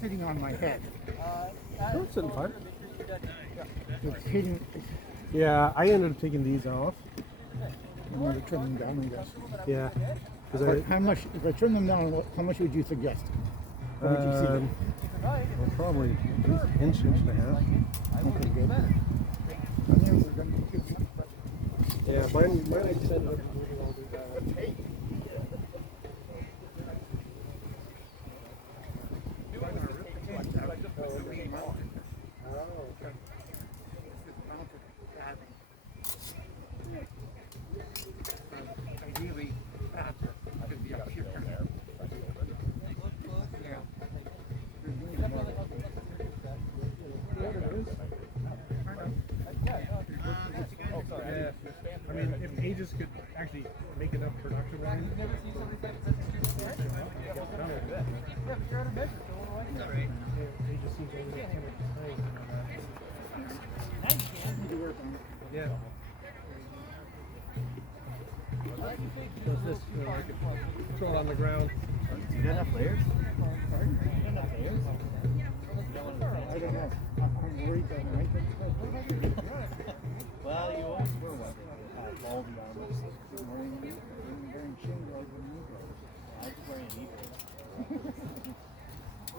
sitting on my head. That's sitting fine. It's hitting. Yeah, I ended up taking these off. I'm going to trim them down, I guess. Yeah. But how much? If I trim them down, how much would you suggest? What would you see? Well, probably inch and a half. Okay, good. I knew we were going to be good. Yeah, mine extended up. Ideally, faster. Could be up here. Oh, sorry. Yeah. I mean, if Aegis could actually make enough production line. You've never seen somebody say such a stupid thing? Yeah, but you're out of measure, so what do I do? All right. Aegis seems only like 10 times. Yeah. So it's this, throw it on the ground. You got enough layers? Pardon? You got enough layers? I don't know. I'm worried that I might get Well, you always were one. All the armor. wearing shin guards and knee guards. I'm just wearing a knee brace.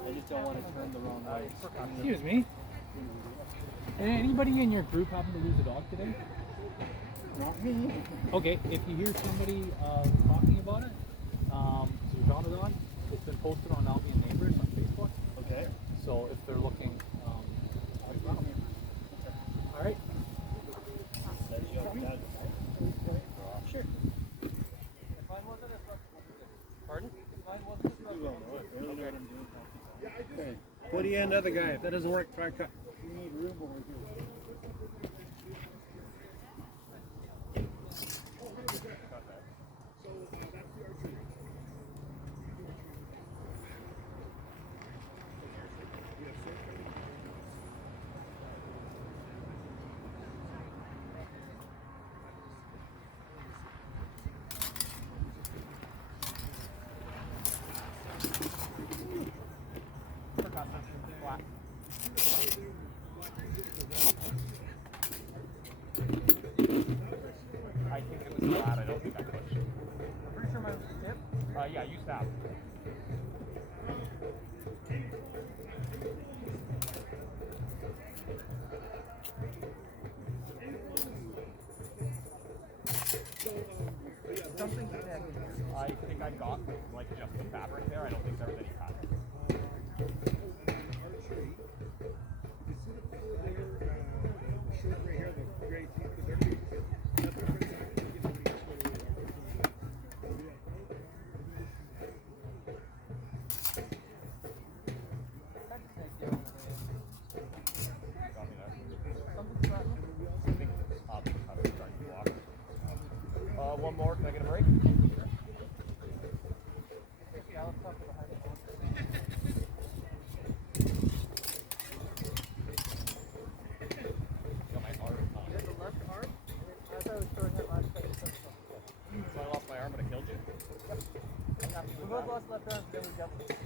I just don't want to turn the wrong way. Excuse me. Anybody in your group happen to lose a dog today? Not me. Okay, if you hear somebody talking about it, so you found a dog, it's been posted on Albion Neighbors on Facebook. Okay. So if they're looking, all right. Sure. Pardon? Okay. Put and other guy. If that doesn't work, try cut. We need room over here. I think it was flat. I don't think I pushed. I'm pretty sure mine was tip. Yeah, you stop. Something thick. I think I got like just the fabric there. I don't think there was any pattern. One more, can I get a break? So I lost my arm, but I killed you? Yep. We both lost left arm, then we doubled it.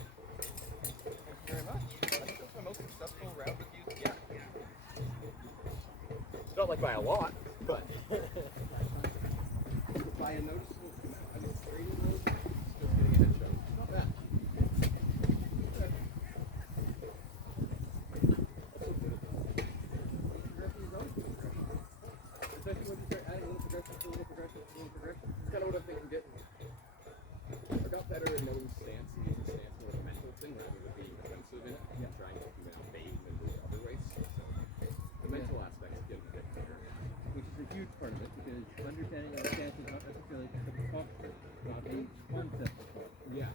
Thank you very much. I think that's my most successful round with you. Yeah. It's not like by a lot, but. By a noticeable amount. I mean, straight road, still getting a headshot. Not bad. Especially when you start adding a little progression, a little progression, a little progression. It's kind of what I'm thinking getting. I got better at knowing stance and using stance more of a mental thing rather than being defensive in it. Yeah. Trying to bait and move other ways. So the mental aspect is getting a bit better. Which is a huge part of it, because understanding our stance is not necessarily a posture, not a concept of posture. Yeah.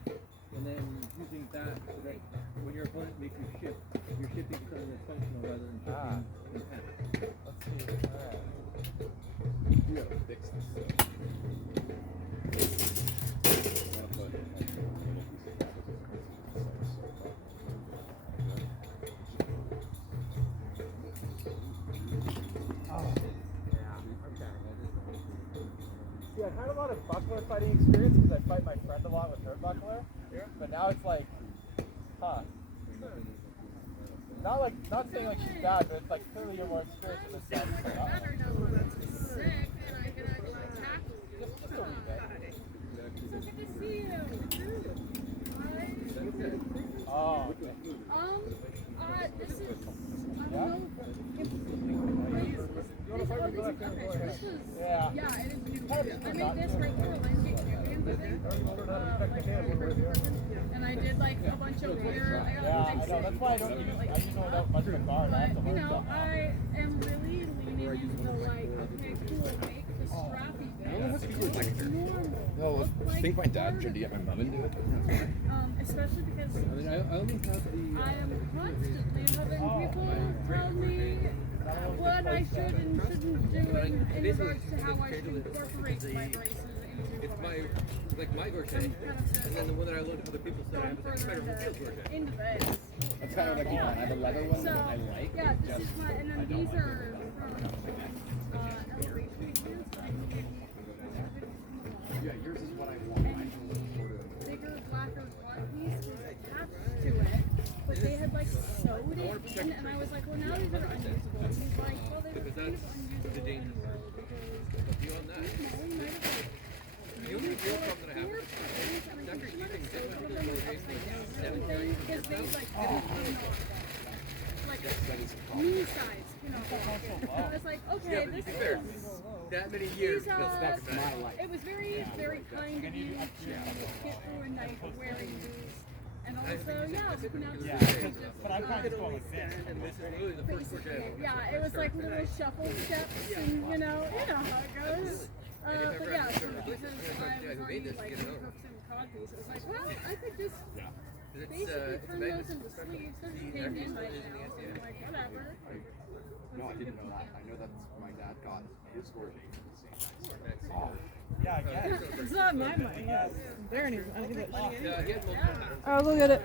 And then using that so that when your opponent makes you shift, you're shifting to something that's functional rather than shifting in path. Let's see. Alright. You gotta fix this stuff. Yeah, I had a lot of buckler fighting experience because I fight my friend a lot with her buckler. Yeah. But now it's like, huh. Not saying like she's bad, but it's like clearly you're more experienced in this stuff. It's like, Sick, and I can actually tackle you. just a wee bit. So good to see you. Oh, okay. This is, I don't know. Yeah. Yeah, it is new. I made this right for Lionsdale Champions, I think. And I did like a bunch of weird. Yeah, I know. That's why I don't use. I use it without much of a guard. I have to But, you learn know, something. I am really leaning into the like, okay, cool, make the strappy bit normal. No, I think my dad tried to get my mom into it. Especially because I mean, I only have the. I am constantly having people tell me what I should and shouldn't do in regards to how I should incorporate my braces into It's my gorget. some kind of And then the one that I looked at other people said I going was like, further better real gorget. into this. That's kind of like the one. I have a leather one So, that I like. yeah, this is my, and then these are from elevation pants. Yeah, yours is what I want. Bigger, blacker cloth piece was attached to it, but they had like sewed it in, and I was like, well, now these are unusable. And he's like, well, they're kind of unusable anyway, because Beyond that, the only real problem that I have is after using this because they like didn't unlock like knee size, you know. I was like, okay, yeah, but this to be fair, is. that many years These, feels it was very, very kind of you to get through a night wearing these. And also, yeah, we can actually but I'm kind of going like this. And this is literally the first gorget. yeah, it was like little shuffle steps, and you know how it goes. But yeah, so because I was already like hooks and codpiece, it was like, well, I could just basically turn those into sleeves. They're just pinned in right now, so I'm like, whatever. No, I didn't know that. I know that's my dad got his gorget at the same time. Yeah, I guess. It's not my money. There any? I'll give it. Yeah, he had multiple patterns. I'll go get it.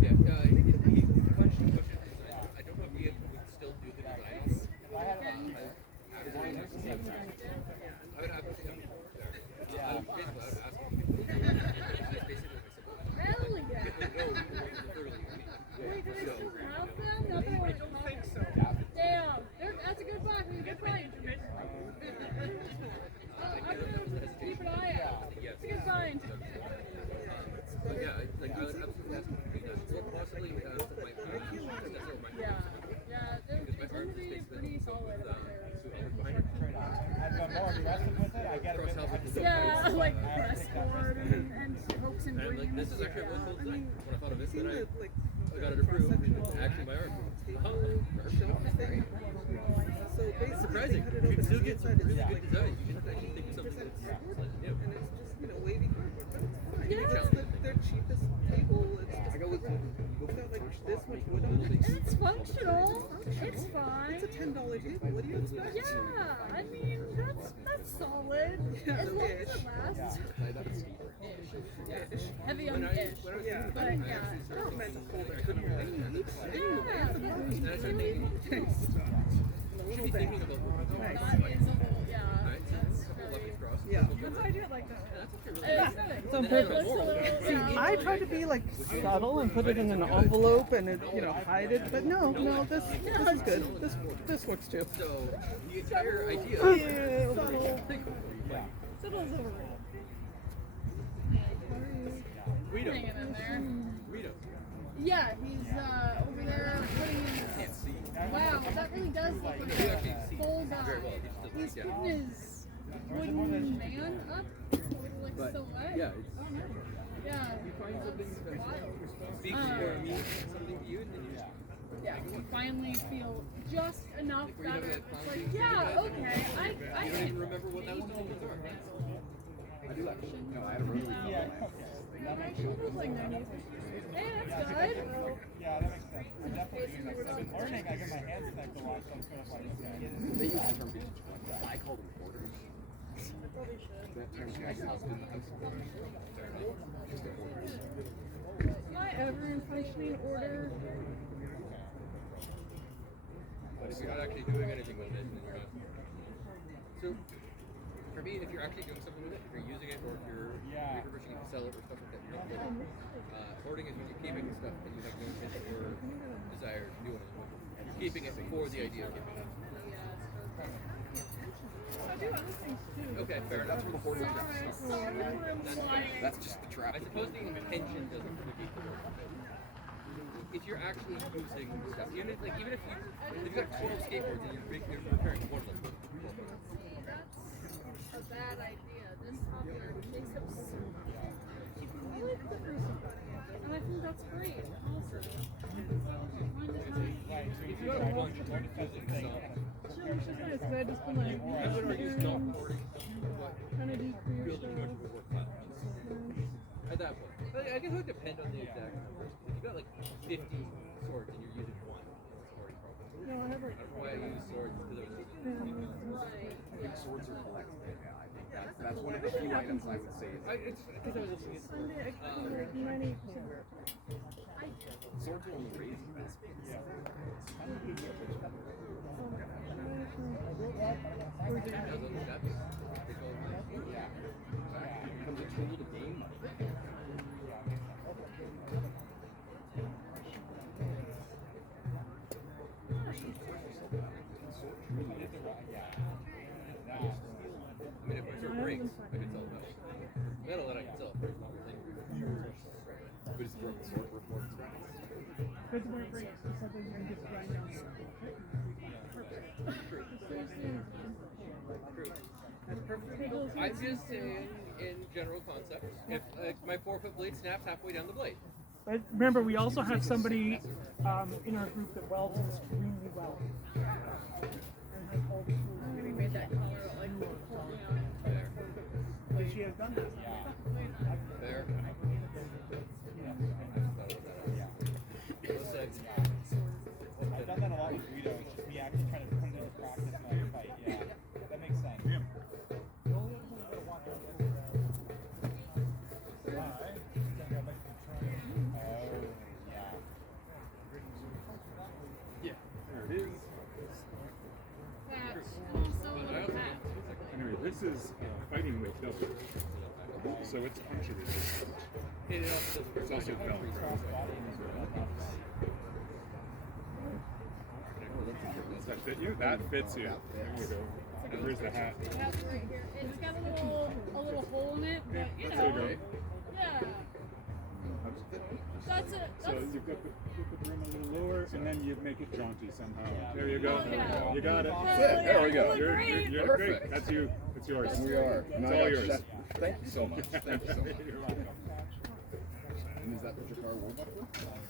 Yeah, he punched and pushed it. I don't know if he would still do the designs. I would have to see him there. I would basically ask him. That's basically Hell yeah! literally. Wait, did I still have them? Not that I want to think so. Damn, that's a good find. Good find. I'm gonna keep an eye out. It's a good find. But yeah, like I would absolutely ask him to do that. Or possibly my Yeah, they're going to be pretty solid up there. I've done more wrestling with it. I get a bit of Yeah, like press board and hooks and And I'm like, rings. this is actually a really cool design. When I thought of this, then I Like got it approved. It's actually my art. so It's basically, surprising. they cut it You open can still and get some inside really is good designs. You didn't actually think of something that's slightly new. and it's just wavy cardboard, but it's fine. Yeah. It's their cheapest table. It's just got like this much wood on it. And it's functional. It's fine. It's a $10 table. What do you expect? Yeah, I mean that's solid. Yeah, As long as okay. it lasts. Heavy on the ish. Yeah, But yeah. they're not meant to hold it. And I started thinking, A little be bit. thinking about what we're doing. That is a little, yeah. Right? That's Couple very, lucky cross. Yeah. That's why I do it like that. it's on it purpose. looks a little, yeah. I try to be like subtle and put it in an envelope and it, hide it. But no, this is good. This works too. So the entire idea. Yeah. Subtle's overrated. Guido. Hanging in there. Guido. Yeah, he's over there putting his. Wow, that really does look like a full guy. He's putting his wooden man up with like But silhouette. yeah, it's Yeah. find something That's that wild. speaks to me, something to you, and then you just Yeah, you finally feel just enough better. It's like, yeah, okay, I I don't can. even remember what that was called. I do like no, I had a really My shoulder's like 90. Hey, that's good. Yeah, that makes sense. I definitely use that. I've been learning. I get my hands stacked a lot, so I'm sort of like, okay. They use the term vintage collector. I call them hoarders. That term's got Am I ever in functioning order? But if you're not actually doing anything with it, then you're not. So, for me, if you're actually doing something with it, if you're using it or if you're refurbishing it to sell it or stuff like that, you're not hoarding. Hoarding is when you're keeping stuff that you have no intention or desire to do anything with. You're keeping it for the idea of keeping it. I do other things too. Okay, fair enough. That's where the hoarding trap Sorry, starts. sorry for implying. That's just the trap. I suppose the intention doesn't negate the work. If you're actually using stuff, even if you've got 12 skateboards and you're repairing one of them. That's a bad idea. This hopper takes up so much. I like the person, and I think that's great. Also, If you got a bunch of using some, sure, it's just nice because I just been like, I would argue stop hoarding, but trying to do career building too much of a work pile. At that point. I guess it would depend on the exact numbers. If you've got like 50 swords and you're using one, it's a hoarding problem. No, I have I don't know why I use swords because I was using I think swords are collectible. Yeah, I think that's one of the few items I would say is. It's because I was looking at Sunday, I could do like 98%. Swords are on the raise best. Becomes a tool to gain money. I mean, if my sword breaks, I can sell metal. Metal that I can sell for as long as But it's broken sword worth more than scraps. Because when it breaks, it's something you can just grind down. I'm just saying, in general concepts, if my 4-foot blade snaps halfway down the blade. But remember, we also have somebody in our group that welds extremely well. And has all the tools. We made that color like There. But she has done that. There. I've done that a lot with Guido. It's just me actually trying to put it into practice when I fight. Yeah, that makes sense. Yeah, there it is. That's also that. Anyway, this is fighting weight double. So it's puncture resistant. It's also Velcro. Does that fit you? That fits you. There you go. And here's the hat. That's right here. It's got a little hole in it, but you There you know, go. yeah. That's it. So That's you've got the brim a little lower, and then you make it jaunty somehow. There you go. Oh, yeah. You got it. There we go. You're great. Perfect. That's you. It's yours. We are. It's all yours. Thank you so much. Thank you so much. You're welcome. And is that the Jakar war buckler?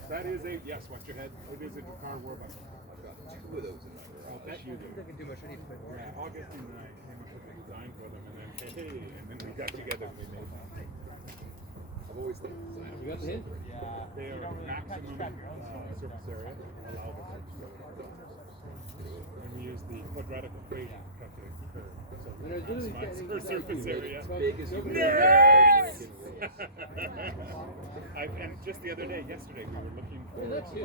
That is a, yes, watch your head. It is a Dakar war buckler. I've got 2 of those in my room. I'll bet you do. Too much. I need to play more. Yeah, August and I came up with a design for them, and then and then we got together and we made them. I've always liked design. You got the hint? They are maximum surface area, allow the surface area. And we use the quadratic equation to calculate the curve. So And I was literally max standing per surface area. As big as you can. And just the other day, yesterday, we were looking for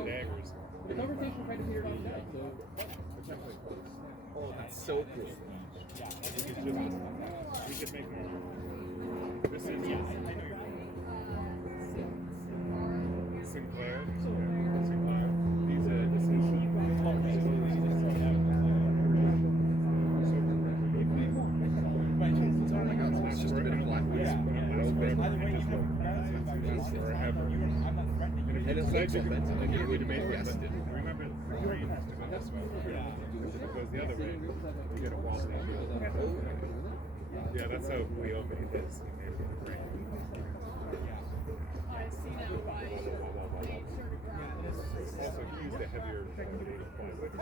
daggers. The conversation kind of here on that, so. Oh, that's so cool. We could make more. This is Sinclair. Sinclair. These are this Oh my god, so it's just a bit of black forever. And it's like expensive. I can't We believe you made guessed it. Remember, the green has to go this way. If it goes the other way, we get a wall. Yeah, that's how Leo made his. He made it with the green. I see now why they started growing. Also, he used a heavier plywood.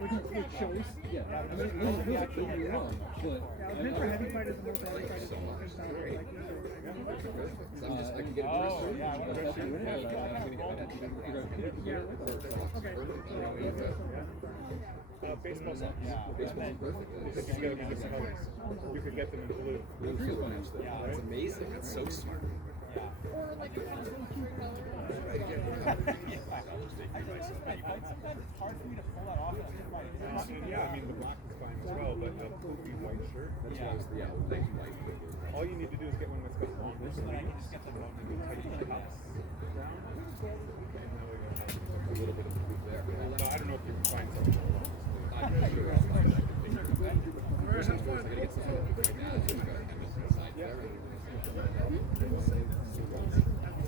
Which shows. Yeah, I mean, he'll actually be wrong, but. Meant for heavy fighters and most heavy fighters. I'm just, I can get a Baseball socks. Baseball's perfect. Because you gotta be different colors. You could get them in blue. That's amazing. That's so smart. Or like a custom color. Sometimes it's hard for me to pull that off. Yeah, I mean the black is fine as well, but a poofy white shirt. That's why I was, yeah, thank you, Mike. All you need to do is get one that's got longer sleeves. Then I can just get the and tight cuffs down. A little bit of a proof there. So I don't know if you can find something along those sleeves. I'm not sure I'll find it. I can figure it out. First things first, I gotta get some right now. So we gotta have this inside there.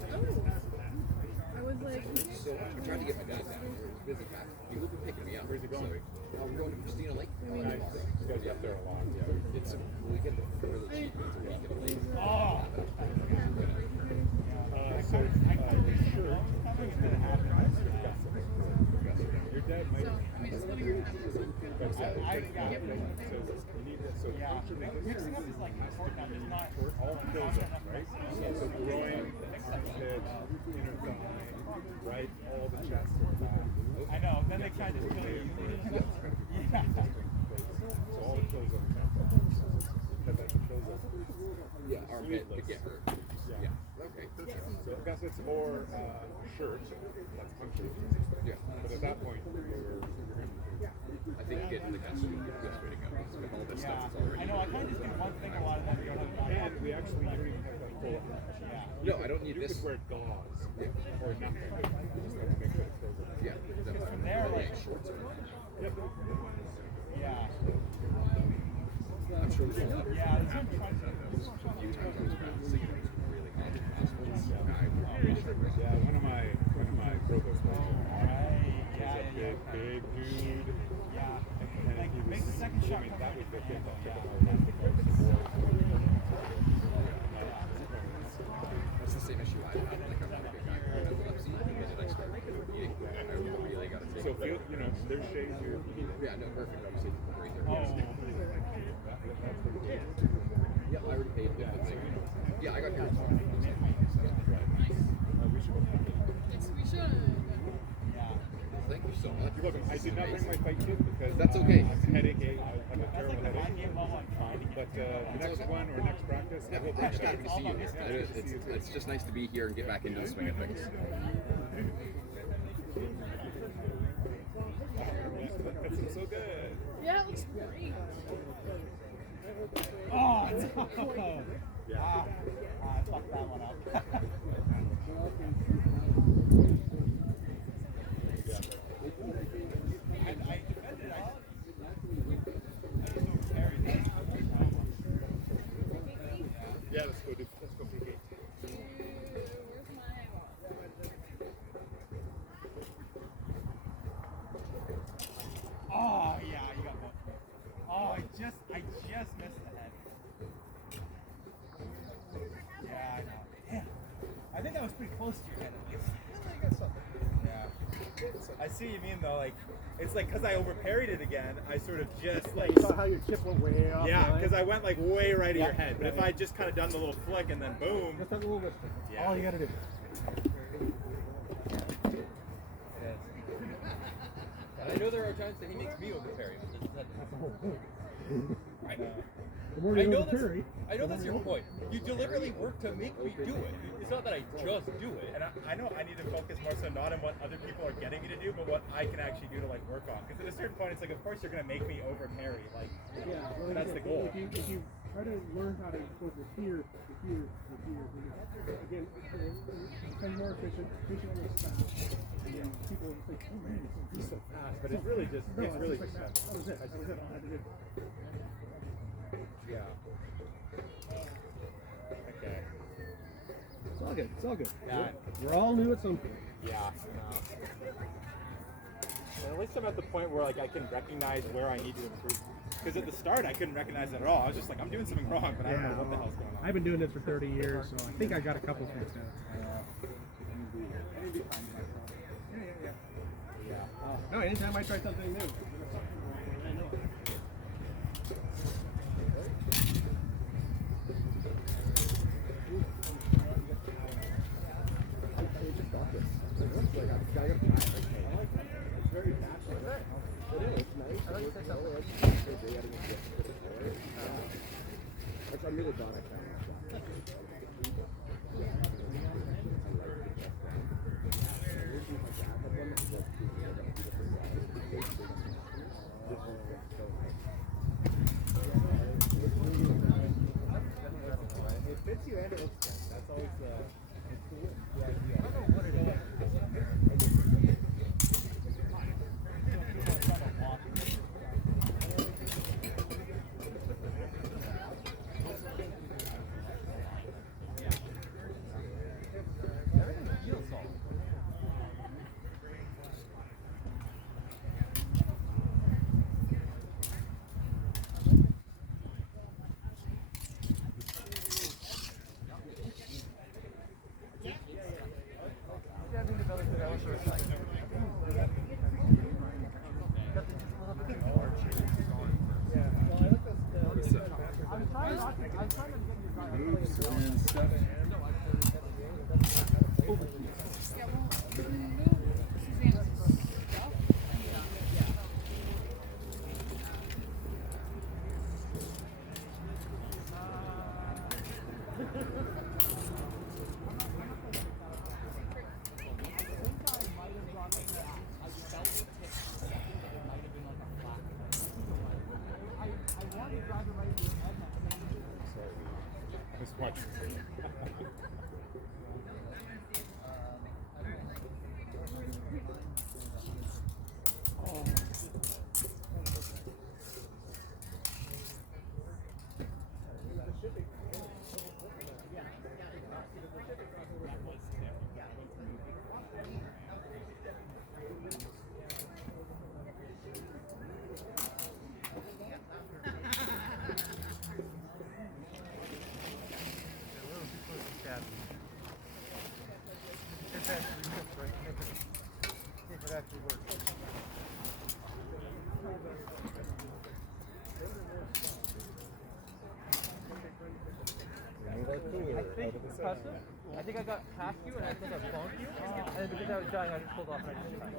I was like, So I'm trying to get my dad down. We're busy packing. He will be picking me up. Where's he going? So, we're going to Christina Lake. Nice. You guys up there a lot. Yeah. It's we get the really cheap. It's a week at least. So shirt. Your dad might. I mean, just living your house. So you need so Mixing up is like important. I'm just not. all fills up, right? So groin, armpit, inner thigh, right? All the chest and back. I know. Then they kind of kill you. Yeah. So all the clothes on top. Because that's the clothes on. Yeah, armpit could get hurt. Yeah. Okay. So I guess it's more shirt that's punctured. Yeah. But at that point, you're I think getting the best way to go. With all this stuff, it's already. I know. I kind of just do one thing a lot of times. and we actually, you don't even have that full. No, I don't need You this. could wear gauze or nothing. You just have to make sure it closes. Yeah, that's From there, like shorts or Yep. yeah, I'm sure there's a lot of yeah. It's fun. a few times I was around the city, it was really hot. Yeah, one of my provost was Yeah, a big dude. yeah. And Like he was, make the second shot. I mean, that was the thing that took That's the same issue I had. Like, I'm not a big guy with epilepsy, and then I started eating. And I really got to take So it. feel, there's shades here. Yeah, no, perfect. Obviously, great there. Oh, Yeah, I already paid. Yeah, I got here. Yes, we should. Thank you so much. You're welcome. I did not bring my fight kit because That's okay. I'm headache. I have a that's terrible like the mind headache. game level I'm trying to But get. the next one or next practice, I will bring I'm just it. happy to see you. It's just nice to be here and get back into the swing of things. That seems so good. Yeah, it looks great. Oh no! Yeah. I fucked that one up. I defended. Yeah, let's go PK. Where's my... Oh yeah, you got both. Oh, I just missed the head. Yeah, I know. Damn. I think that was pretty close to your head at least. Yeah. I see what you mean though. Like, it's like because I overparried it again. I sort of just like. You saw how your chip went way off. Yeah, the line? because I went like way right at your head. But if yeah. I just kind of done the little flick and then boom. Just a little bit. Yeah. All you gotta do. I know there are times that he makes me overparry. I know that's your point. You deliberately work to make me do it. It's not that I just do it. And I know I need to focus more so not on what other people are getting me to do, but what I can actually do to like work on. Because at a certain point, it's like, of course, you're gonna make me over parry. Like, Yeah, well, that's the goal. If you try to learn how to go to here, again, become more efficient on this stuff. And people will think, oh man, he's so fast. But it's really just, No, it's really just just. like that. That was it. That was it. I had to do. Yeah. Okay. It's all good. It's all good. Yeah. We're all new at some point. Yeah. Well, at least I'm at the point where like I can recognize where I need to improve. Because at the start I couldn't recognize it at all. I was just like, I'm doing something wrong, but I don't know what the hell's going on. I've been doing this for 30 years, so I think I got a couple fixed out. No, anytime I try something new. I'm really glad I found that. Moves and stuff. Yeah, well, we can move Suzanne's stuff. Just watch. Move our cooler out of the center. I think I got past you and I think I bumped you. And because I was dying, I just pulled off and I just tried.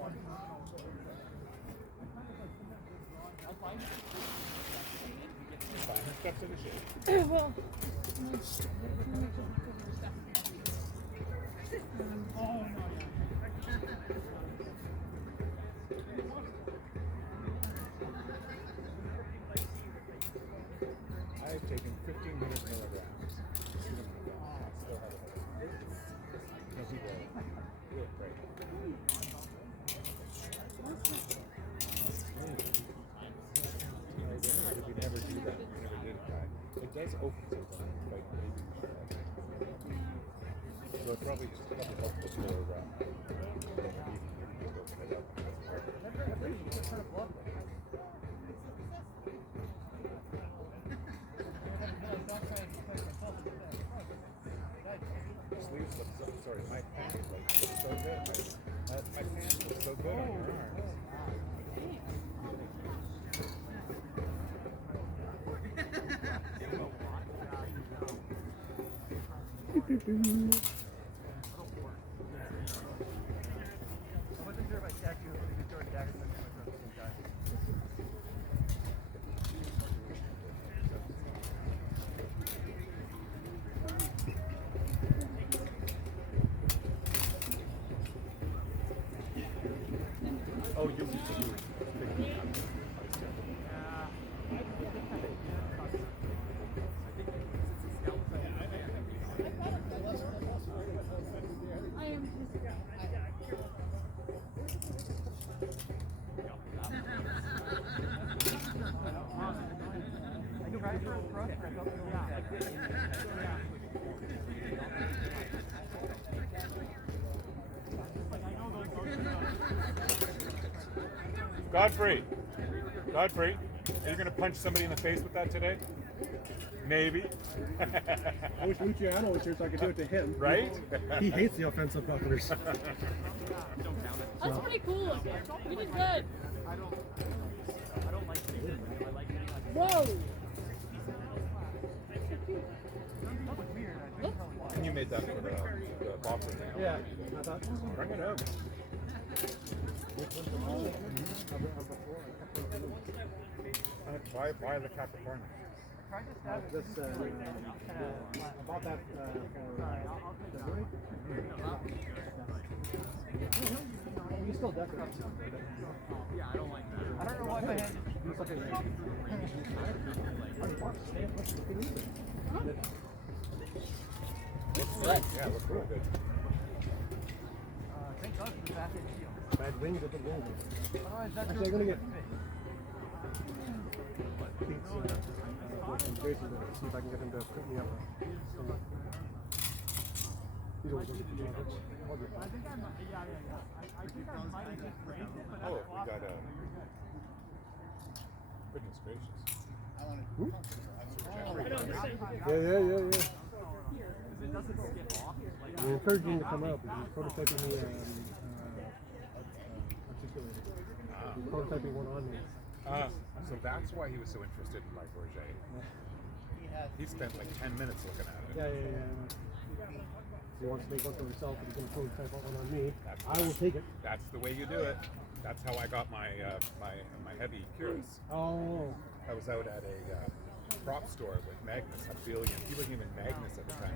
Fine, her stuff's in the shade. Well, I've taken 1500 milligrams. Still have a headache. No, he will. Real great. We never do that. We never did that. It does open sometimes, like maybe. So it probably just helpful for sleeves look so, sorry, my pants look so good. My pants look so good on your arms. I wasn't sure if I stabbed you if you could throw a dagger at the same time. Oh, you can I am Godfrey, are you going to punch somebody in the face with that today? Maybe. I wish Luciano was here so I could do it to him. Right? He hates the offensive bucklers. That's pretty cool. You did good. Whoa. And you made that for the boxer now. Yeah. Bring it out. Why the Capricorn? This, I bought that for February. You still decorate. Yeah, I don't like that. I don't know why my hand Do something like Yeah, looks real good. thank God for the back end shield. bad wings with the wings. Otherwise, that's Actually, I'm gonna get Pete's and Jason to see if I can get him to put me up. He's always looking for jackets. Oh, we got a. Goodness gracious. Yeah. We encourage him to come out because he's prototyping the articulator. He's prototyping one on me. So that's why he was so interested in my Bourget. He has he spent like 10 minutes looking at it. Yeah. He wants to make one for himself, and he's going to prototype one on me. I will take it. That's the way you do it. That's how I got my my heavy Curas. Oh. I was out at a prop store with Magnus Albion. He wasn't even Magnus at the time.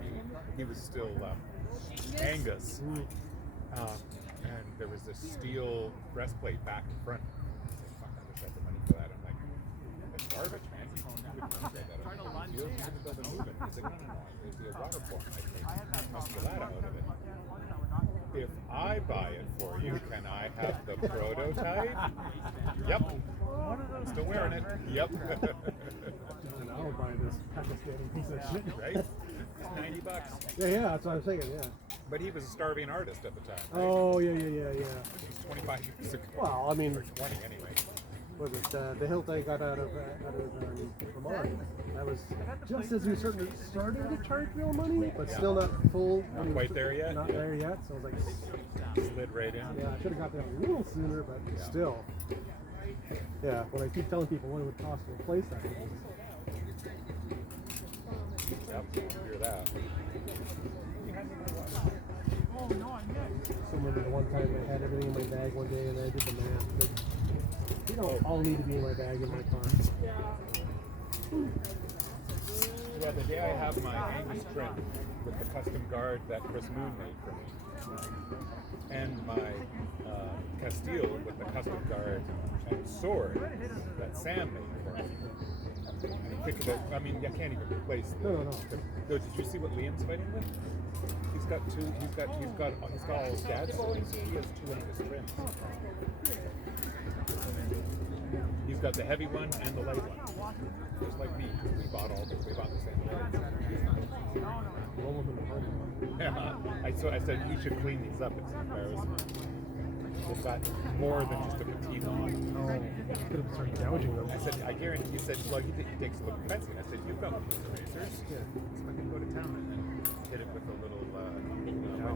He was still Angus. And there was this steel breastplate back and front. I said, fuck, I wish I had the money for that. I'm like, that's garbage, man. You wouldn't say that. You didn't build a movement. He's like, no. It'd be a waterform. I'd make musculata out of it. If I buy it for you, can I have the prototype? Yep. Still wearing it. Yep. And I'll buy this Pakistani piece of shit. Right? It's $90. Yeah, that's what I was thinking, yeah. But he was a starving artist at the time. Right? Oh, yeah. It was 25 years ago. Well, I mean, or 20 anyway. Was it the hilt I got out of Vermont? That was just as we started to charge real money, but still not full. Not quite there yet. Not there yet. So I was like, slid right in. Yeah, I should have got there a little sooner, but still. Yeah, when I keep telling people what it would cost to replace that. Yep, hear that. So remember the one time I had everything in my bag one day and I did the math. Like, you don't all need to be in my bag in my car. Yeah, the day I have my Angus trim with the custom guard that Chris Moon made for me, and my Castile with the custom guard and sword that Sam made for me. And he picked it. I mean, I can't even replace the. No. Did you see what Liam's fighting with? He's got two. He's got all his dad's swords. He has two Angus trims. He's got the heavy one and the light one. Just like me. We bought the same one. Yeah. I said you should clean these up. It's embarrassing. They've got more than just a patina on. Oh, could have started gouging them. I said, I guarantee. He said, well, he takes a look fancy. I said, you've got one of those erasers. Yeah. So I can go to town and then hit it with a little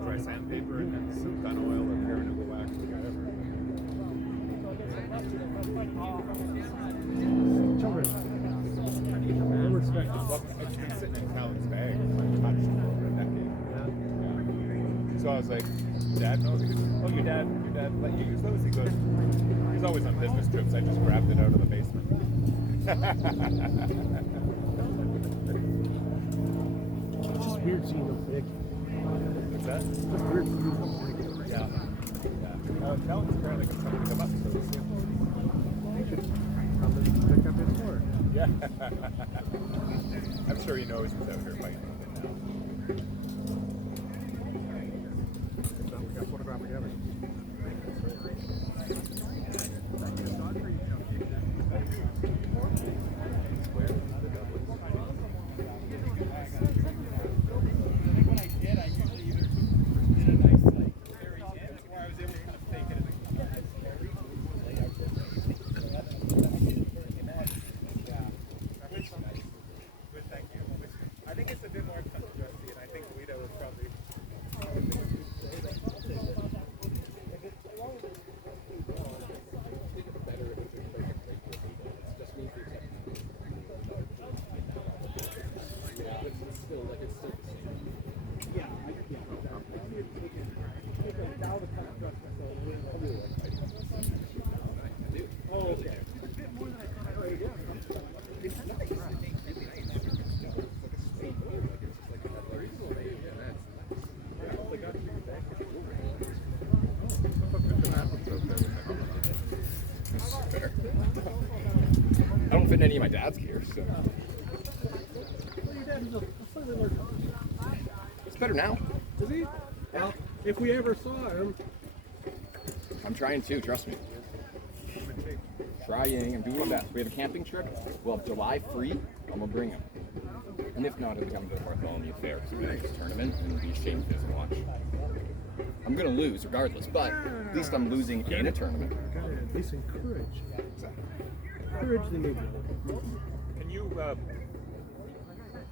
dry sandpaper and then some gun oil or paranuga wax or whatever. Children. No respect. Well, it's been sitting in Calvin's bag untouched for over a decade. Yeah. So I was like, Dad, no. He goes, oh, your dad let you use those? He goes, he's always on business trips. I just grabbed it out of the basement. It's just weird seeing them big. What's that? It's just weird seeing them big. Yeah. Calvin's apparently got something to come up, so we'll see. Come and pick up his sword. Yeah. I'm sure he knows he's out here fighting with it now. We got photographic evidence. I don't fit in any of my dad's gear, so. It's better now. Is he? Well, if we ever saw him. I'm trying to, trust me. Trying, I'm doing my best. We have a camping trip. We'll have July free. I'm gonna bring him. And if not, it'll come to the Bartholomew Fair because we're gonna do this tournament and it'll be a shame if he doesn't watch. I'm gonna lose regardless, but at least I'm losing in a tournament. Gotta at least encourage. Exactly. Encourage the movement. Can you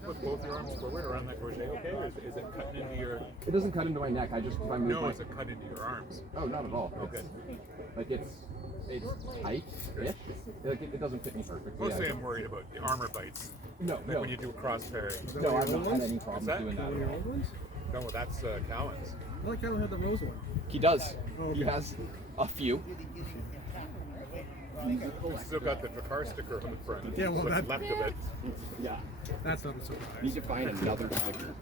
put both your arms forward around that gorget, okay? Or is it cutting into your... It doesn't cut into my neck. I just if I move No, my... is it cut into your arms? Oh, not at all. Oh, good. Like it's It's tight-ish. Like it doesn't fit me perfectly. Mostly I'm worried about the armor bites. No, Like no. when you do a cross pairing. No, I've not had any What's problems that? doing that at all. No, that's Callan's. I like Callan had the rose one. He does. He has a few. Still got the Drakkar sticker on the front. Yeah, well, what's that- left of it. Yeah. That's not a surprise. Need to find another sticker.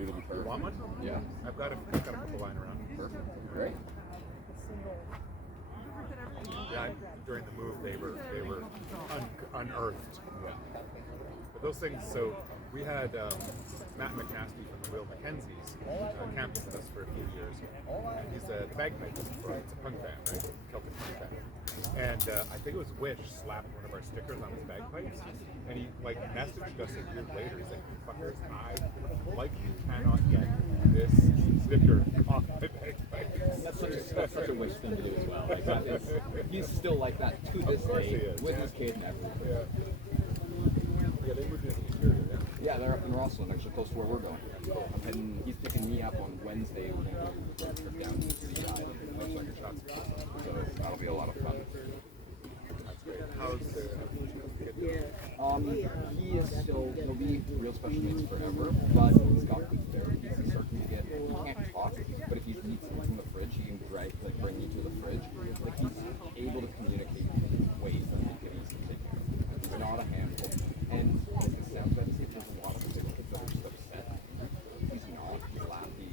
It'll be You perfect. want one? Yeah. I've got a couple lying around. Perfect. Great. Yeah, during the move they were unearthed. But those things. So we had Matt McCasty from the Will Mackenzies camping with us for a few years, and he's the bagpipe. It's a punk band, right? Celtic punk band. And I think it was Wish slapped one of our stickers on his bagpipes, and he like messaged us a year later. He's like, "Fuckers, I like you cannot get this sticker off my bagpipes." That's such a Wish thing to do as well. Like that is, he's still like that to this course he day is, with yeah. his kid and everything. Yeah, they were doing the interior. Yeah, they're up in Rosslyn, actually close to where we're going. And he's picking me up on Wednesday. We're going to go trip down to the island and make second shots. So that'll be a lot of fun. That's great. How's the? He is still, he'll be real special needs forever, but he's got the therapy. He's starting to get, he can't talk, but if he needs something from the fridge, he can bring me to the fridge. Like he's able to communicate in ways that make it easy to take care of. He's not a handful. And it sounds like there's a lot of kids that are just upset. He's not. He's laughy,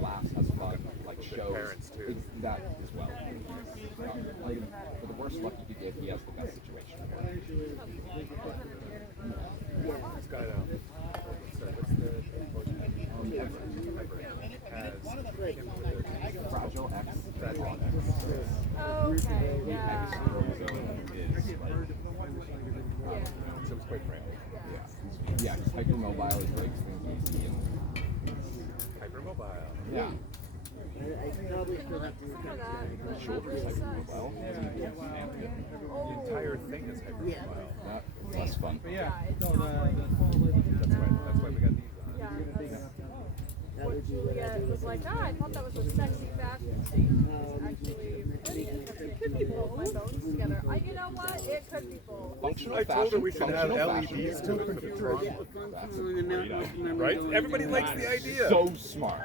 laughs, has fun, like shows. Parents too. It's that as well. Like, for the worst luck you could get, he has the best situation. He's got what's the Fragile X. Fragile X. Okay, yeah. X chromosome is like, So it's quite frail. yeah, he's hypermobile, he breaks things easy, and Hypermobile. yeah, Some of that, but shoulders that hypermobile. The entire thing is hypermobile. That's less fun. But yeah, it's no, not like That's why we got these on. yeah, that's what Juliet was like, I thought that was a sexy fashion statement. Actually, it could be both my bones together. You know what? It could be both. Functional I told her fashion, we should have functional LEDs fashion. to it for the front. That's a great idea. Right? Everybody likes the idea. So smart.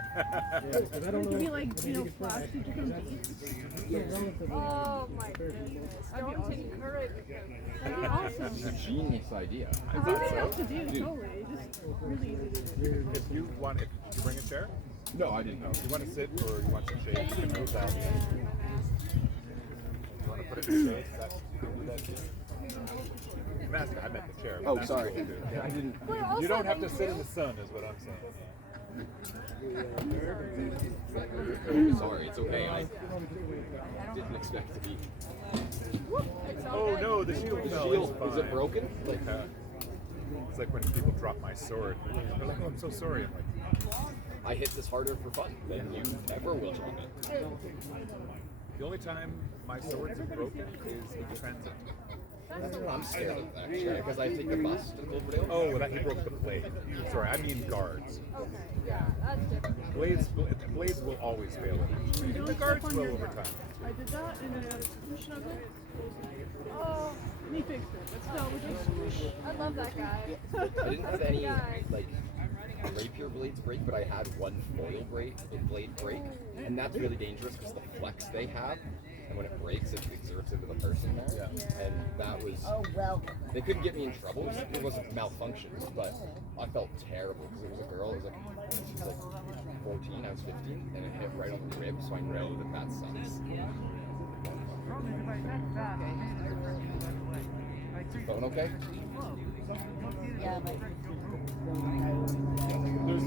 Can we like, flash to different beats? Oh my goodness. Don't encourage it. That'd be awesome. It's a genius idea. It's easy enough to do, totally. Just really easy to do. If you want, if you bring a chair, No, I didn't know. you want to sit or you want some shade, you can move that. You want to put it in the shade, you can do that too. I meant the chair. but Oh, that's sorry. what you do. I didn't. You don't have to sit in the sun, is what I'm saying. Sorry, it's okay. I didn't expect to be. Oh no, the shield The fell. shield, It's is it fine. broken? Like, it's like when people drop my sword. They're like, "Oh, I'm so sorry." I'm like, I hit this harder for fun than you ever will drop it. the only time my sword's broken is in transit. I'm scared of that actually, because I take the bus to Cloverdale. Oh, well, that he broke the blade. Sorry, I mean guards. Okay, yeah, that's different. Blades will always fail eventually. The guards will over time. I did that and then I had a squish of it. Oh, and he fixed it. But still, we just squish. I love that guy. I didn't have That's any the guy. like rapier blades break, but I had one foil blade break, and that's really dangerous because the flex they have, and when it breaks, it exerts into the person there. Yeah. And that was. They couldn't get me in trouble. It wasn't malfunctions, but I felt terrible because it was a girl. It was like she was like 14, I was 15, and it hit right on the rib, so I know that sucks. Phone okay? Yeah, but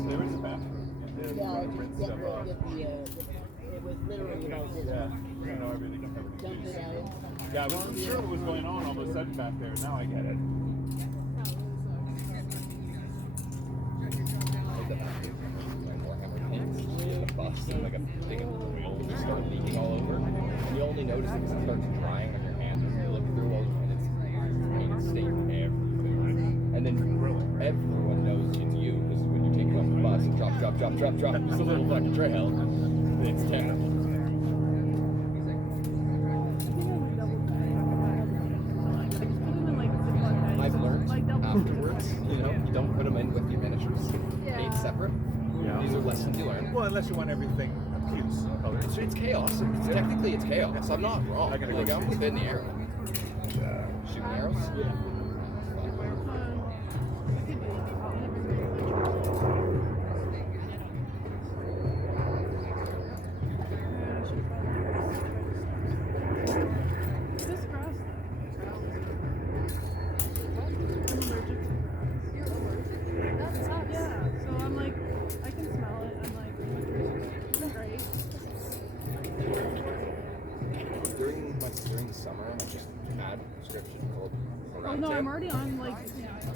There is a bathroom. There's it was literally about this. Yeah, I know everything. Dump it out. Yeah, I wasn't sure what was going on all of a sudden back there. Now I get it. Like a thing of oil just started leaking all over. And you only notice it because it starts drying on your hand. And you look through all and it's paint stain everything. And then everyone knows it's you because when you take it off the bus, it drop. It's a little fucking trail. It's terrible. separate. Yeah. These are lessons you learn. Well, unless you want everything obtuse colors. It's chaos. Technically, it's chaos. I'm not wrong. I'm gonna Like, go I'm within the arrow. Shooting arrows? Yeah. Is this grass? I'm allergic to grass. You're allergic? That sucks. Yeah, so I'm like, I can smell it. I'm like, it's great. During the summer, I just had a prescription called Oh no, I'm already on like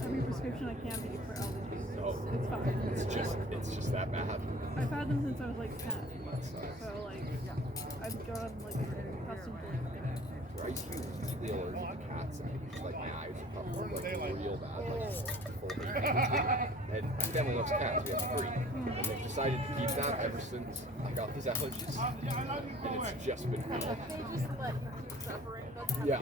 every prescription I can be for allergies. Oh. It's fine. It's just that bad. I've had them since I was like 10. So like, I've gotten like accustomed to like I used to be really allergic to cats, and like my eyes would pop up like real bad, like full pain. And my family loves cats. We have 3, and they've decided to keep that ever since I got these allergies, and it's just been cool. They just let you keep suffering. Yeah.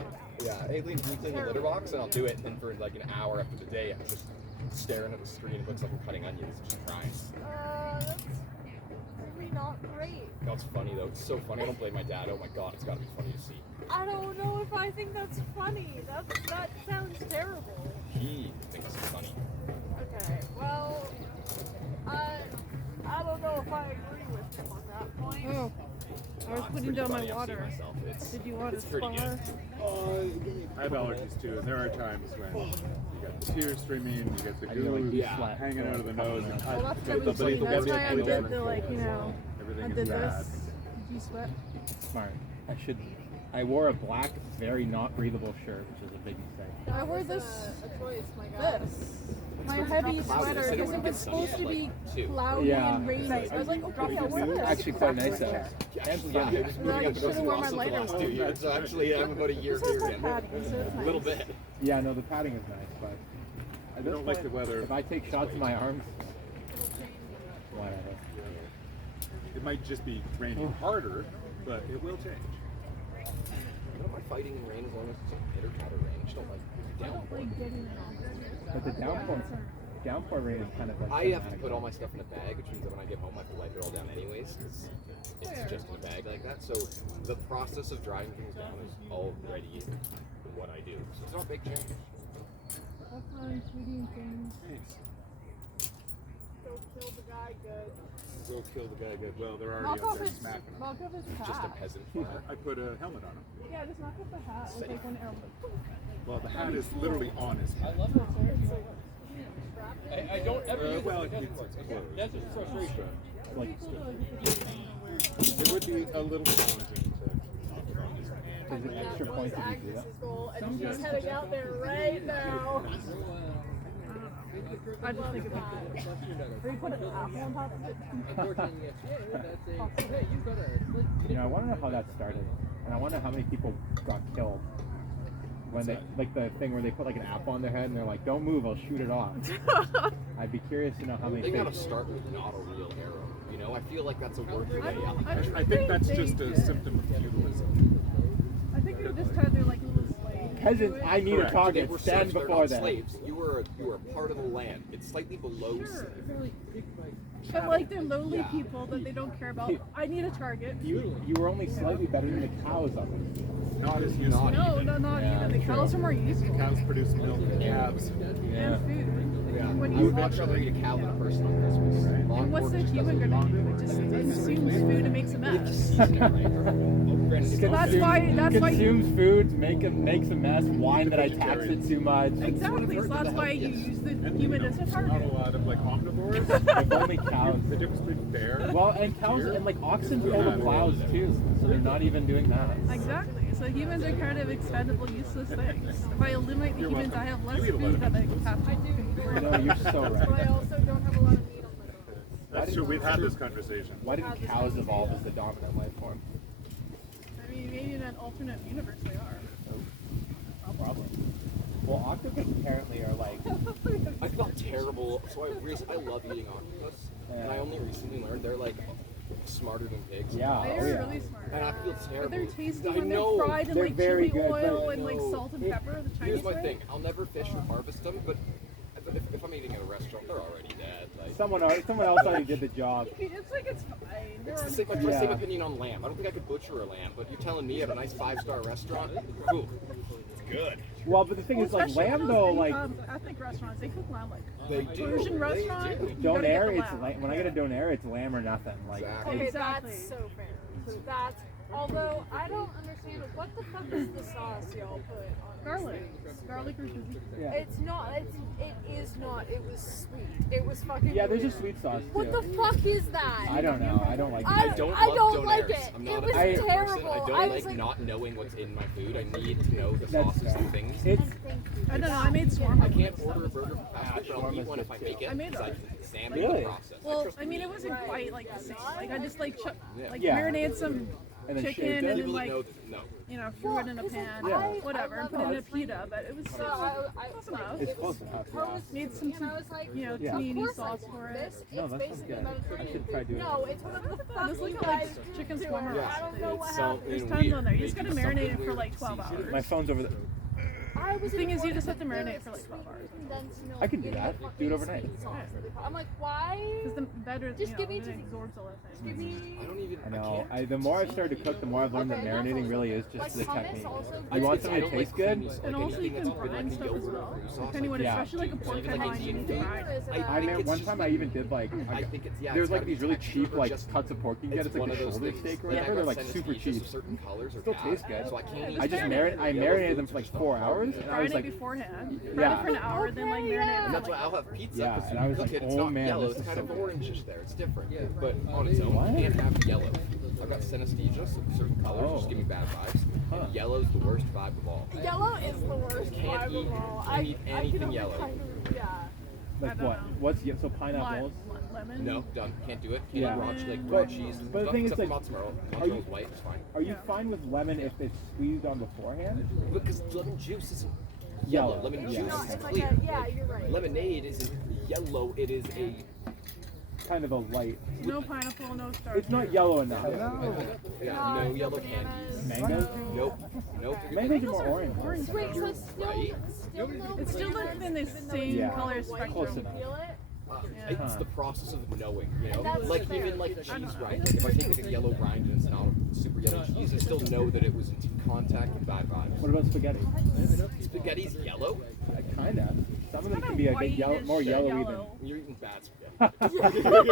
Aileen, can you clean the litter box? And I'll do it. And for like an hour after the day, I'm just staring at the screen. It looks like I'm cutting onions, just crying. That's really not great. That's funny though. It's so funny. I don't blame my dad. Oh my god, it's gotta be funny to see. I don't know if I think that's funny. That sounds terrible. He thinks it's funny. Okay, well, I don't know if I agree with him on that point. Oh, I was It's putting pretty down my funny. I've seen water. myself. Did you want to it's pretty spar? good. I have allergies too, and there are times when you got the tears streaming, you get the I do like goo deep yeah. sweat. hanging out of the nose, and Well, that's the probably bleed- that's the why I bleed did over. the like, you know, Everything I is did bad. this. Did you sweat? Smart. I wore a black, very not breathable shirt, which is a big mistake. I wore this. My heavy sweater because it was supposed to be cloudy Yeah. and rainy. I was like, okay, I'll wear this. Actually, quite nice though. And Yeah, fun. it was moving up to should've worn my Boston for the lighter last one. 2 years. So actually, I'm about a year This is here my again. padding, so it's A nice. little bit. Yeah, no, the padding is nice, but I don't like the weather. if I take shots in my arms, whatever. It might just be raining harder, but it will change. I don't mind fighting in rain as long as it's a pitter patter rain. I just don't like downpour. But the downpour rain is kind of like. I have to put all my stuff in a bag, which means that when I get home, I have to wipe it all down anyways. It's just in a bag like that. So the process of drying things down is already what I do. So it's not a big change. Have fun shooting things. Go kill the guy good. Go kill the guy good. Well, they're already up there smacking him. Knock off his hat. Just a peasant farmer. I put a helmet on him. Yeah, just knock off the hat with like one arrow. Well, the hat is literally on his head. I don't ever Well, it's closed. That's just frustration. Like, It would be a little challenging to. is it extra points if you do that? And he's heading out there right now. I just think it's like, we put an apple on top of it. Unfortunately, that's hey, you've got a You know, I want to know how that started, and I wonder how many people got killed when they like the thing where they put like an apple on their head and they're like, "Don't move, I'll shoot it off." I'd be curious to know how many. They gotta people- start with not a real arrow. You know, I feel like that's a working way out. I think that's just a symptom of feudalism. I think they just had their like little slave. Peasants, I need a Correct. They target. were Stand serfs, they're before not them. slaves. You were part of the land. It's slightly below slave. But like they're lowly Yeah. people that they don't care about. I need a target. You were only slightly better than the cows of it. Not as useful. No, not Yeah, even. The cows are more useful. Cows produce milk and calves. Yeah. And food. What do I you would much rather eat a cow than a person on Christmas. And what's the human gonna do? It just consumes food and makes a mess. So that's why Consumes food, makes a mess, whine that I tax it too much. exactly. So that's why you use the human as a Not a target. lot of like omnivores. If only cows. The difference between bear. Well, and cows and like oxen pull the plows too, so they're not even doing that. Exactly. So humans are kind of expendable, useless things. If I eliminate the humans, I have less food that I have to consume. No, you're so But right. I also don't have a lot of meat on my bones. That's true. We've had this conversation. Why didn't cows evolve as the dominant life form? I mean, maybe in an alternate universe they are. No problem. Well, octopus apparently are like. I felt terrible. So I love eating octopus, and I only recently learned they're like smarter than pigs. Yeah. They're Oh, yeah. really smart. And I feel terrible. But they're tasty I when know. they're fried in They're like very chili good, oil but- and like salt and pepper, the Chinese Here's my way. thing. I'll never fish and harvest them, but if I'm eating at a restaurant, they're already dead. Like, Someone else already did the job. It's like it's fine. It's the same, my same opinion on lamb. I don't think I could butcher a lamb, but you're telling me at a nice 5-star restaurant, cool, it's good. Well, but the thing is, like especially lamb those though, big, like ethnic restaurants, they cook lamb like They do. Persian They restaurant. do. you gotta get donair, the it's lamb. when I get a donair, it's lamb or nothing. Like Exactly. Okay, Exactly. that's so fair. That's although I don't understand what the fuck is the sauce y'all put on this Garlic. thing? Garlic or cheesy. yeah, It's not. It is not. It was sweet. It was fucking. yeah. There's a weird. sweet sauce too. What the fuck is that? I don't know. I don't like. I it. don't love like donairs. it. I'm It not was a donor terrible. person. I don't I was like like, not knowing what's in my food. I need to know the That's sauces fair. and things. It's I don't know. I made shawarma. I can't order a burger from fast food, but I'll eat one if I make it. I made because I it. can examine Really? the process. Well, I mean, it wasn't quite like the same. Like I just like Yeah. marinated some and then chicken shaved and it. then People that like know, no. you know threw it in a pan, Yeah. whatever, and put it in a pita. But it was so close enough. It's close enough. Yeah. Made some and I was like, you know Yeah. tahini sauce for it. this No, it's that sounds basically good. I Mediterranean should try food. doing No, it. it's what the Just fuck look you at like guys chicken do. shawarma. Yeah. I don't know what It's happened. There's something tons weird. on there. You They just gotta do marinate it something for like weird. 12 hours. My phone's over there. I was The thing is, you just have to informed marinate that for like there 12 was hours. sweet condensed milk I can do in that. the Do it fucking overnight. sweet sauce. I'm like, why? Because the better, Just you give know, me it just- absorbs all that Give thing. me. I don't even. I know. can't. The more I've started to cook, the more I've learned that Okay, marinating that's really is like just the hummus technique. also You want good. something to taste good? And also you can brine stuff as well. Depending what, Yeah. especially like a pork Even like tenderloin, you Indian need to food. brine. I mean, one time I even did like, I think it's there's it's like gotta these be really texture cheap or like just- cuts of pork you can get. It's like one a of those shoulder things. steak or Like, whatever. They're I've like got super synesthesia, cheap. so certain colors are Still bad, tastes good. So I can't eat I just yellow marinated them foods for or like stuff 4 like hours, that. and I Brine was it like, beforehand. Brine Yeah. it for an hour, then like marinate it. And for, that's why like, I'll have pizza. Yeah, because and you I was cook like, it, it's oh, not man, yellow. this It's is kind so of good. orangish there. It's different. But on its own, What? you can't have yellow. I've got synesthesia, so certain colors Oh. just give me bad vibes. Huh. And yellow's the worst vibe of all. Yellow is the worst Can't vibe eat- of all. can't eat I anything can only yellow. kind of, yeah. like I don't what? know. What's so pineapples? Lemon. No, done. Can't do it. Can't Yeah. eat raw, like But- raw cheese. and but the stuff, thing is, except like, for mozzarella. are Mozzarella's you- white. It's fine. Are you fine with lemon if it's squeezed on beforehand? Because lemon juice isn't yellow. Lemon Yeah. juice No, is It's like clear. yeah, you're right. Lemonade isn't yellow. It is a. Kind of a light. No pineapple, no starch. It's not yellow enough. Yeah, no yellow candies. Mangoes? Nope. Nope. Mangoes are more orange. Wait, so it's still, Right? still no It's still bananas, within the even though same Yeah. color Close spectrum. enough. feel it? It's the process of knowing, you know? That's Like fair. even like cheese rind. Like if I take like a yellow rind and it's not a super yellow cheese, I still know that it was in contact with bad vibes. What about spaghetti? Spaghetti's yellow? Kinda. Some of them can be a bit yellow, more yellowy than. You're eating bad spaghetti.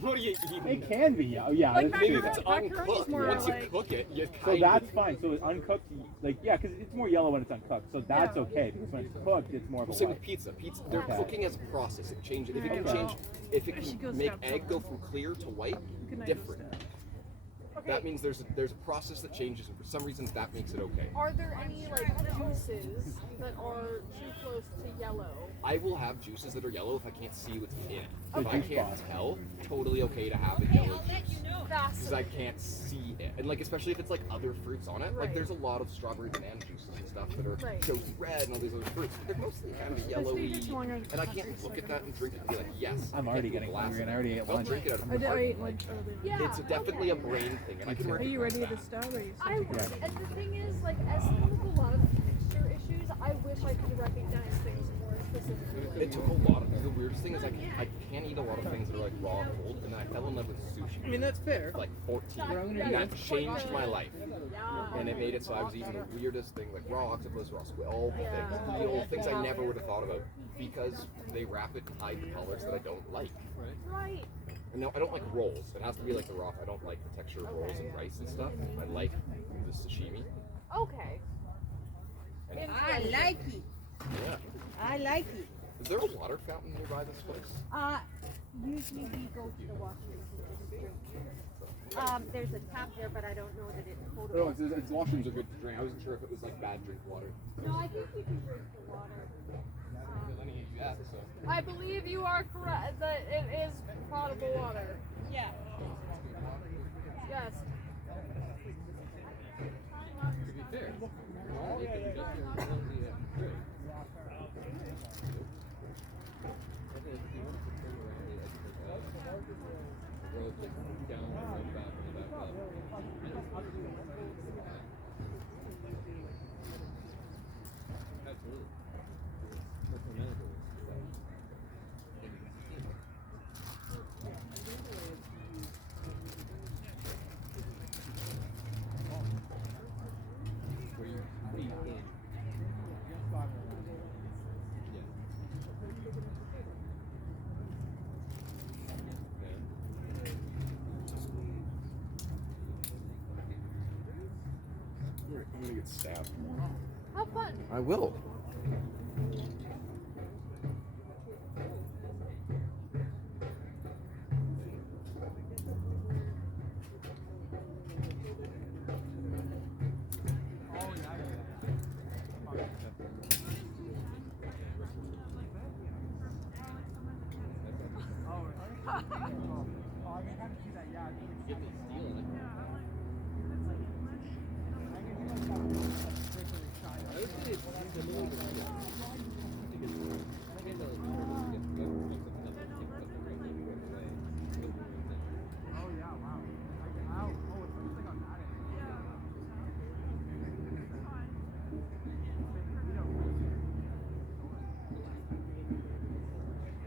What are you eating? It can be yellow. Yeah, Like that's Maybe true. if it's Macaroni's uncooked, more once you like- cook it, you So kind that's of... fine. So it's uncooked, like yeah, because it's more yellow when it's uncooked. So that's Yeah. okay because when it's cooked, it's more of a Same white. with pizza. Pizza, they're Okay. cooking as a process. It changes. If it can Okay. change, if it I should go can make snap egg some. go from clear to white, Good night, different. Steph. That means there's a process that changes, and for some reason that makes it okay. Are there any like juices that are too close to yellow? I will have juices that are yellow if I can't see what's in it. The If I juice can't box. tell, totally okay to have a yellow juice. That's Because I can't see it. And like especially if it's like other fruits on it. Like Right. there's a lot of strawberry banana juices and stuff that are Right. chosen red and all these other fruits. But they're mostly kind of yellowy. And I can't look at that and drink it and be like, yes. I'm I already can't do a getting glass hungry of and I it. already ate I'll lunch. drink it out of I my did. I heart. ate lunch earlier. yeah. It's definitely a brain thing, and I can Are recognize you ready that. to stop? Or are you I Yeah. and the thing is, like, as someone with a lot of texture issues, I wish I could recognize things more specifically. It took a lot of. The weirdest thing is I can't eat a lot of things that are like raw and cold, and then I fell in love with sushi. I mean, that's fair. at, like 14, and that changed my life. And it made it so I was eating the weirdest thing, like raw octopus, raw squid, all the things, the old things I never would have thought about because they wrap it and hide the colors that I don't like. Right. And no, I don't like rolls. It has to be like the raw. I don't like the texture of rolls and rice and stuff. I like the sashimi. Okay. I like it. Yeah. I like it. Is there a water fountain nearby this place? Usually we go to the washroom to just drink. There's a tap there, but I don't know that it's No, potable. it's washrooms are good to drink. I wasn't sure if it was like bad drink water. No, I think you can drink the water. Let me do that. So. I believe you are correct that it is potable water. Yeah. Yes. To be fair, all you can just only have three. Down and back and back up. Absolutely. get stabbed more. How fun. I will.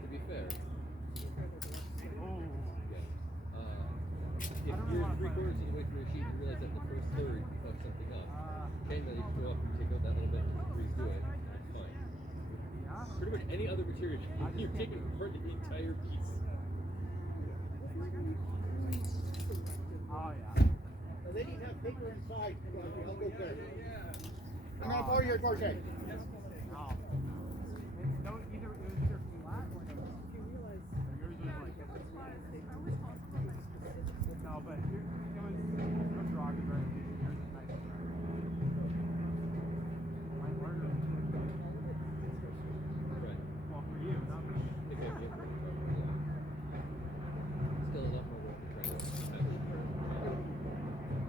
To be fair, if you're 3/4 of the way through a sheet and realize that the first third you fuck something up, okay, then you go up and take out that little bit and redo it, it's fine. Pretty much any other material, you're taking apart the entire piece. Oh yeah. They need to have paper inside. I'll go there. I'm gonna borrow your crochet. No. It was either flat or no. Yours was like. No, but it was rock and very easy. Yours is nice and dry. My murder is Right. well for you, not for me. Still a lot more work to try to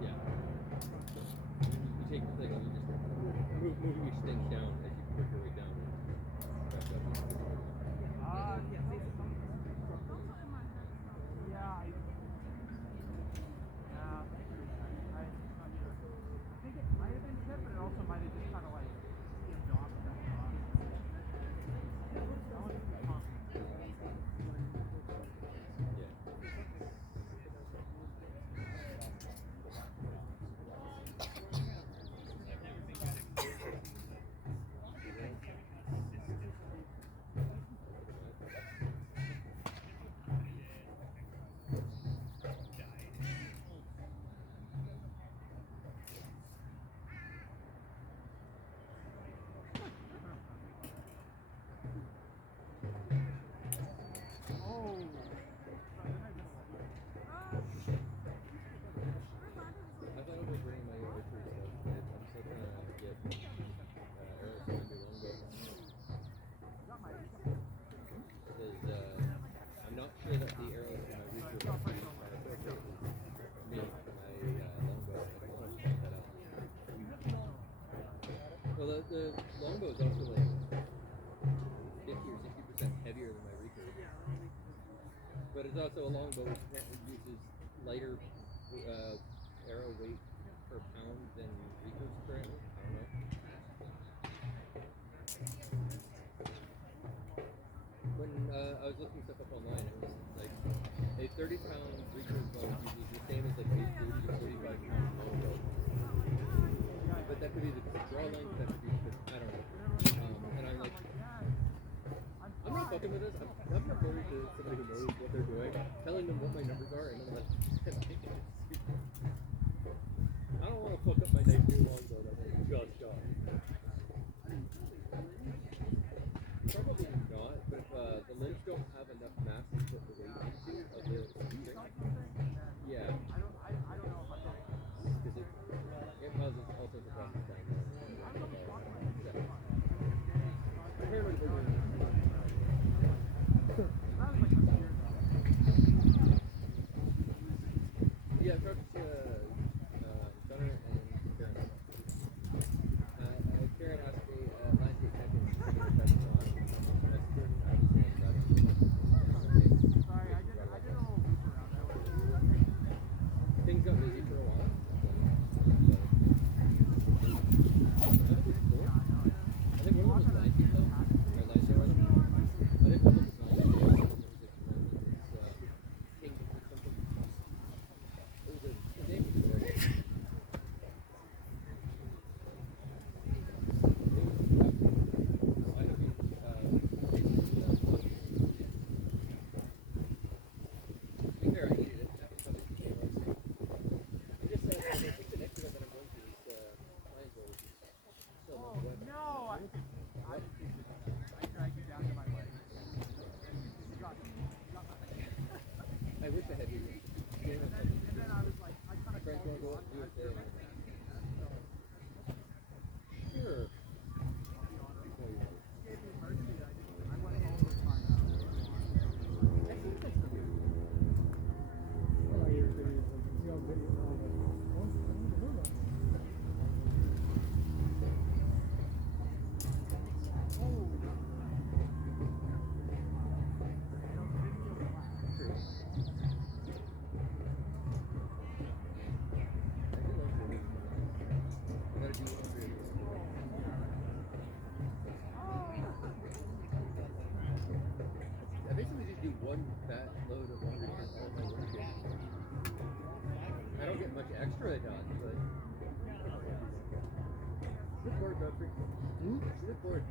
yeah. You take the thing and you just move each thing down as you work your way down. Yeah. Not sure. I think it might have been tip, but it also might have just kind of like skimmed off. I thought about bringing my archery stuff, but I'm still trying to get arrows for my new longbow. Because I'm not sure that the arrows in my reaper are appropriate for me for my longbow. I don't want to find that out. Well, the longbow is also like 50 or 60% heavier than my reaper. But it's also a longbow which uses lighter arrow weight per pound than reapers currently. I don't know. When I was looking stuff up online, it was like a 30-pound reaper bow uses the same as like a 30 to 45-pound longbow. But that could be the draw length, that could be the, I don't know. And I'm like, I'm not fucking with this. I'm reporting to somebody who knows what they're doing, telling them what my numbers are, and I'm like, I don't want to fuck up my nice new longbow that I just got. Probably not, but if the limbs don't have enough mass to put the weight into of the string, yeah. Because it causes all sorts of problems down there. wish I had you. Frank, you want to go up and do it there? Sure. I basically just do one fat load of laundry for all my work days. I don't get much extra done, but good board, Godfrey. Good board.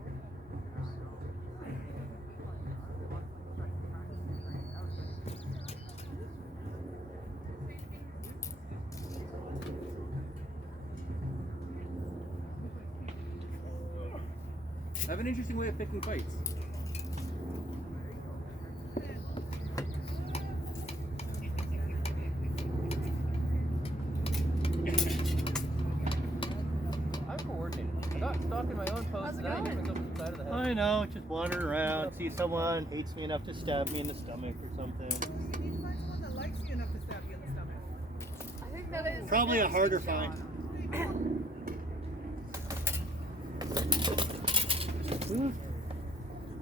I have an interesting way of picking fights. I'm coordinated. I'm not stalking my own post and I hit myself in the side of the head. I know, just wandering around, see someone hates me enough to stab me in the stomach or something. You need to find someone that likes you enough to stab you in the stomach. I think that is Probably a harder find.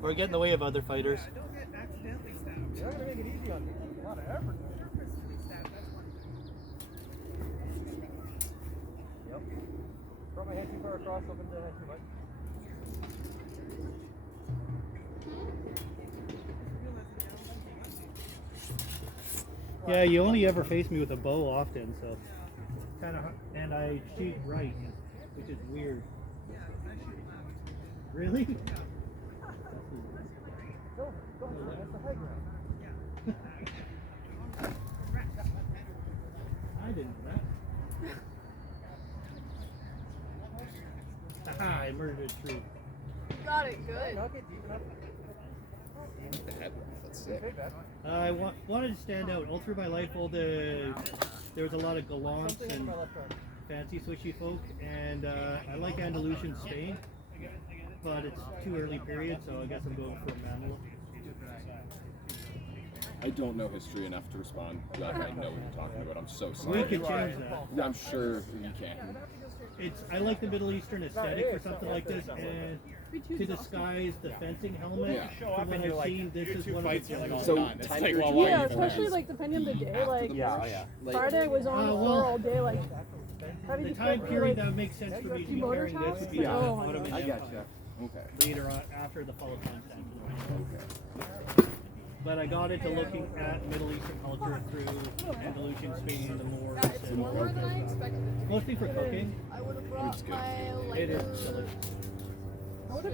Or get in the way of other fighters. Yeah, don't get accidentally stabbed. You're not going to make it easy on me. It's a lot of effort. Purposefully stabbed, that's one thing. Yep. Brought my head too far across, opened the head too much. Yeah, you only ever face me with a bow often, so kind of, and I shoot right, which is weird. Yeah, I shoot left. Really? Go, that's the high ground. I didn't know that. Haha, I murdered a tree. got it good. Okay, deep enough. That's sick. I wanted to stand out. All through my life, there was a lot of gallants and fancy swishy folk, and I like Andalusian Spain, but it's too early period, so I guess I'm going for Manuel. I don't know history enough to respond. Like, I know what you're talking about. I'm so sorry. We could change that. I'm sure you can. I like the Middle Eastern aesthetic for something like this, and to disguise the fencing helmet. Yeah. From what I've seen, this is one of the So, Yeah, especially like depending on the day. Like Friday was on the floor all day. Like having the to time put, period like, that makes sense for me to be motor wearing this would be house? the Oh, Ottoman I Empire. gotcha. Okay. Later on, after the fall of Constantinople. Okay. But I got into looking at Middle Eastern culture through Andalusian Spain, the Moors, It's and warmer than I expected it to be. mostly for cooking. I would have brought my It lighter. is delicious.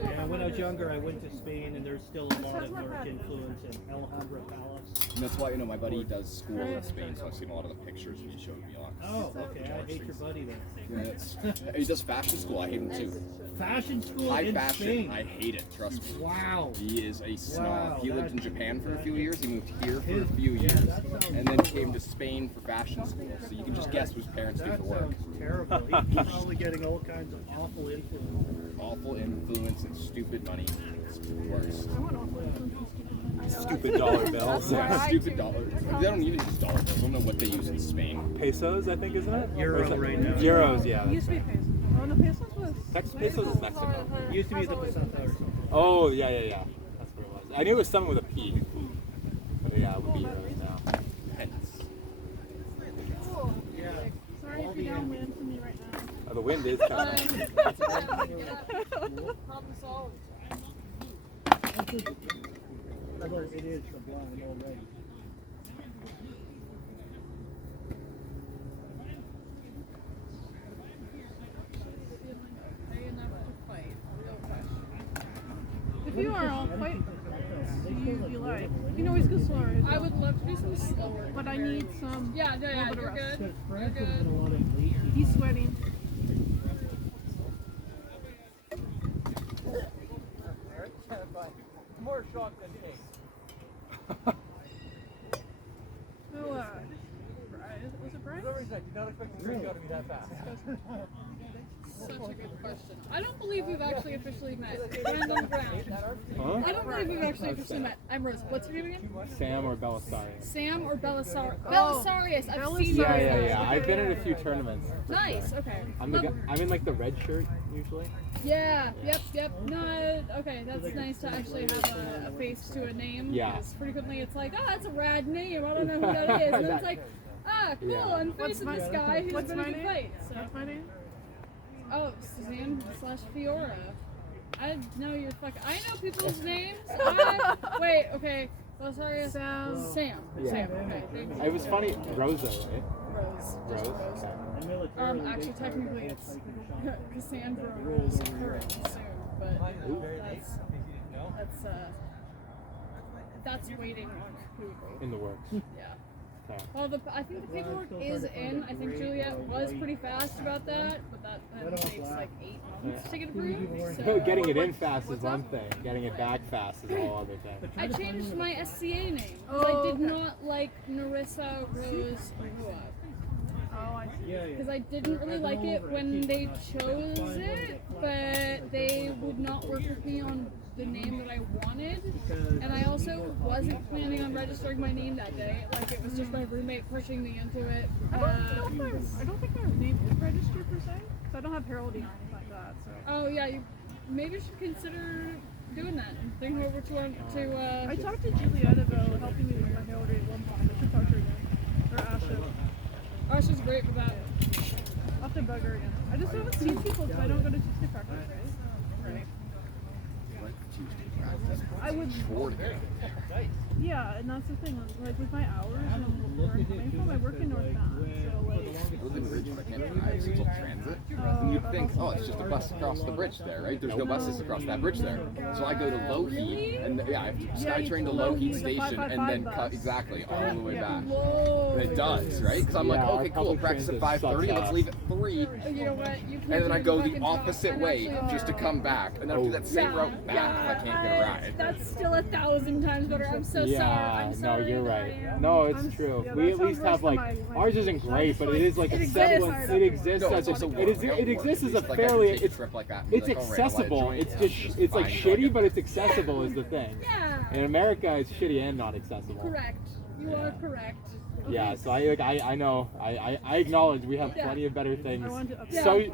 Yeah, when I was younger, I went to Spain, and there's still a lot of Moorish influence in Alhambra Palace. And that's why, my buddy does school in Spain, so I've seen a lot of the pictures and he showed me a lot. Oh, okay. I hate your buddy then. Yeah, he does fashion school. I hate him too. Fashion school High in fashion. Spain. I hate it. Trust me. Wow. He is a snob. Wow, He lived in that's- Japan for a few years. He moved here for a His- few yeah, years, that sounds and then came to Spain for fashion school. So you can just guess what his parents do That for work. sounds terrible. He's probably getting all kinds of awful influence. Awful influence and stupid money. It's the worst. Stupid dollar bills. Yeah, stupid dollars. They don't even use dollar bills. I don't know what they use in Spain. Pesos, I think, isn't it? Euro Or is it- right now. Euros, yeah. It used to be pesos. Oh, no, pesos was. Pesos is Mexico. Used to be the peseta or something. Oh, yeah. That's what it was. I knew it was something with a P. But yeah, it would be euros now. Pence. Cool. Yeah. Sorry if you don't win for me right now. Oh, the wind is coming. Problem solved. Although it is sublime already. If you are all quite you like, you can always go slower. I would love to do some slower, but I need some. Yeah, you're good. Because France has been a lot of late. He's sweating. More shock than eight. Oh, expecting the show to be that fast. Such a good question. I don't believe we've actually officially met. Random ground. Huh? I don't believe we've actually officially met. I'm Rose. What's your name again? Sam or Belisarius? Sam or Belisarius? Oh, Belisarius. I've seen you. Yeah. I've been in a few tournaments. Nice. Okay. I'm in like the red shirt usually. Yeah. Yep. No. Okay. That's nice to actually have a face to a name. Yeah. Because frequently it's like, oh, that's a rad name. I don't know who that is. And then it's like, ah, cool. Yeah. I'm facing this guy who's what's been my in a name? fight. So. What's my name? Oh, Suzanne/Fiora. I know you're fucking. I know people's names. Wait, okay. Well, sorry. Sam. Yeah. Sam. Okay. Thank you. It was funny. Rosa, right? Rose. Rose. Okay. Actually, technically, it's Cassandra Rose Curran soon, but that's waiting on approval. In the works. Yeah. Well, I think the paperwork is in. I think Juliet was pretty fast about that, but that takes like 8 months to get approved. So. Getting it in fast is one thing. Getting it back fast is a whole other thing. I changed my SCA name because I did not like Narissa Rose Uhua. Oh, I see. Because I didn't really like it when they chose it, but they would not work with me on the name that I wanted, and I also wasn't planning on registering my name that day. Like, it was just my roommate pushing me into it. I don't think our name is registered per se, because I don't have heralding or anything like that. So. Oh yeah, you maybe should consider doing that. Bring her over to I talked to Juliet about helping me with my heraldry at one point. I should talk to her again. Or Asha. Asha's great for that. I'll have to bug her again. I just haven't seen people because I don't go to Tuesday practice, right? Right. I would. Yeah, and that's the thing. Like with my hours and where I'm coming from, I work in North Bound, so like. I live in Ridge, but I can't drive since transit. And you'd think, oh, it's just a bus across the bridge there, right? There's no buses across that bridge there. So I go to Lougheed, and I have to SkyTrain to Lougheed Station, and then cut exactly all the way back. And it does, right? Because I'm like, okay, cool. Practice at 5:30. Let's leave at 3. You know what? And then I go the opposite way just to come back, and then I do that same route back if I can't get a ride. That's still 1,000 times better. I'm so sorry. I'm sorry. No, you're right. No, it's true. We at least have like ours isn't great, but it is like a semblance. It exists as it exists as a fairly it's accessible. It's just it's like shitty, but it's accessible is the thing. Yeah. In America, it's shitty and not accessible. Correct. You are correct. Yeah, so I know I acknowledge we have plenty of better things.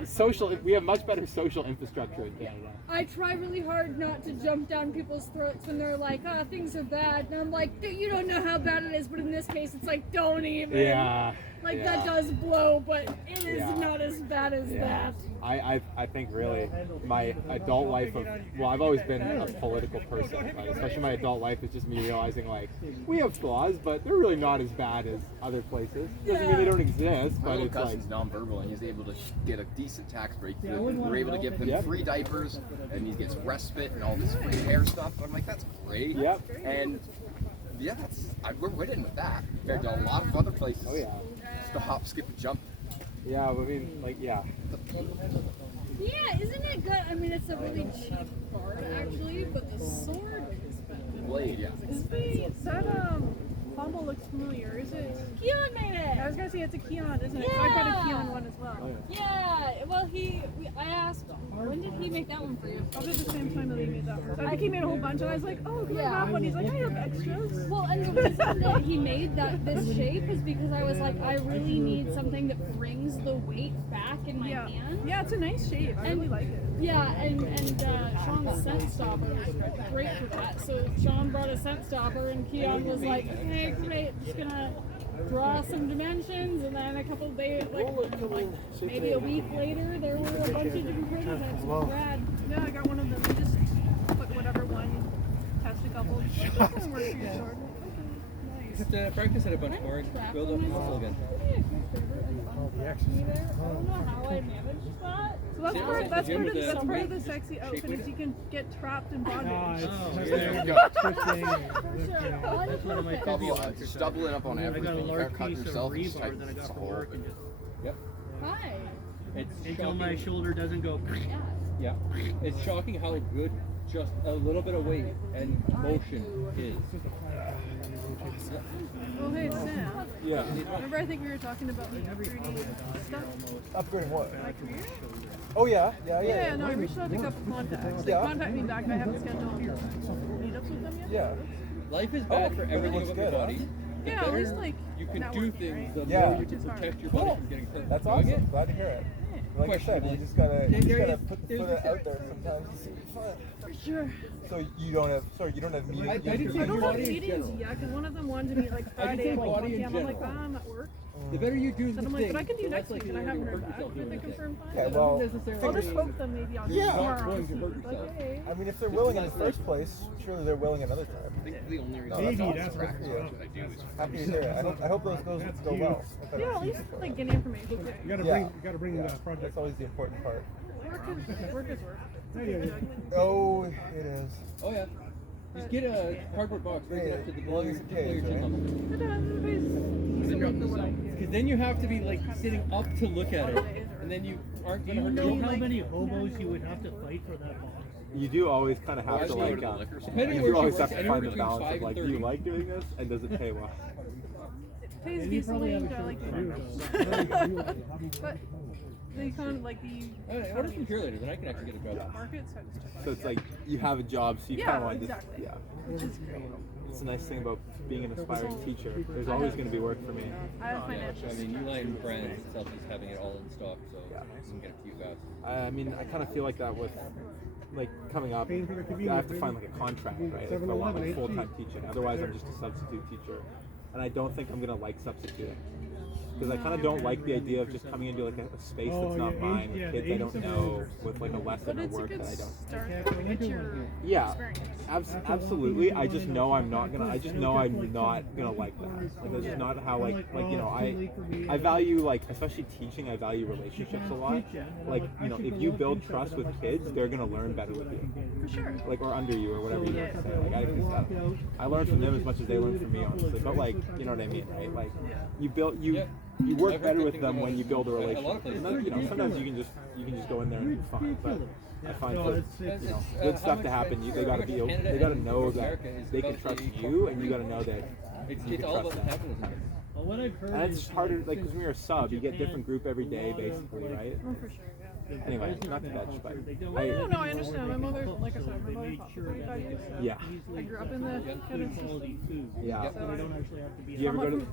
Social we have much better social infrastructure in Canada. I try really hard not to jump down people's throats when they're like, oh, things are bad, and I'm like, dude, you don't know how bad it is, but in this case, it's like, don't even. Yeah. Like that does blow, but it is not as bad as that. I think really my adult life of I've always been a political person, but especially my adult life is just me realizing like we have flaws, but they're really not as bad as other places. Doesn't mean they don't exist, My but little it's like cousin's nonverbal, and he's able to get a decent tax break. We're able to give him free diapers, and he gets respite and all this free hair stuff. I'm like, that's great. Yep. And yeah, we're winning with that compared to a lot of other places. Oh yeah. Just a hop, skip, and jump. Yeah, I mean, like, yeah. Yeah, isn't it good? I mean, it's a really cheap card, actually, but the sword is expensive. Blade, yeah. That combo looks familiar. Is it? Keon made it! I was gonna say it's a Keon, isn't it? Yeah. I got a Keon one as well. Yeah, well, I asked, when did he make that one for you? Probably the same time that he made that one. I think he made a whole bunch, and I was like, oh, can I have one? He's like, I have extras. Well, and the reason that he made this shape is because I was like, I really need something that brings the weight back in my hand. Yeah, it's a nice shape. I really like it. Yeah, and Sean's scent stopper was great for that. So Sean brought a scent stopper, and Keon was like, hey, great, just gonna draw some dimensions, and then a couple of days, like maybe a week later, there were a bunch of different prototypes. It was rad. Yeah, I got one of them. I just put whatever one, test a couple. This one works for your sword. You have to practice it a bunch more and build up muscle again. I don't know how I managed that. So that's part of the sexy outfit is you can get trapped in bondage. Just doubling up on everything. You gotta cut yourself. It's a whole thing. Yep. Hi. Until my shoulder doesn't go. Yeah. It's shocking how good just a little bit of weight and motion is. Oh, hey, Sam. Yeah. Remember, I think we were talking about like 3D stuff. Upgrading what? My career. Oh yeah, yeah. Yeah, no, I reached out to a couple contacts. They contact me back, and I haven't scheduled meetups with them yet. Yeah. Life is bad for everything looks about your good, body. The Yeah, at better least like you can do networking, things, right? the Yeah. more you can protect your body from getting hurt. That's Enjoying awesome. Glad to hear it. Like I said, you just gotta put it out there sometimes. It's fun. For sure. So you don't have meetings. I didn't say I don't have body in meetings general. yet, because one of them wanted to meet like I Friday did at say like 1 body in p.m. I'm like, general. I'm at work. The better you do So the I'm like, but I can do the next less week, and I likely haven't you're heard gonna back. hurt Did yourself they doing confirm time? Yeah, well, I'll just quote them maybe on Yeah. tomorrow. Not going to hurt Like, yourself. hey. I mean, if they're willing in the first place, surely they're willing another time. I think the only reason No, Maybe that's that's awesome. what Yeah. what I do is Happy to hear it. I hope those go well. Yeah, at least like getting information. You gotta bring the project. That's always the important part. Work is work. Oh, it is. Oh yeah. Just get a cardboard box, bring it up to the below your Hey, chin level. Because Because then you have to be like sitting up to look at it, and then you aren't Do gonna you hurt know yourself. how many hobos you would have to fight for that box? You do always kind of have Why to do you go like, to the liquor store? Depending you where do she always works, have to anywhere find the between balance 5 of and like, do 30. you like doing this and does it pay well? pays And you probably decently. have a I like shirt but the like the What are some cheerleaders? And I can actually get a job. markets. I just So it's like you have a job, so you kind of Yeah, want to exactly. just Which is great. It's a nice thing about being an aspiring teacher. There's always going to be work for me. I have Yeah, financial. I mean, Uline Brands itself is having it all in stock, so you can get a few fast. I mean, I kind of feel like that with like coming up. I have to find like a contract, right? If I want like full-time teaching. Otherwise, I'm just a substitute teacher, and I don't think I'm gonna like substituting. Because I kind of don't like the idea of just coming into like a space that's not mine with kids I don't know, with like a lesson But or it's a work good that I don't. start to get your Yeah, experience. absolutely. I just know I'm not gonna. I just know I'm not gonna like that. Like that's just not how like you know I value like especially teaching. I value relationships a lot. Like you know if you build trust with kids, they're gonna learn better with you. For sure. Like or under you or whatever you want to say. Like I learn from them as much as they learn from me, honestly. But like you know what I mean, right? Like you work better with them when you build a relationship. And then, you know sometimes you can just go in there and be fine. But I find for you know good stuff to happen, they gotta know that they can trust you, and you gotta know that you It's can all trust about the them. capitalism. Well, what I've heard And it's just harder, like, because when you're a sub, you get different group every day, basically, right? Oh, for sure. Yeah. Anyway, not to bitch, but No, I understand. My mother, like I said, my mother taught for 25 years. So yeah. I grew up in the kind of system. Yeah. So I don't actually have to be. Do you ever go to?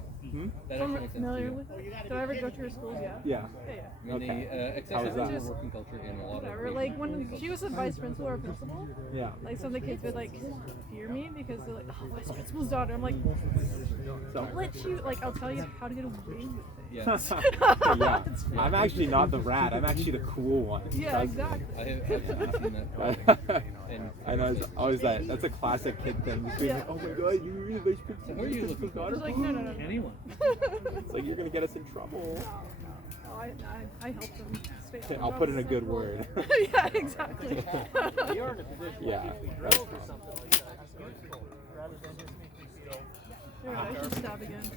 I'm familiar with it. Did I ever go to her schools yet? Yeah. Yeah. I mean, the How was that? accessibility working culture in a lot of Whatever. Like when she was a vice principal or a principal, Yeah. like some of the kids would like fear me because they're like, oh, vice principal's daughter. I'm like, don't let you, like, I'll tell you how to get away with things. Yeah. Yeah. I'm actually not the rat. I'm actually the cool one. Yeah, exactly. I have absolutely seen that. And I know it's always that. That's a classic kid thing. Just being like, oh my god, you really vice principal. So who are you looking for? I was like, no. Anyone. It's like you're gonna get us in trouble. Oh, I help them stay on I'll job. put in a good word. Yeah, exactly. Yeah. That's true. Here, I should stop again.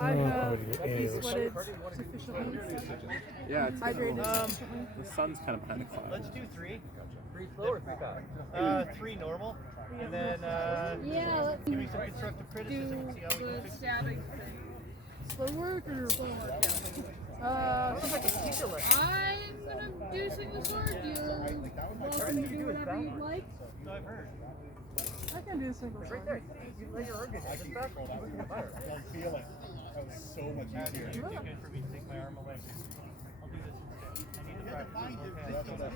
I have sweated sufficiently. Yeah, it's Hydrated sufficiently. the sun's kind of behind the clouds. Let's do 3. 3 slow or 3 fast? 3 normal. And then give me some constructive criticism and see how we can fix it. Slow work or slow work? Sounds like a teacher lesson. I'm gonna do single sword. You're welcome to do whatever you'd like. So I've heard. I can do single sword. Right there. You let your organ. It's fast. You look at the fire. I feel like that was so much easier. It'd be good for me to take my arm away. I'll do this instead. I need to practice. Okay, I feel that.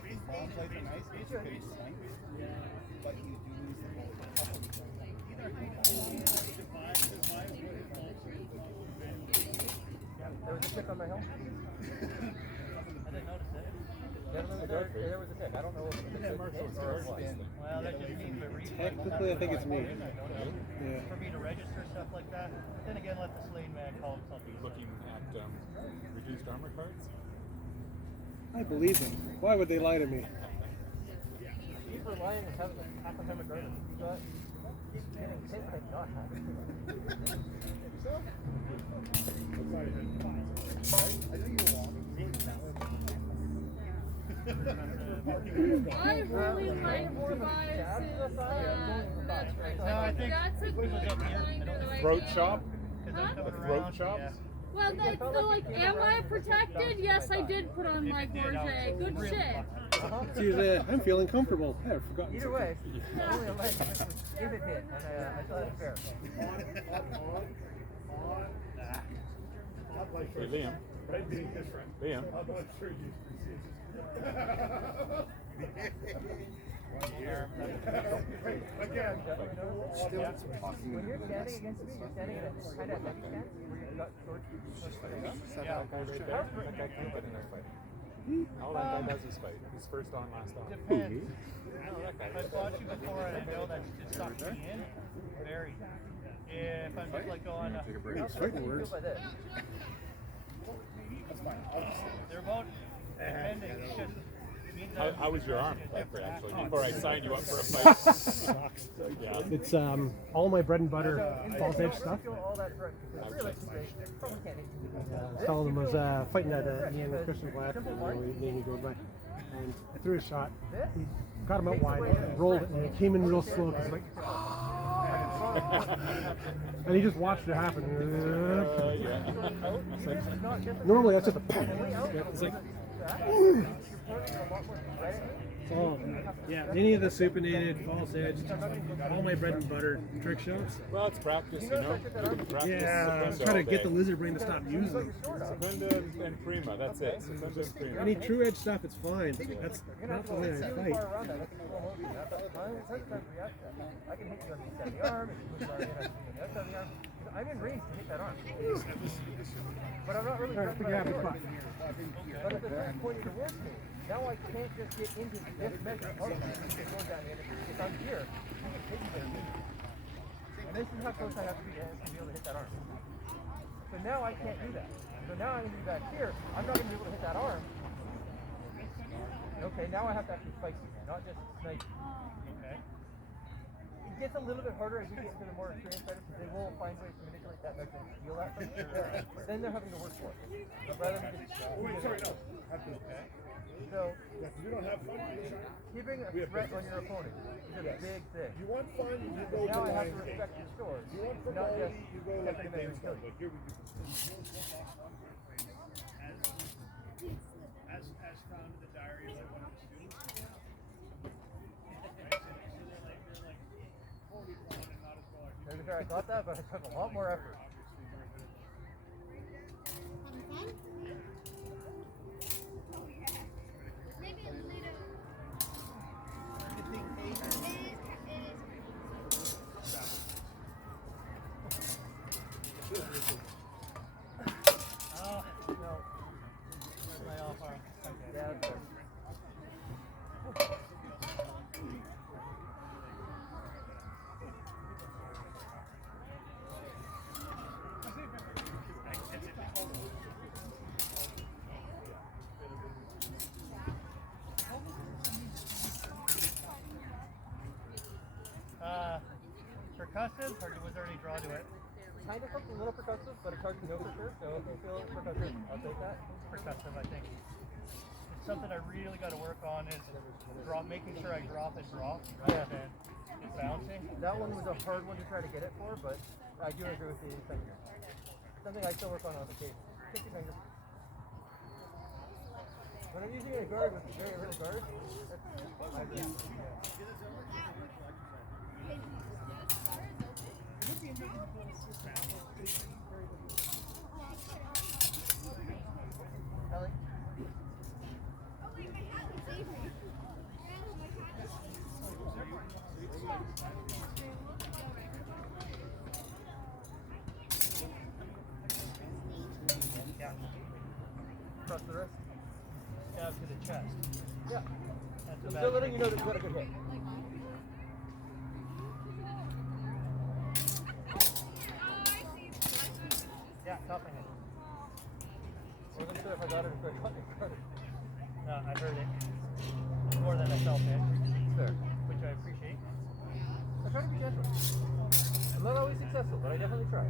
But you do lose the There was a tick on my helmet. I didn't notice it. There was a tick. I don't know if it was a tick or what. Well, that just means Technically, I think it's me. Yeah. For me to register stuff like that. Then again, let the Slade man call himself. Looking at reduced armor cards. I believe them. Why would they lie to me? Keep relying on having a half a time ago. You got. Keep getting sick like not having. I really like Tobias's No, I think that's a it was good up here. kind of like Throat chop. Throat chops? Well, they're like, am I protected? Yes, I did put on my gorget. Good shit. See, I'm feeling comfortable. I have forgotten. Either way, Yeah. only a leg if it hit, and I still had a fair. Hey, Liam. Liam. When you're standing against me, you're standing in a kind of heavy stance where you've got swords pushed straight up. That guy right there. That guy can't get in that fight. All that guy does is fight. He's first on, last on. Depends. If I fought you before and I know that you just sucked me in, very. If I'm just like going, It's fighting words. they're both depending. It's just, How was your arm, actually, before I signed you up for a fight? Yeah. It's all my bread and butter false edge stuff. Telling them was fighting at Ian Christian Black, name he goes by, and I threw a shot. He got him out wide, rolled it, and it came in real slow. Cause like, and he just watched it happen. It's like, normally that's just a it's like. Oh, yeah, any of the supinated, false edge, all my bread and butter trick shots. Well, it's practice, you know. Yeah, I'm trying to get the lizard brain to stop using it. Secunda and Prima, that's it. Secunda and Prima. Any true edge stuff, it's fine. That's not the way I fight. I can hit you on the inside of the arm, and you can the outside of the arm. I'm in range to hit that arm. But I'm not really trying to get it. But if the thing's pointing towards me, now I can't just get into this measure of going down here. If I'm here, you can take me there. And this is how close I have to be to be able to hit that arm. So now I can't do that. So now I'm going to be back here. I'm not going to be able to hit that arm. Okay, now I have to actually fight you, not just snipe you. Okay. It gets a little bit harder as we get into the more experienced fighters because they will find ways to manipulate that measure and steal that from you. But then they're having to work for it. But rather than just okay. So we don't have fun. Keeping a threat on your opponent is a big thing. You want fun, you go now to I have to respect your stores. You want not just you go step like in there and kill you. here we go. as found in the diary of one of the students. To be fair, I thought that, but it took a lot more effort. Oh, no. Where's my off arm? Okay. Yeah, that's fair. Percussive, or was there any draw to it? Kind of something a little percussive, but it's hard to know for sure. So if you feel it's percussive, I'll take that. Percussive, I think. It's something I really got to work on is making sure I drop it rather than it bouncing. That one was a hard one to try to get it for, but I do agree with you. Something I still work on the case. Kick your finger. When I'm using a guard with very little guard, that's my bad. Ellie? Yeah. Across the wrist? Stab to the chest. Yeah. That's I'm a still bad letting you know that you got a good hit. Yeah, topping it. I wasn't sure if I got it or if I got it. No, I heard it. More than I felt it. Fair. Which I appreciate. I try to be gentle. I'm not always successful, but I definitely try.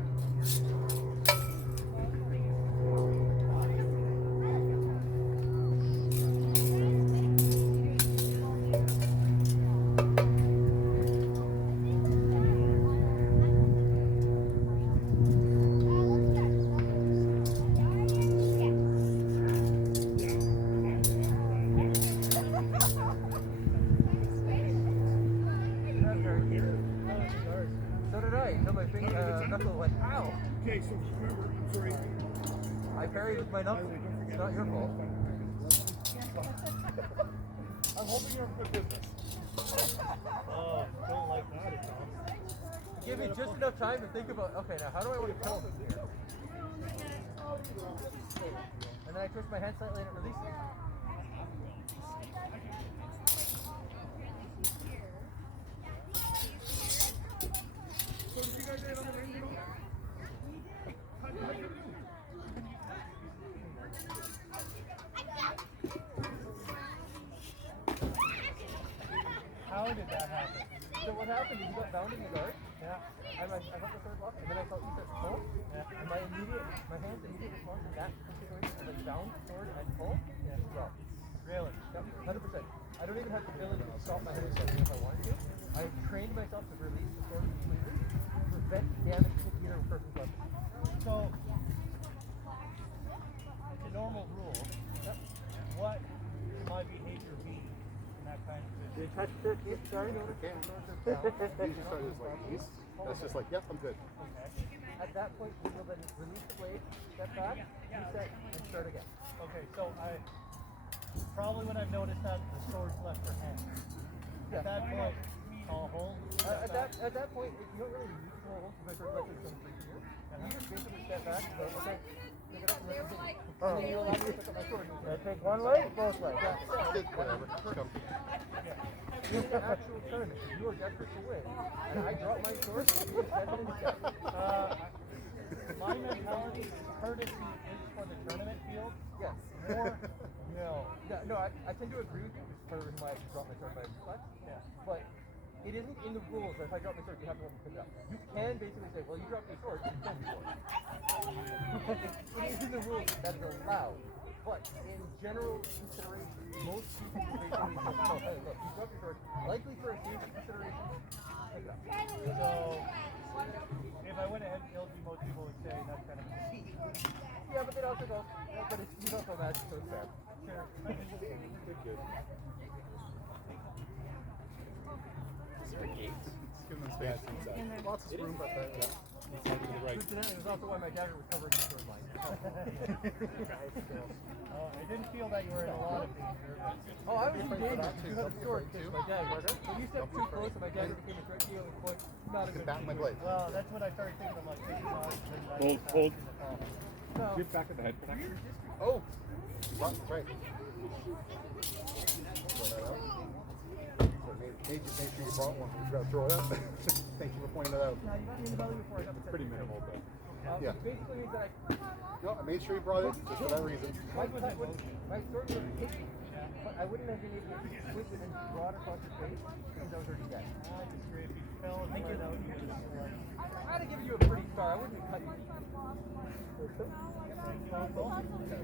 knuckle went, ow! Okay, so remember, I'm sorry. I parried with my knuckle. It's not your fault. I'm hoping you're for business. Oh, don't like that at all. Give me just enough time to think about, okay, now how do I want to kill him here? And then I twist my hand slightly and it releases. How did that happen? So what happened is you got bound in the guard. Yeah. I got the third lock, and then I felt you start to pull. Yeah. And my hand's immediate response in that situation is like down, sword, and pull. Yeah. Drop. Really? Yep, 100%. I don't even have the ability to stop my hand if I want to. I trained myself to release the sword completely, prevent damage to either person's weapon. So, it's a normal rule. Yep. What should my behavior be in that kind of situation? Touch the sorry, no, You just start as like these. That's just like, yep, I'm good. Okay. At that point, you will then release the blade, step back, reset, and start again. Okay, so probably when I've noticed that the sword's left for hand. At that point, I'll hold. At that point, you don't really need to hold because my sword left is free to you. You just basically step back and go, okay, pick it up and let it continue. And then you allow me to pick up my sword. Take one leg, both legs. Whatever. Come. In the actual tournament, if you are desperate to win, and I drop my sword, you just set it in the check. My mentality, courtesy is for the tournament field. Yes. More, no. No, I tend to agree with you, which is part of the reason why I drop my sword by reflex. Yeah. But it isn't in the rules that if I drop my sword, you have to let me pick it up. You can basically say, well, you dropped your sword, you can sword. It is in the rules that is allowed. But in general consideration, most people will basically just go, hey, look, you dropped your sword, likely for a serious consideration, pick it up. So, if I went ahead and killed you, most people would say that's kind of a mistake. Yeah, but they'd also go, yeah, but it's, you don't feel magic, so it's fair. Sure. Good. Gates. Give them space inside. Lots of room, but right. Incidentally, it was also why my dagger was covering the sword line. I didn't feel that you were in a lot of danger. Oh, I was in danger. You had a sword too, my dagger. But you stepped too close and my dagger became a threat to you and point. Not a good back my blade. Well, that's what I started thinking of, like taking off. Hold. No. Do you have back of the head protection? Oh, that's right. Make sure you brought one. You forgot to throw it up. Thank you for pointing that out. No, you got me in the belly before I got the Pretty minimal, but yeah. Basically means that no, I made sure you brought it just for that reason. my sword would have hit you, but I wouldn't have been able to twist it and draw it across your face because I was already dead. I disagree. If you fell and bled out, you would have like. I'd have given you a pretty star. I wouldn't have cut you.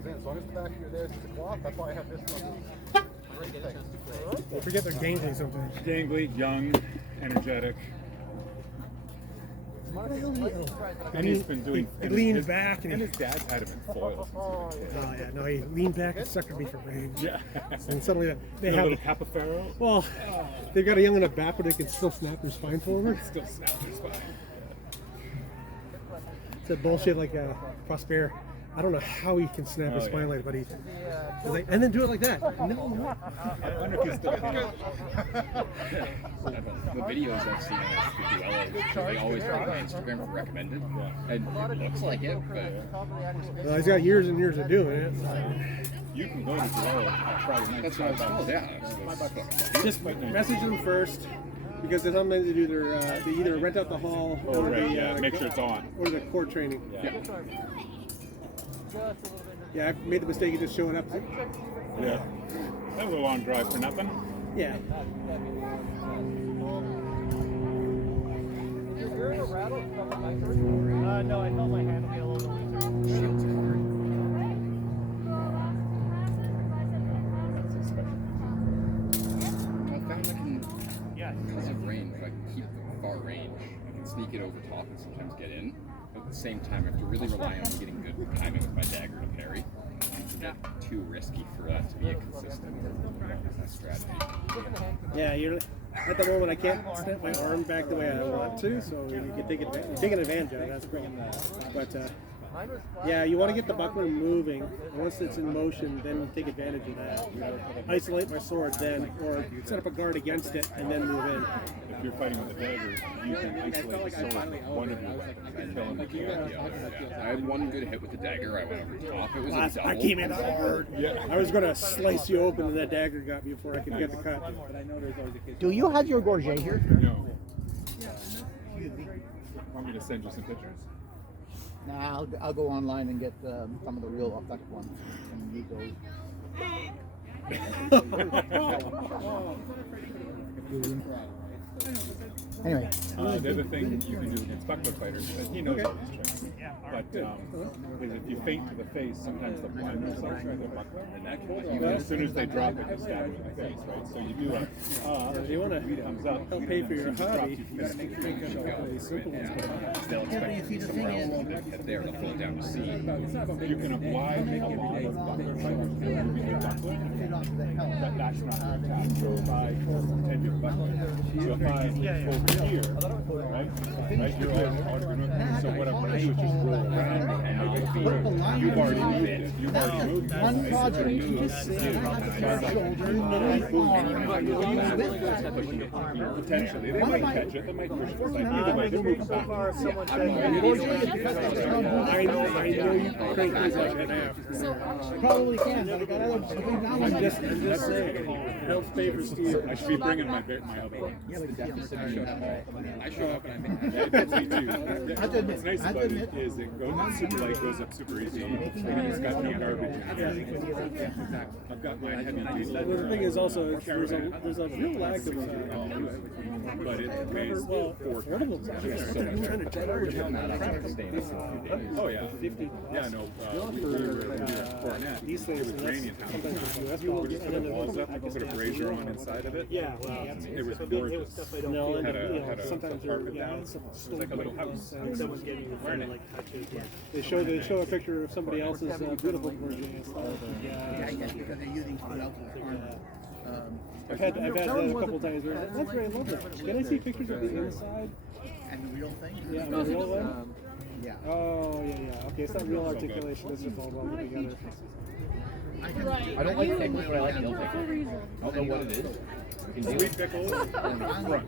As long as the back of your there is a cloth, that's why I have this one. I forget they're gangly sometimes. Gangly, young, energetic. And he's been doing. He leaned back and his dad's had him in foils. Oh yeah, no, he leaned back and suckered me for range. Yeah. And suddenly they a have little Capaferro. Well, they've got a young enough back where they can still snap their spine forward. Still snap their spine. It's that bullshit like Prosper. I don't know how he can snap his spine like that, but he's like, and then do it like that. No. I wonder if he's still The videos I've seen of the duellos, they always put on Instagram for recommended, and it looks like it, but Well, he's got years and years of doing it. You can go to duel Friday night. That's what I was told. Yeah. Just message them first. Because sometimes they do their, they either rent out the hall or make sure it's on. Or the court training. Yeah. Yeah, I made the mistake of just showing up. Yeah. That was a long drive for nothing. Yeah. No, I felt my hand would be a little bit looser. Because of range, if I can keep the far range, I can sneak it over top and sometimes get in. But at the same time, I have to really rely on getting good timing with my dagger to parry. It's a bit too risky for that to be a consistent strategy. Yeah, you're. at the moment I can't snap my arm back the way I want to, so you can take taking advantage of it. That's great. But yeah, you want to get the buckler moving. Once it's in motion, then take advantage of that. Isolate my sword then, or set up a guard against it and then move in. If you're fighting with a dagger, you can isolate the sword with one of your weapons and kill him with the other. I had one good hit with the dagger. I went over top. It was a double. I came in hard. I was going to slice you open, and that dagger got me before I could get the cut. Do you have your gorget here? No. Want me to send you some pictures? Nah, I'll go online and get some of the real authentic ones and use those. Anyway. The other thing you can do against buckler fighters, and he knows all these tricks, but is if you feint to the face, sometimes they'll blind themselves with their buckler, and as soon as they drop it, you stab them in the face, right? So you do if you want to thumbs up, help pay for your hobby, you got to make a simple ones. They'll expect you somewhere else on that head there to fall down to sea. You can apply a lot of buckler fighters moving your buckler, but that's not your attack. So if I pretend your buckler, so if I over here, right, you're all, so what I'm going to do is just roll around and make it feel. You've already moved it. You've already moved it. One project, you just potentially, they might catch it. They might push it. Either way, they're moving back. I know you crank these like that now. Probably can. I'm just saying. Help pay for Steve. I should be bringing my other one. I showed up and I made That's me too. What's nice about it is it goes up super easy. It's got no garbage in it. I've got my heavy diesel. The thing is also, there's a real lack of but it weighs 4 portable. Oh yeah. Yeah, no. We were Coronet. These things, it was raining. We just put the walls up and put a brazier on inside of it. Yeah. It was gorgeous. No, Had a sometimes carpet down. it's It was like a little house. someone's getting like touches. They show a picture of somebody else's beautiful version. I've had that a couple times. That's very lovely. Can I see pictures of the inside? And the real thing? Yeah, the real one? Yeah. Oh, yeah. Okay, it's not real articulation. It's just all well together. Right. I don't like pickles, but I like dill pickles. I don't know what it is. Sweet pickles on the front.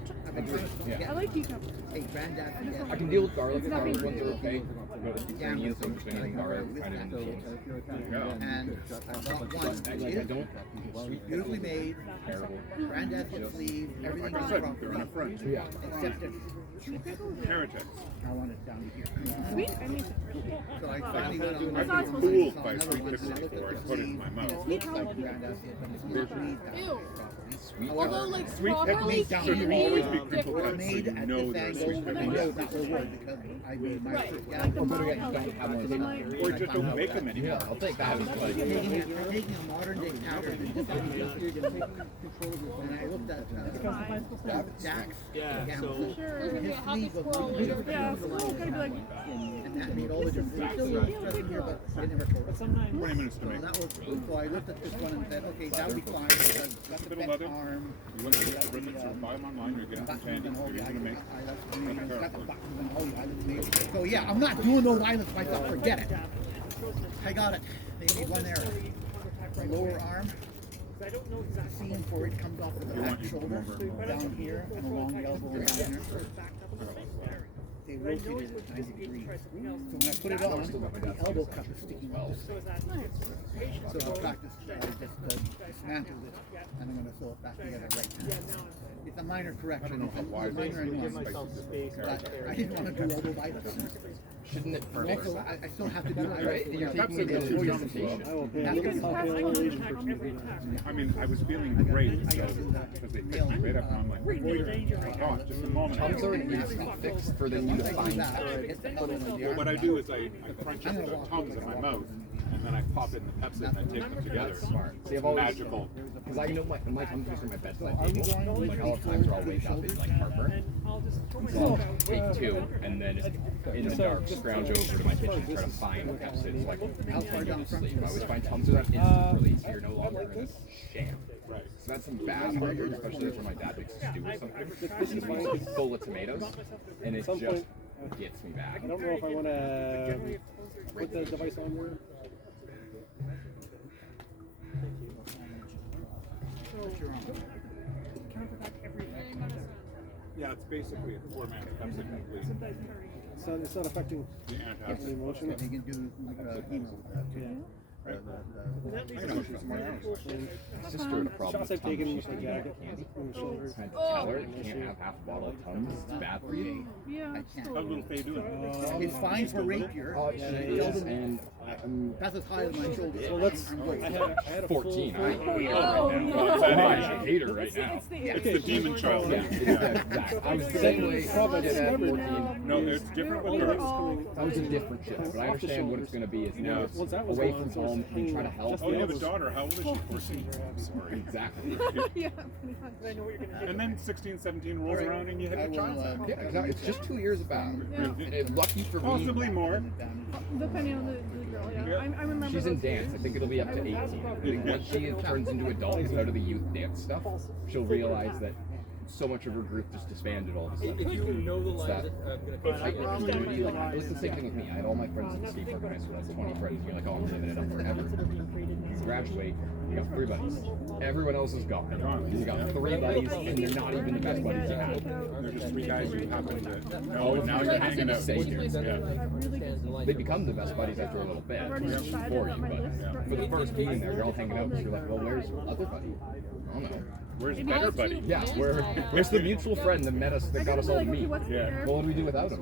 Yeah. I like cucumbers. Hey, Granddad. I can deal with garlic. Garlic ones are okay. Yeah, Green things, garlic. I didn't know. And I bought one. Beautifully made. Granddad can sleeve. Everything on the front. They're on the front. Yeah. Except it. Heretics. I want it down here. Sweet? I mean, So I finally went on. I've been fooled by sweet pickles before. I put it in my mouth. Ew. Sweet. Although, like, Sweet properly pickles should always be different. crinkle cut, so you know they're sweet I know pickles. that will work because I made my Right. first Like the gas. mom Don't have one. Or just don't make them anymore. Yeah, I'll take that. I'm taking a modern day pattern and just taking control of it. And I looked at Jack's gamble. sure. We're gonna His get happy sleeve was squirrel one later. piece. Yeah, so we'll kind of be like, And that made all the difference. Still a little stressing here, but I never told but it. sometimes. 20 minutes to So make. that was cool. So I looked at this one and said, okay, that would be fine because that's the Bit of bent leather. arm. You want to get the ribbons or buy them online, you're getting them handy. You're going to make So yeah, I'm not doing those islands myself. Forget it. I got it. They made one there. The lower arm. Seam for it comes off of the back shoulder, down here, and along the elbow and down here. They rotated it 90 degrees. So when I put it on, the elbow cup is sticking out. So I practiced, I just dismantled it, and I'm going to sew it back together right now. It's a minor correction. It's a minor annoyance. But I didn't want to do all those items. Shouldn't it furnish? Also, I still have to do my You're taking me to the presentation. I mean, I was feeling great because they picked me right up and I'm like, oh, just a moment. Tom's already easily fixed for then you to find. Well, what I do is I crunch up the Tums in my mouth and then I pop it in the Pepsi and I tape them together. That's smart. See, I've It's always magical. because I know my tongue twister, my bedside table. Like all the times where I'll wake up is like heartburn. So I'll take two and then just in the dark scrounge over to my kitchen and try to find Pepsi so I can go to sleep. I always find Tums are that instant release. You're no longer in this sham. Right. So that's some bad heartburn, especially when my dad makes a stew or something. This is when it's full of tomatoes and it just gets me back. I don't know if I want to put the device on here. Yeah, it's basically a 4-man Pepsi complete. It's not affecting The antacid. the emotion. They can do email with that too. Sister had a problem Shots with I've taken Tums. with She my used to jacket candy. on the shoulders. I had to tell her you can't have half a bottle of Tums. It's bad for you. Yeah. How's little Faye doing? It's fine for rapier. Oh, she is, and That's as high as my shoulder. So let's. I'm good. I had a 14. full- I hate her right now. It's the demon child. Yeah, exactly. I was the same way at 14. No, it's different with girls. That was a different shift, but I understand what it's going to be. Is now it's Once that was away gone, from so home it's and try to help. Oh, you have a daughter. How old is she? 14. Sorry. Exactly. Yeah, pretty much. I know what you're gonna do. And then 16, 17 rolls around and you hit your child. Yeah, exactly. It's just 2 years back. Yeah. And lucky for me, Possibly more. Depending on the girl, yeah. I remember she's in those dance. years. I think it'll be up to 18. I think once she turns into adult and out of the youth dance stuff, she'll realize that so much of her group just disbanded all of a sudden. If you know the It's lines, that I'm gonna tight community. Like, it's the same thing with me. I had all my friends in Steve from high school. That's 20 friends. You're like, oh, I'm living it up forever. You graduate, you got 3 buddies. Everyone else is gone. You got 3 buddies, and they're not even the best buddies you have. They're just 3 guys you happen to know, Oh, and now you're hanging out. Yeah. They become the best buddies after a little bit, for you, but for the first being there, you're all hanging out, because you're like, well, where's your other buddy? I don't know. Where's better buddy? Yeah, where's the mutual friend that met us, that got us all to meet? Yeah. Well, what do we do without him?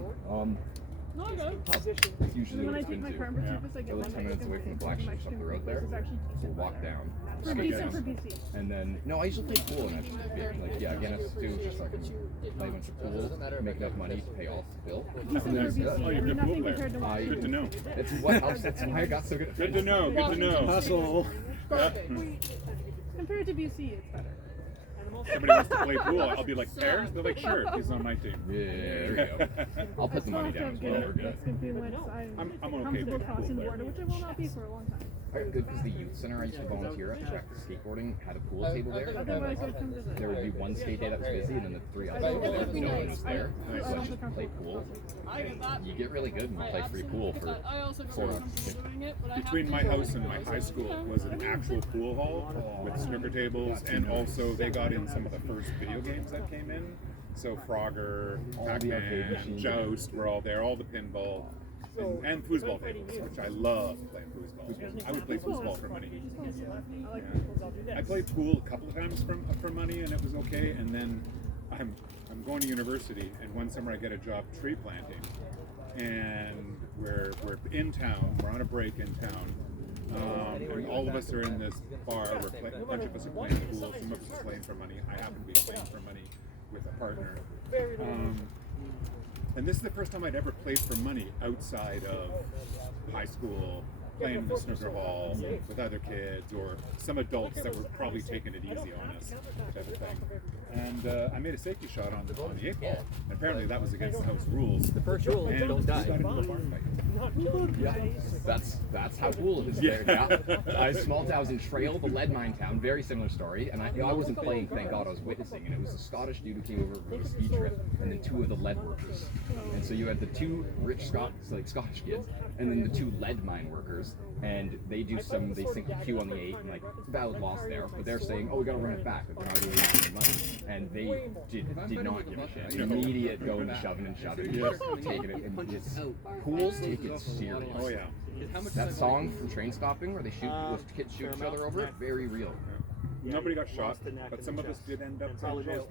No, no. That's usually When what I it's take been my to. car purpose, I I get live one 10 minutes away from the black sheep up the road there, so we'll walk down, For skip BC, down, for BC. and then, no, I usually play pool in Edgerton. Like, yeah, again, it's too, just so I can play a bunch of pool, make enough money to pay off the bill. And then it's good. Oh, you're a good pool player. Good to know. It's what helps, that's why I got so good at Good to know, good to know. Hustle. Compared to BC, it's better. Somebody wants to play pool, I'll be like, Pears? They're like, sure, he's on my team. Yeah, there we go. I'll put the money down as well. We're good. I'm okay comfortable with crossing pool the player. border, which I will not be for a long time. Alright, good, because the youth center I used to volunteer at, track skateboarding, had a pool table there. And Otherwise, like, I'd come visit. there would be one skate day that was busy, and then the 3 others over there, no one was there. So I just play pool. You get really good when you play free pool for 4 months. Between my house and my high school was an actual pool hall with snooker tables, and also they got in some of the first video games that came in. So Frogger, Pac-Man, Joust were all there, all the pinball, and foosball tables, which I love playing foosball. I would play foosball for money. I played pool a couple of times for money, and it was okay. And then I'm going to university, and one summer I get a job tree planting, and we're in town. We're on a break in town, and all of us are in this bar. A bunch of us are playing pool. Some of us are playing for money. I happen to be playing for money with a partner. And this is the first time I'd ever played for money outside of high school, playing in the snooker hall with other kids or some adults that were probably taking it easy on us, type of thing. And I made a safety shot on the 8 ball. And apparently that was against the house rules. The first rule is don't die. Got into a bar fight. Yeah, that's how cool it is there. Yeah, small town. I was in Trail, the lead mine town. Very similar story. And I wasn't playing. Thank God, I was witnessing. And it was a Scottish dude who came over for a ski trip, and then 2 of the lead workers. And so you had the 2 rich Scottish kids, and then the 2 lead mine workers. And they sink the cue on the 8, and like valid loss there. But they're saying, oh, we gotta run it back. But they're not even making money. And they did not give a shit. Immediate going to shoving and shoving, just taking it. And it's pools take it serious. Oh yeah. That song from Train Stopping where they shoot, those kids shoot each other over it, very real. nobody got shot, but some of us did end up in jail.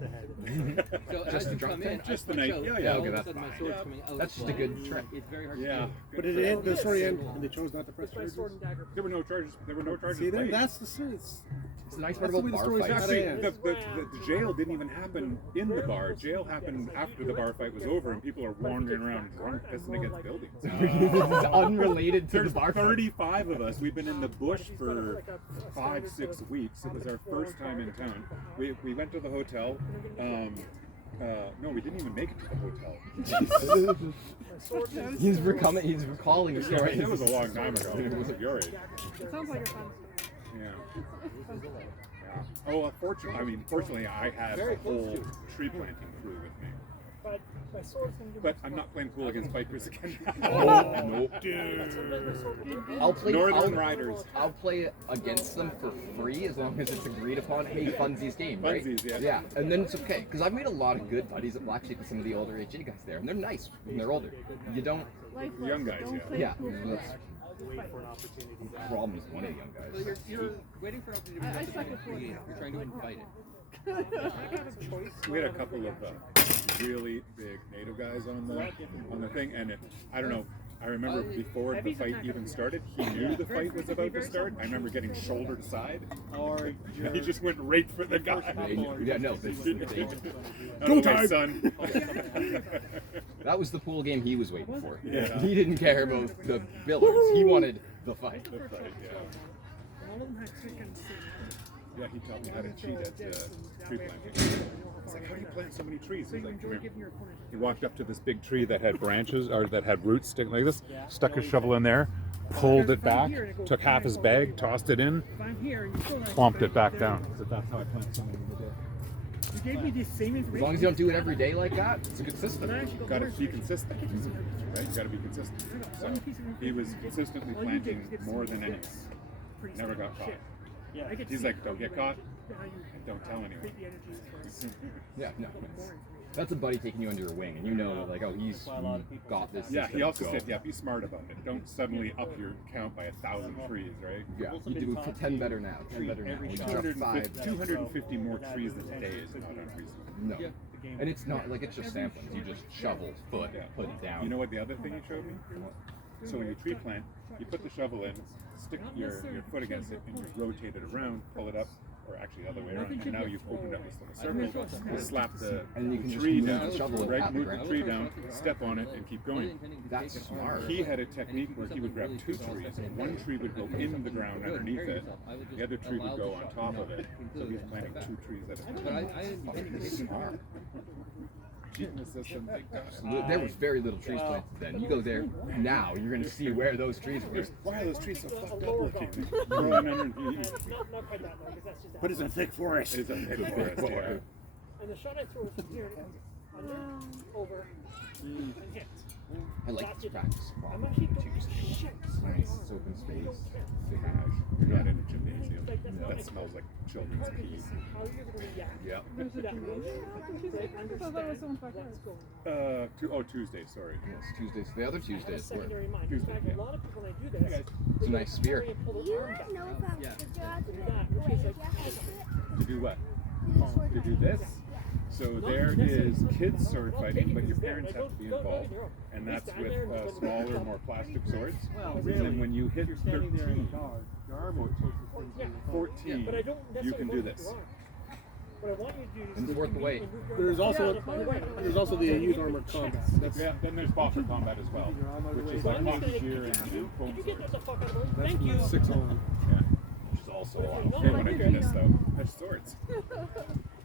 So as you come in, just I the night. punch out, Yeah, all okay, of a that's sudden my fine. sword's coming out. That's just a good trick. It's very hard Yeah. to do. But did it end, the story end, and they chose not to press charges? There were no charges. There were no charges. See, then laid. that's the sense. It's a nice That's part the about way the bar story's fights. Actually, end. the jail didn't even happen in the bar. Jail happened after the bar fight was over, and people are wandering around drunk, pissing against buildings. It's unrelated to the bar fight. 35 of us. We've been in the bush for 5-6 weeks. It was our first time in town. We went to the hotel. No, we didn't even make it to the hotel. He's recalling a story. It was a long time ago. It was at your age. It sounds like a fun Yeah. Yeah. Oh, fortunately, I had a whole tree planting crew with me. But my sword's gonna do But I'm not playing pool against bikers again. Nope. Dude. I'll play Northern Riders. I'll play against them for free as long as it's agreed upon. Hey, funsies game, right? Funsies, yeah. Yeah, and then it's okay because I've made a lot of good buddies. Well, actually, some of the older HA guys there, and they're nice when they're older. You don't. Young guys, Yeah. Wait for an opportunity. Problem is one of the young So guys. you're waiting for an opportunity to win the game. You're trying to invite it. We had a couple of really big native guys on the thing, and I don't know. I remember before the fight even started, he knew the fight was about to start. I remember getting shouldered aside. He just went right for the guy. Yeah, no. Go time, son. That was the pool game he was waiting for. Yeah. He didn't care about the billers. He wanted the fight. The fight, yeah. Yeah, he taught me how to cheat at tree planting. I was like, how do you plant so many trees? He's like, come here. He walked up to this big tree that had branches, or that had roots sticking like this, stuck his shovel in there, pulled it back, took half his bag, tossed it in, plomped it back down. So that's how I plant so many in the day. You gave me the same information. As long as you don't do it every day like that, it's a good system. You've got to be consistent, right? You've got to be consistent. So he was consistently planting more than anyone. Never got caught. He's like, don't get caught, don't tell anyone. Yeah, no. That's a buddy taking you under your wing, and you know that, like, oh, he's got this. Yeah, he also said, yeah, be smart about it. Don't suddenly up your count by 1,000 trees, right? Yeah, you do 10 better now. 10 better now. You drop 250 more trees a day is not unreasonable. No. And it's not, like, it's just samplings. You just shovel, foot, put it down. You know what the other thing he showed me? So when you tree plant, you put the shovel in, stick your foot against it, and you rotate it around, pull it up, or actually the other way around, and now you've opened up this little circle, you slap the tree down, right, move the tree down, step on it, and keep going. That's smart. He had a technique where he would grab 2 trees, and one tree would go in the ground underneath it, the other tree would go on top of it, so he's planting 2 trees at a time. But Smart. Cheating the system big time. There was very little trees planted then. You go there now, you're going to see where those trees were. Why are those trees so fucked up looking? Growing underneath. But it's a thick forest. It's a thick forest, yeah. And the shot I threw was from here, under, over, and hit. I like to practice. I'm actually doing shit. Nice, it's open space. You're not in a gymnasium. That smells like children's pee. How you're going to react. Yep. To that motion. I thought that was on Friday. Tuesday, sorry. Yes, Tuesdays. The other Tuesdays. Secondary mind. In fact, a lot of people when I do this, It's a nice spear. To do what? To do this? So there is kids sword fighting, but your parents have to be involved, and that's with smaller, more plastic swords. And then when you hit 13, 14, you can do this. And it's worth the wait. There's also the youth armored combat. Yeah, then there's boffer combat as well, which is like hockey gear and foam swords. Thank you. 6 on. Yeah, which is also a lot of fun when I do this though. That's swords.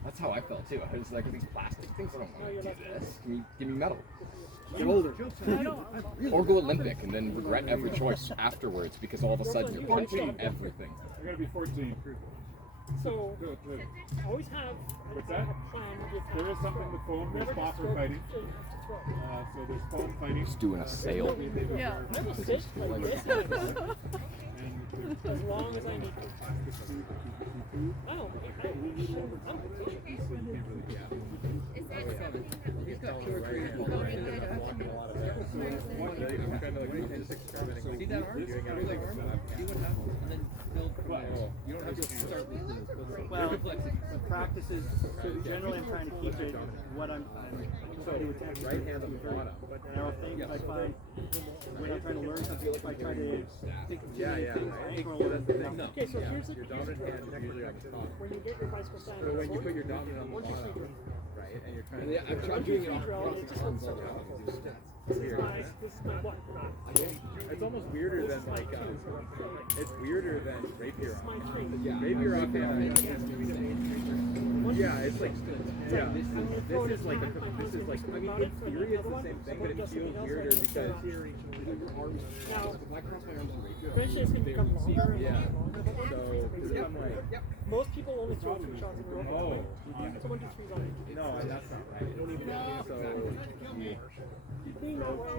That's how I felt too. I was like, these plastic things, I don't want to do this. Give me metal. Get older. Or go Olympic and then regret every choice afterwards because all of a sudden you're punching everything. You're gonna be 14. So, always have What's that? a plan with There is something with foam. There's boffer fighting. So there's foam fighting. Just doing a sail. Yeah. And as long as I need to. Oh, I'm He's got 2 or 3 people already. I'm trying to just experimenting. See that arm? See that arm? See what happens? And then build from there. You don't have to start with the Well, practices, so generally I'm trying to keep it what I'm trying to attempt right hand on the bottom. But now things I find when I'm trying to learn something, if I try to think of Okay, so here's the your dominant hand is usually on the top. when you get your bicycle stand. So when you put your dominant on the bottom, right, and you're trying to... I'm doing it across the arms. This is my what? It's almost weirder than like it's weirder than rapier. Rapier offhand. Yeah, it's like this is like I mean in theory it's the same thing, but it feels weirder because eventually it's going to become longer and yeah. longer. So I'm like most people only throw 2 shots in a row. oh So 1, 2, 3 on each. no, that's not right. Don't even so No way.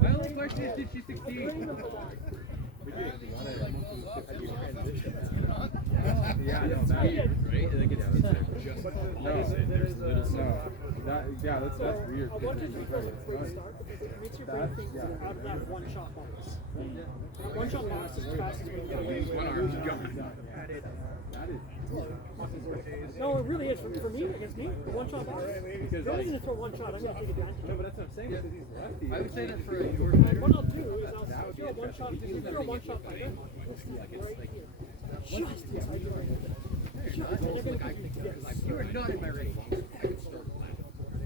My only question is, did she succeed? Yeah, no, that right? And then get just that's weird. I want you to before you start because it makes your brain think out of that 1 shot box. 1 shot box is as fast as we can get away with. One arm's gone. No, it really is. For me, it's me. The 1 shot box. If you're only going to throw 1 shot, I'm going to take advantage of it. No, but that's what I'm saying. Because he's lefty. I would say that for your fighter. What I'll do is if you're a 1 shot, if you're a 1 shot fighter, right here. Just inside your ring. You are not in my range. I could start laughing.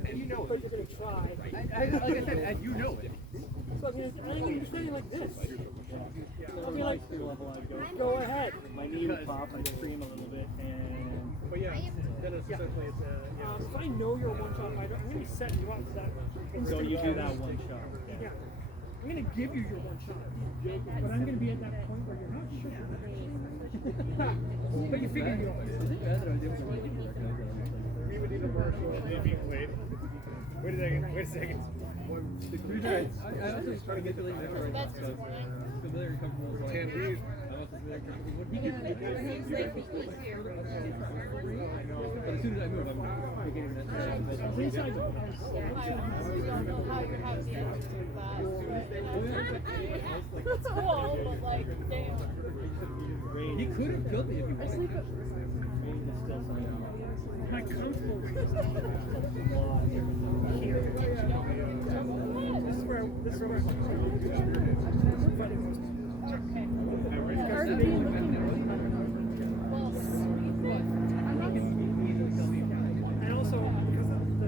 And you know it. But you're going to try. Like I said, and you know it. So I'm going to be standing like this. I'll be like, go ahead. My knee would pop, I'd scream a little bit, and But yeah, then it's essentially it's if I know you're a 1 shot fighter, I'm going to be setting you up for that. so you do that 1 shot. Yeah. I'm going to give you your 1 shot. But I'm going to be at that point where you're not sure. But you figure you are. we would need a marshal. Wait a second. I also just try to get to like familiar and comfortable. Can we? But as soon as I move, I'm beginning that. That's cool, but like, damn. He could have killed me if he wanted. My comfortable here. This is where and also because of the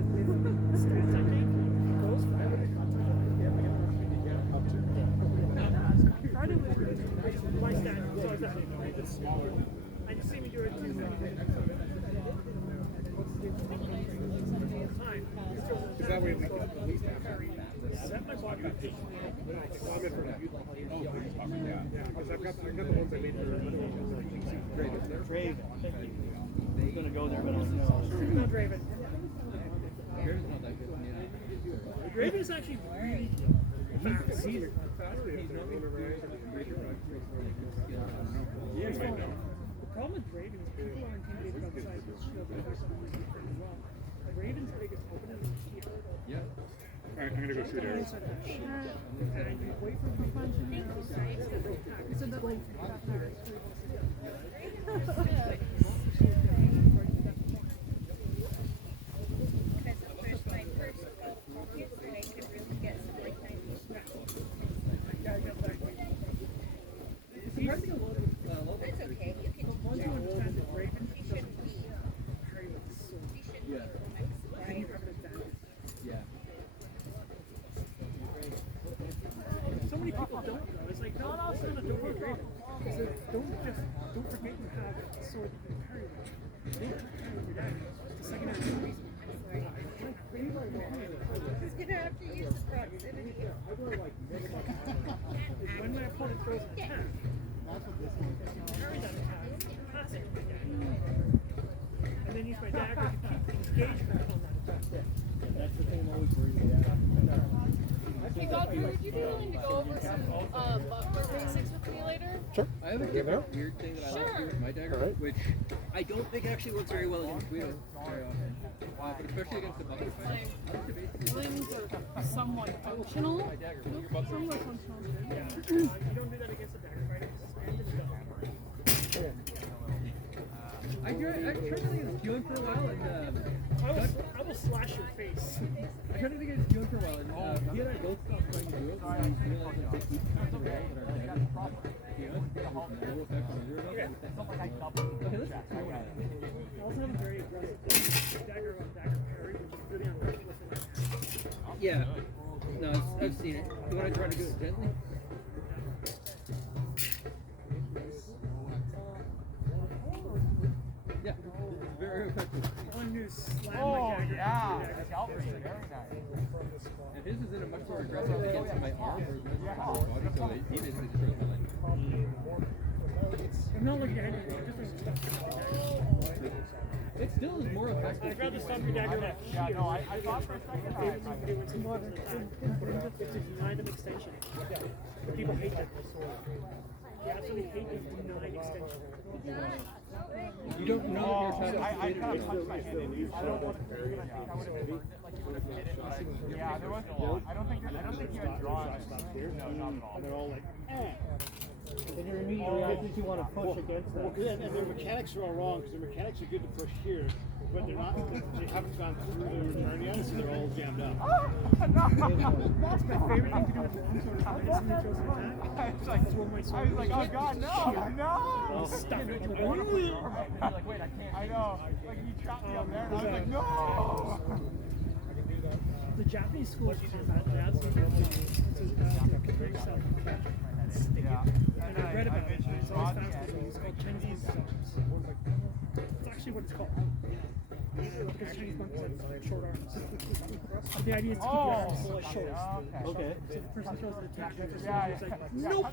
stand technique, it goes forever. Friday was my stand, so I was it's smaller. I just see me do it too. Because that way we can at least have set my body up. Yeah, because I've got the ones I made for Draven. He's going to go there, but I don't know. No, Draven. Here's not that good. Draven is actually really fast. He's not The problem with Draven is people are intimidated by the size of his shield because someone can pretty well. Draven's biggest opening is here. Yeah. Alright, I'm gonna go shoot arrows. And you wait for him to punch in the arrows. It's a double. That's okay. You can Once you understand that Draven shouldn't be. Yeah. then you have an advantage. Yeah. So many people don't know. It's like, no, it's not a double Draven. It's like, don't forget you have a sword that you carry with you. Don't carry with your dad. The second half of the reason. He's gonna have to use the proximity. When my opponent throws an attack, carry that attack, pass it to the dagger. And then use my dagger to keep the engagement on that attack. That's the thing I'm always worried about. Okay, Godfrey, would you be willing to go over some buckler basics with me later? Sure. I have a different weird thing that I like to do with my dagger, which I don't think actually works very well against Guido very often. But especially against the buckler fighter. I like to basically Limbs are somewhat functional. Somewhat functional. Yeah. You don't do that against a dagger fighter. Just stand and go. I tried that against Guido for a while, and I will slash your face. I tried it against Guido for a while, and he and I both stopped trying to do it. We realized that they keep passing away, but our daggers no effect on either of us. Okay, let's try one. I also have a very aggressive dagger on dagger parry, which is really unfortunate. Yeah. No, I've seen it. You want to try to do it gently? Yeah, it's very effective. One who slammed my dagger. That's helping. Very nice. And his is in a much more aggressive against my arm or against my body, so he basically destroys my leg. I'm not looking at it, just a It still is more effective. I'd rather stop your dagger left here. Yeah, no, I thought for a second It's more of an attack. It's a denied extension. People hate that. They absolutely hate the denied extension. You don't know if you're I trying kind to of punched my hand in. I don't want to do it. I would have been like you would have hit it, but yeah, there was a lot. I don't think you had drawn. No, not at all. And they're all like, then your immediate reaction is you want to push against them. And their mechanics are all wrong because their mechanics are good to push here, but they're not. They haven't gone through the return yet, so they're all jammed up. That's my favorite thing to do with long sword. I just need to throw some attack. I was like, oh god, no! Stuff it into Like, wait, I can't. I know. Like, you trapped me up there, and I was like, no! The Japanese school teaches that that's what comparing yourself to catch it. Stick it. And I read about it. It's always fast. It's called Chinese subs. It's actually what it's called. Because Chinese monkeys have short arms. So the idea is to keep your arms short. Okay. So the person throws an attack, it's like, nope!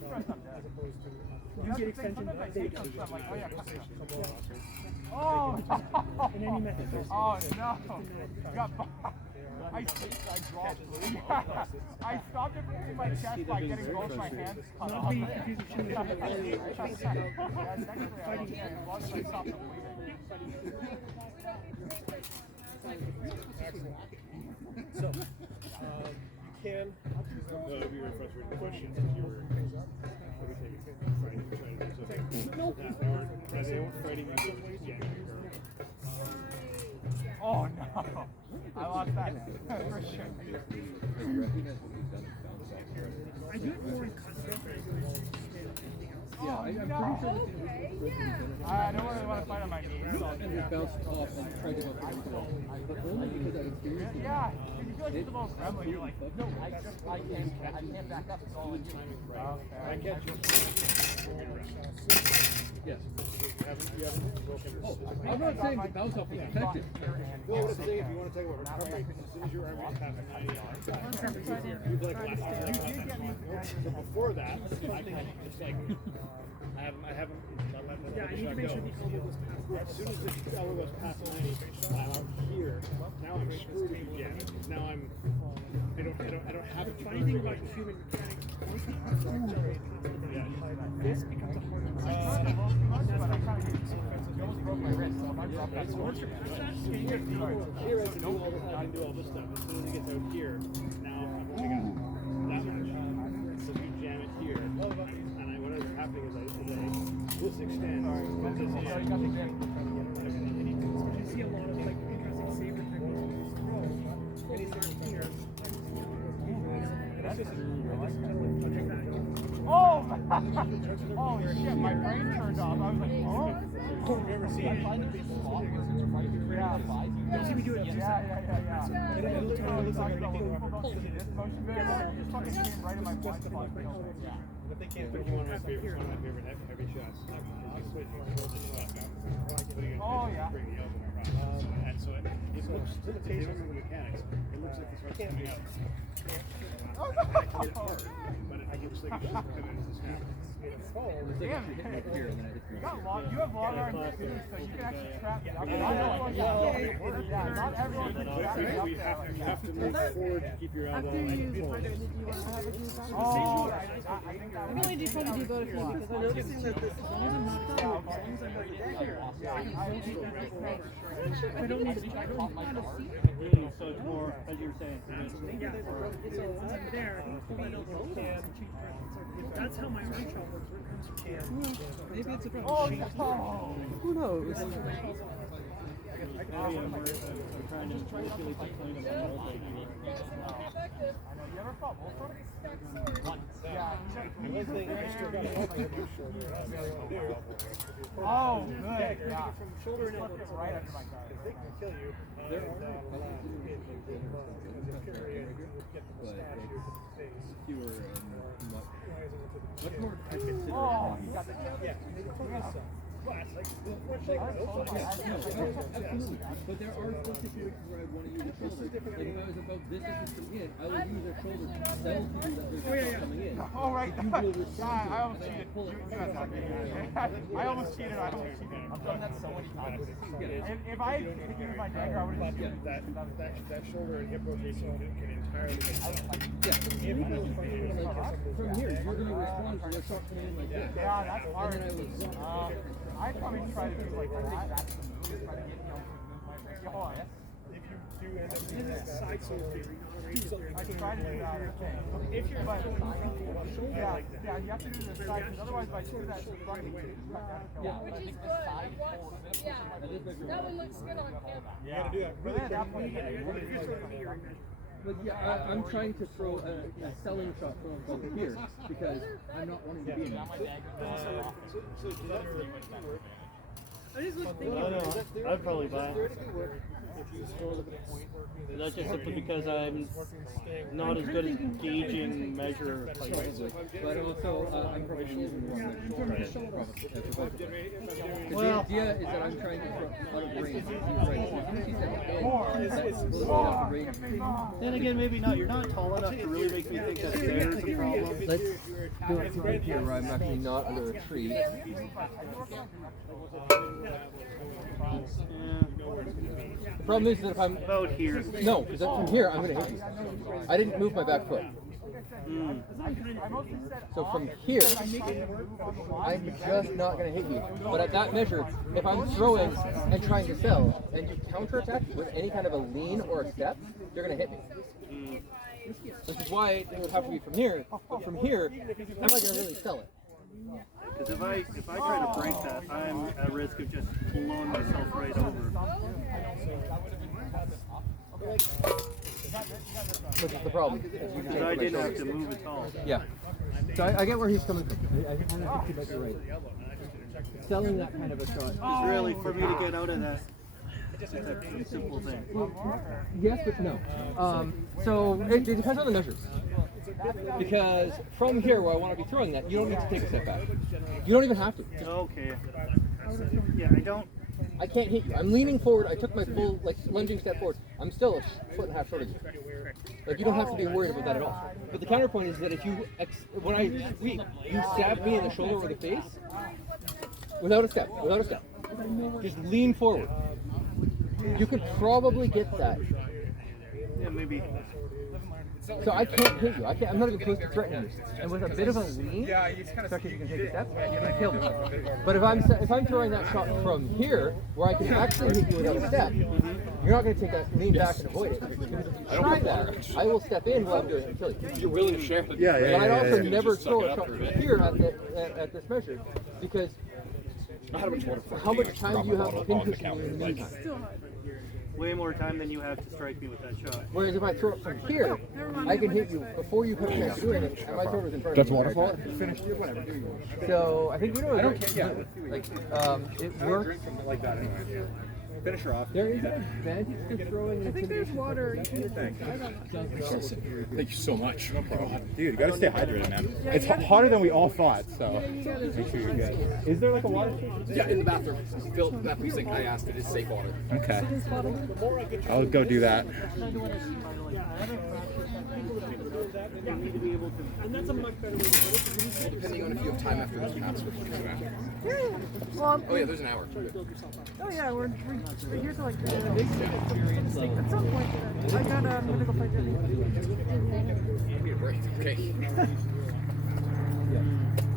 You get extension, they get in any method. Oh no! You got I dropped. I stopped it between my chest by getting both my hands cut off. Not be confused with Fighting as long as I stop the bleeding. So, you can. It'd be very frustrating question if you were. Nope. They weren't fighting you with Oh no! I lost that for sure. I do it more in custom than I do anything else. Yeah, I'm pretty sure I don't really want to fight on my knees. and just bounce off and try to go up the wall. But only because I experienced it. Yeah, you feel like it's the most rebel. You're like, no, I can't back up. It's all in I catch you. Yes. You haven't broken. I'm not saying the bounce off was effective. Well, what I'm saying, if you want to talk about recovery, as soon as your arm gets past 90, you've like last. So before that, I kind of just like, I haven't Yeah, I need to make sure the elbow goes past. As soon as the elbow goes past 90, I'm out here. Now I'm screwed again. Now I don't have The funny thing about human mechanics is this becomes a hard so once you're past that, you get here I can do all this stuff. As soon as it gets out here, now I got that much. So you jam it here, and what ends up happening is this extends. You see a lot of like interesting saber techniques. Here. Oh! Oh shit, my brain turned off. I was like, oh? Never see it. Yeah. You see me do it? Yeah. This motion video just fucking came right in my blind spot. But they can't put one of my favorite heavy shots. Oh yeah. And so it looks to the taste of the mechanics. It looks like this right coming out. I can hit it hard, but it looks like it's just coming as a snap. Damn, you have long arms too, so you can actually trap me up. Not everyone can trap me up. You have to move forward to keep your elbow. After you did you want to have a group Oh, I really do try to do both of you because I'm noticing that this I don't need to try to So it's more, as you were saying. So once I'm there, pull my elbow can change direction. So that's how my arm shot works. Where it comes from can. Maybe it's a Oh, Who knows? I'm trying to really complain about you ever fought Wolfram? Oh, good. Yeah. From shoulder and elbow. Right under my guard. They can kill you. There are fewer and much more considerate. Oh, you got the Absolutely. But there are still situations where I want to use a shoulder. Like if I was about this distance from in, I would use a shoulder to sell to you that there's coming in. Oh, right. You will receive I almost cheated. pull it. I almost cheated. I've done that so many times. If I had used my dagger, I would have just that shoulder and hip rotation can entirely make sense. From here, you're going to respond to a shot coming in like this. Yeah, that's hard. And then I probably try to do like that. Try to get, move my wrist. If you do end up doing that Side soul theory, not a rapier theory. I try to do that. If you're But, shoulder, yeah, you have to do the side, because otherwise by doing that, it's running. Which is good. I watched, that one looks good on camera. You gotta do that. But then at that point, But yeah, I'm trying to throw a selling shot from here because I'm not wanting to be in it. I just look thinking. I'd probably buy it. That's just simply because I'm not as good at gauging measure places. But also, I'm probably losing the wrong Well, the idea is that I'm trying to throw out of range. Then again, maybe not. You're not tall enough to really make me think that there's a problem. Let's do it from here where I'm actually not under a tree. The problem is that if I'm about here. No, because from here I'm going to hit you. I didn't move my back foot. So from here, I'm just not going to hit you. But at that measure, if I'm throwing and trying to sell, and you counterattack with any kind of a lean or a step, you're going to hit me. Which is why it would have to be from here. But from here, how am I going to really sell it? Because if I try to break that, I'm at risk of just blowing myself right over. Which is the problem. Because I didn't have to move at all. Yeah. So I get where he's coming from. I think you're right. Selling that kind of a shot. It's really for me to get out of that. It's a pretty simple thing. Yes, but no. So it depends on the measures. Because from here, where I want to be throwing that, you don't need to take a step back. You don't even have to. Okay. Yeah, I can't hit you. I'm leaning forward. I took my full, lunging step forward. I'm still a foot and a half shorter than you. You don't have to be worried about that at all. But the counterpoint is that if you, when I sweep, you stab me in the shoulder or the face, without a step. Just lean forward. You could probably get that. Yeah, maybe. So I can't hit you. I'm not even close to threatening you. And with a bit of a lean, especially if you can take a step, you can kill me. But if I'm throwing that shot from here, where I can actually hit you without a step, you're not going to take that lean back and avoid it. If you try that, I will step in while I'm doing it and kill you. You're willing to share. But I'd also never throw a shot here at this measure because how much time do you have to pinpoint me in the meantime? Way more time than you have to strike me with that shot. Whereas if I throw it from here, I can hit you before you have a chance to do anything, and my throw is in front of you. That's waterfall. Finish it, whatever. So I think we know. I don't care. Yeah. It works. Like that anyway. Finish her off. There is an advantage to throwing. I think there's water. You can Thank you so much. No problem. Dude, you gotta stay hydrated, man. It's hotter than we all thought, so make sure you're good. Is there like a water station? Yeah, in the bathroom. Fill the bathroom sink. I asked. It is safe water. Okay. I'll go do that. people that do that, then they need to be able to. And that's a much better way to put it. Depending on if you have time after this pass, what you do after. Well, Oh yeah, there's an hour. Oh yeah, we're here to like at some point. I got I'm gonna go find Jimmy. I need a break. Okay.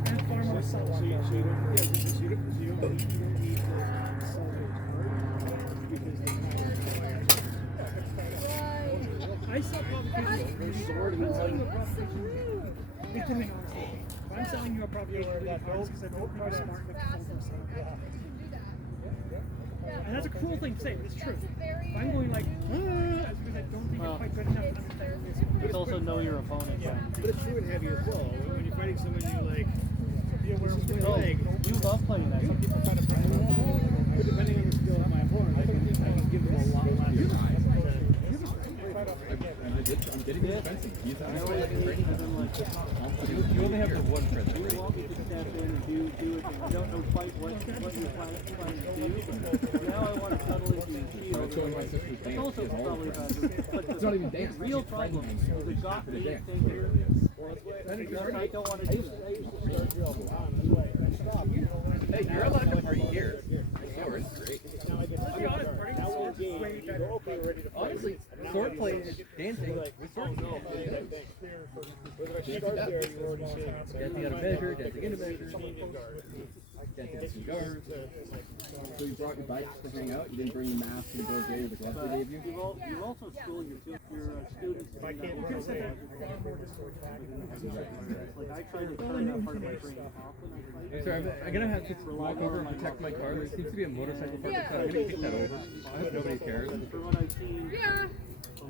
And far more saltwater. So you don't need I sell provocation. I'm selling you a provocation. If I'm selling you a provocation, because I know you're smart and and that's a cruel thing to say, but it's true. If I'm going like, as because I don't think I'm quite good enough to understand this. But also know your opponent. Yeah, but it's true and heavy as well. When you're fighting someone, you're like, you love playing that. Some people find it pretty well. But depending on the skill of my opponent, I can give them a lot less time. I'm getting defensive. You only have the one present. You want me to step in and do it, and I don't know quite what you're planning to do, but now I want to settle into your shield. It's also probably about but it's not even dance. The real problem is the Gotham thing here. I don't want to do that. Hey, you're allowed to party here. Sword, great. Honestly, sword play is dancing with sword. Dancing out of measure, dancing into measure, dancing some guards. So you brought your bikes to hang out? You didn't bring your mask and board game or the gloves they gave you? You also school your students. I can't like I try to turn that part of my brain off when I Sorry, I'm gonna have to walk over and protect my car. There seems to be a motorcycle parked outside. I'm gonna kick that over. I hope nobody cares. For what I've seen. Yeah.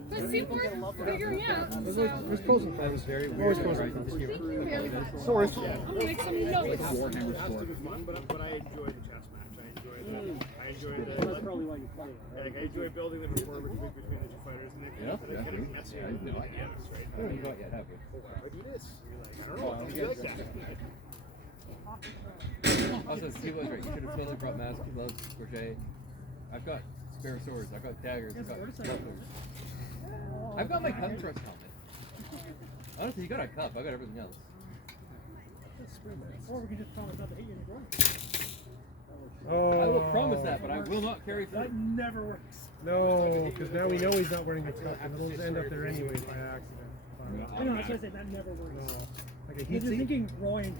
But see, we're figuring out. There's pros and cons. Very weird. Always pros and cons. I'm gonna make some notes. Warhammer sport. But I enjoy the chess match. I enjoy the. That's probably why you play it. Like, I enjoy building the rapport between the two fighters. And Yeah. kind of gets you. No, I haven't got yet, have we? I do this. You're like, I don't know. You like that? Also, he was right. You should have totally brought masks, gloves, crochet. I've got spare swords. I've got daggers. I've got weapons. I've got my cup trust helmet. Honestly, you got a cup. I got everything else. Or we can just promise not to hit you in the groin. I will promise that, but I will not carry fruit. That never works. No, because now we know he's not wearing the cup, and it'll end up there anyways by accident. I know, that's why I said that never works. Like a You're thinking groin.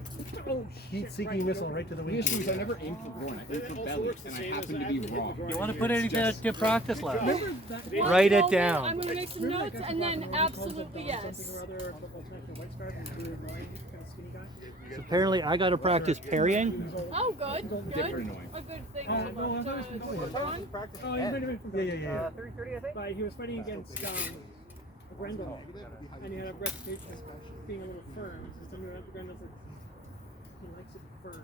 Oh, heat-seeking missile right to the wing. The issue is I never aim for groin. I aim for belly, and I happen to be wrong. You want to put anything to practice lab? One Write it moment, down. I'm gonna make some notes and then absolutely yes. So apparently I got to practice parrying. Oh, good. Good. A good thing. Oh, he's Yeah. 3:30, I think. But he was fighting against Grendel, and he had a reputation of being a little firm. So somebody went up to Grendel and said he likes it firm.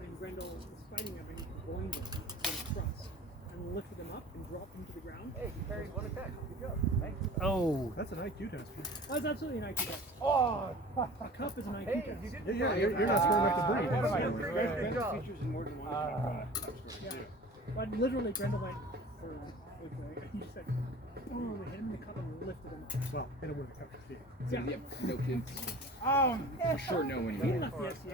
And Grendel was fighting him and he groined him with a thrust and lifted him up and dropped him to the ground. Hey, you carried one attack. Good job. Thanks. Oh. That's an IQ test. That's absolutely an IQ test. Oh! A cup is an IQ Hey, test. you did You're not smart enough to breathe. Good job. But literally, Grendel went for he said, oh, we hit him in the cup and lifted him up. Well, hit him with a cup of tea. Yeah, no kids. Oh, For sure, no one. Yes, you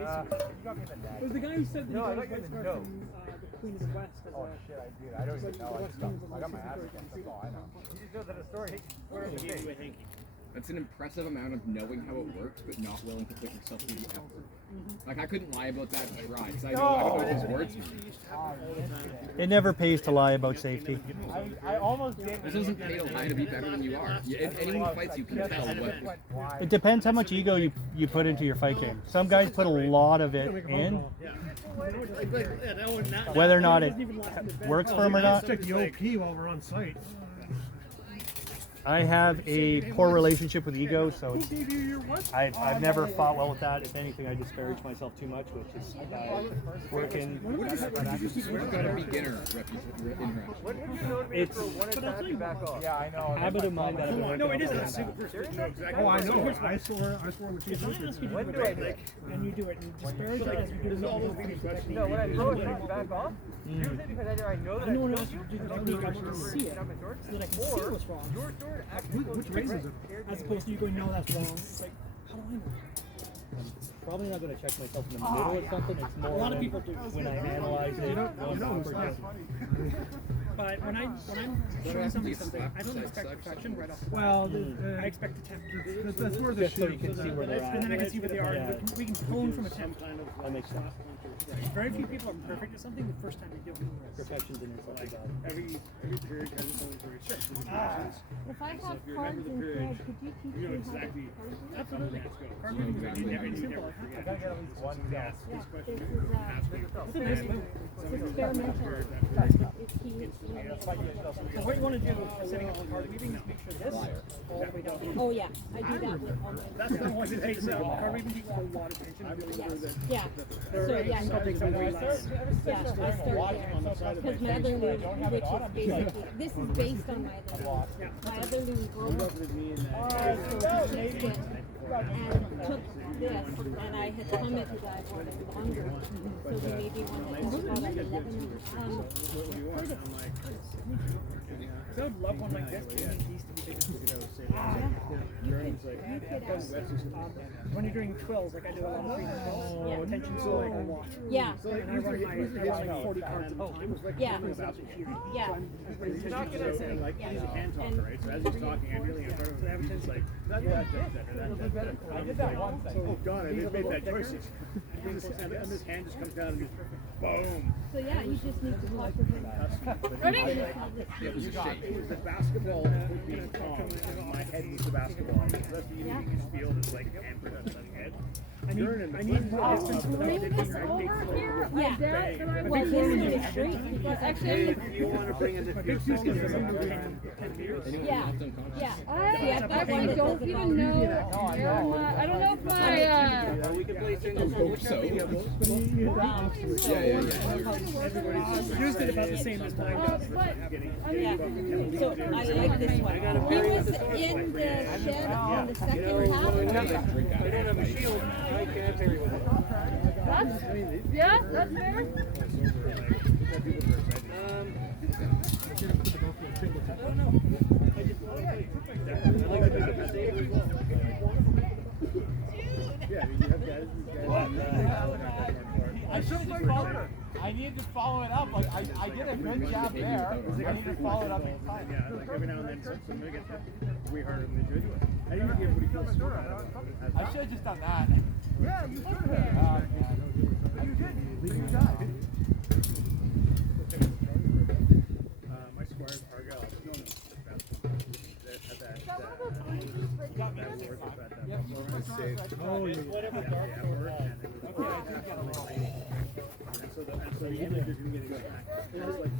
got me in the neck. It was the guy who said that No, I he got got you his in the wife nose. from the Queen of the West. As Oh shit, I do. I don't even know. I got my ass kicked. That's all I know. You just know that a story. That's an impressive amount of knowing how it works, but not willing to put yourself through the effort. Like, I couldn't lie about that and try, because I know what those words mean. It never pays to lie about safety. I almost did. This doesn't pay to lie to be better than you are. In anyone who fights, you can tell what. It depends how much ego you put into your fight game. Some guys put a lot of it in. Whether or not it works for them or not. Check the OP while we're on site. I have a poor relationship with ego, so I've never fought well with that. If anything, I disparage myself too much, which is working. You've got a beginner reputation. It's Yeah, I know. habit of mine that I've been working on. Oh, I know. I swore on the chief. When do I do it? And you do it, and you disparage it as you do it. No, when I throw it, back off. Usually because either I know that I Anyone killed else you, who did the and technique, I don't should see it, so that I can see what's wrong. your sword which races it? As opposed to you going, no, that's wrong. It's like, how do I know? Probably not going to check myself in the middle or something. It's more a lot of people do. when I analyze it. But when I'm showing somebody something, I don't expect perfection right off the bat. Well, I expect attempt. That's where the Just so you can see where they're at. And then I can see where they are. Yeah. We can hone from attempt. That makes sense. Very few people are perfect at something the first time they do it. Perfection's an insult to God. Every period has its own period. Sure. If I have So if you cards remember the in period, thread, could you teach you know me exactly how to cards? Absolutely. Card reading is Exactly. very simple. I gotta get at least one guess. Yeah, This question this is is asking. it's experimental. It's key. So what you want to do for setting up the card weaving is make sure this all the way down. Oh yeah, I do that with all my. That's the one that takes card weaving takes a lot of attention. Yeah. So yeah, It's called yeah, I start there. Because my other loom, which is basically, this is based on my other loom. My other loom broke so fixed it and took this, and I had commented that I wanted longer. So we maybe one that took about 11. I would love one like this, but you need these to be big. When you're doing twills, like I do a lot of freedom twills, attention to like a lot. Yeah. And I run like 40 cards at a time. Yeah. Yeah. He's not gonna say like he's a hand talker, right? So as he's talking, I'm really in front of him. He's like, that. I did that once. Oh God, I just made that choice. And this hand just comes down and just boom. So yeah, you just need to talk to him. Ready? It was the basketball would be Tom, and my head was the basketball. So that's the unique feel that's like hampered on the head. I need more distance without hitting my Yeah. Well, this one is great because actually, If you want to bring in the big system, yeah. Yeah. I don't even know. I don't know if my. we can play singles. Hope so. used it about the same as mine does. Yeah. So I like this one. He was in the shed on the second half. I don't have a shield. I can't carry with it. Yeah, that's fair. I should have just followed her. I needed to follow it up. Like I did a good job there. I need to follow it up next time. Yeah, like every now and then somebody gets way harder than they do anyway. I didn't give everybody feels so bad about it. I should have just done that. Yeah, you should have. You did. You died. My squire Argyle. No, So the image is getting back. It has like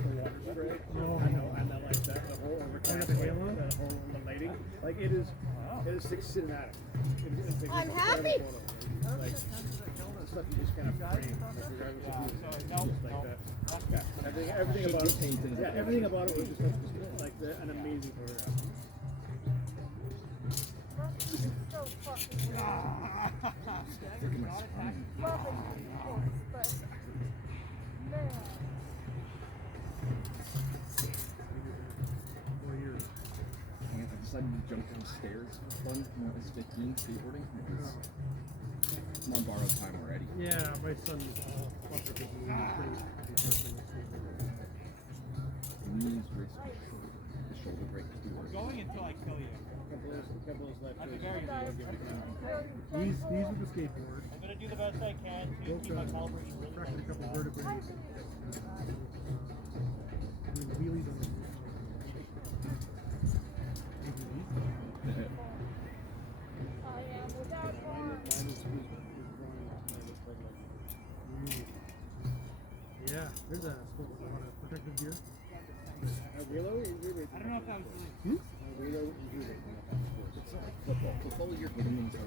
the water spray. I know, and then like that, the whole overcast, the whole in the lighting. Like it is cinematic. I'm happy. Like stuff you just kind of frame, regardless of like that. Yeah, everything about it was just like an amazing photograph. So fucking loving sports, but man. I decided to jump downstairs for fun when I was 15 skateboarding. I'm on borrowed time already. Yeah, my son Knees, wrist, the shoulder break. Going until I kill you. I'd be very These with the skateboard. I'm gonna do the best I can to keep my calibration really Fractured a couple vertebrae. Doing wheelies on the I am without arms. Yeah, there's a protective gear. I don't know if that was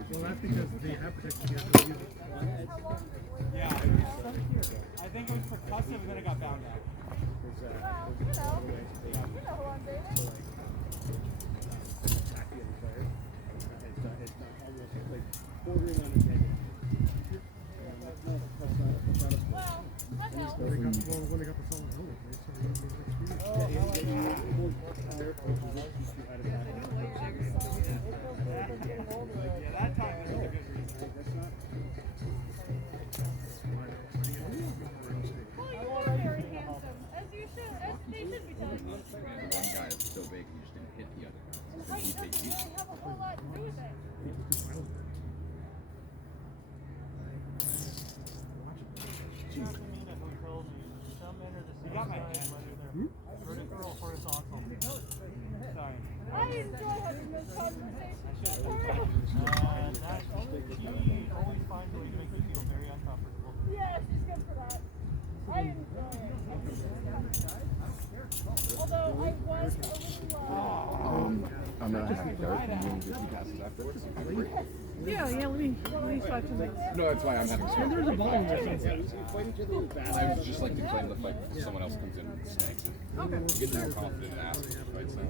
Well, that's because they have protective gear. Yeah. I think it was percussive and then it got bound out. Well, you know who I'm dating. Well, that helps. When they got the solid hole, they started using the experience. You got my hand. Vertical or horizontal? Sorry. I enjoy having those conversations. That's he always finds a way to make you feel very uncomfortable. Yeah, she's good for that. I enjoy it. Although I was a little I'm gonna have Derek and you just passes afterwards. Yeah, let me talk to them. No, that's why I'm having some. There's a ball in there. I would just like to claim the fight before someone else comes in and snakes it. Okay. You get more confident in asking for fights now.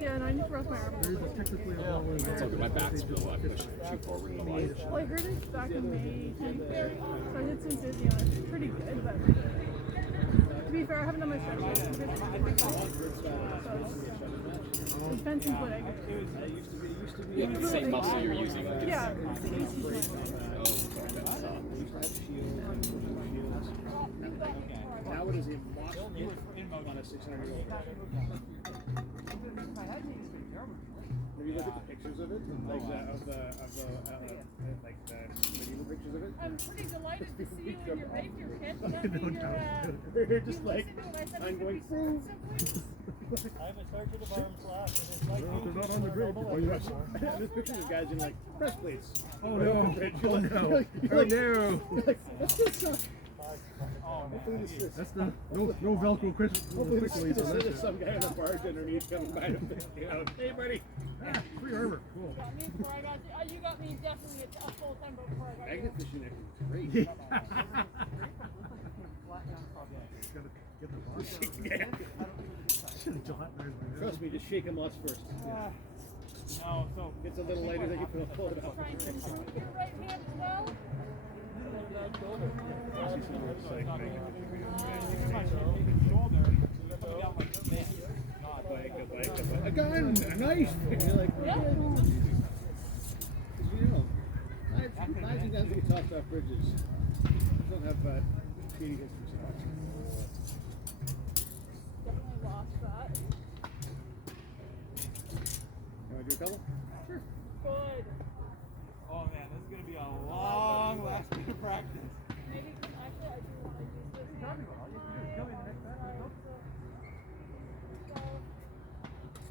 Yeah, and I need to rest my arm. It's okay, my back's real left. I should shoot forward in the light. Well, I heard it back in May 10th. So I did some physio. It's pretty good, but to be fair, I haven't done my surgery. So fencing footing. Yeah, the same muscle you're using. Yeah, it's the AC joint. Now it is a lock on a 600-year-old. Have you looked at the pictures of it? Like the medieval pictures of it? I'm pretty delighted to see you in your rapier kit. They're just like, I'm going through. I'm a sergeant of arms last, and it's like they're not on the bridge. Oh, you're right. There's pictures of guys in like breastplates. Oh no! Oh no! Oh no! That's good stuff. That's the no Velcro Christmas. Hopefully there's some guy in a barge underneath coming by him. Hey buddy. Free armor. Cool. You got me definitely a full time before I got you. Magnet fishing is great. Get the box. Trust me, just shake him lots first. No, so it's a little lighter than you can pull it out. Your right hand as well? A gun! A knife! You're like, knives and guns get tossed off bridges. Don't have shady history. Definitely lost that. You want to do a couple? Sure. Good. Oh man, this is going to be a long last bit of practice. Maybe, actually, I do want to use this hand.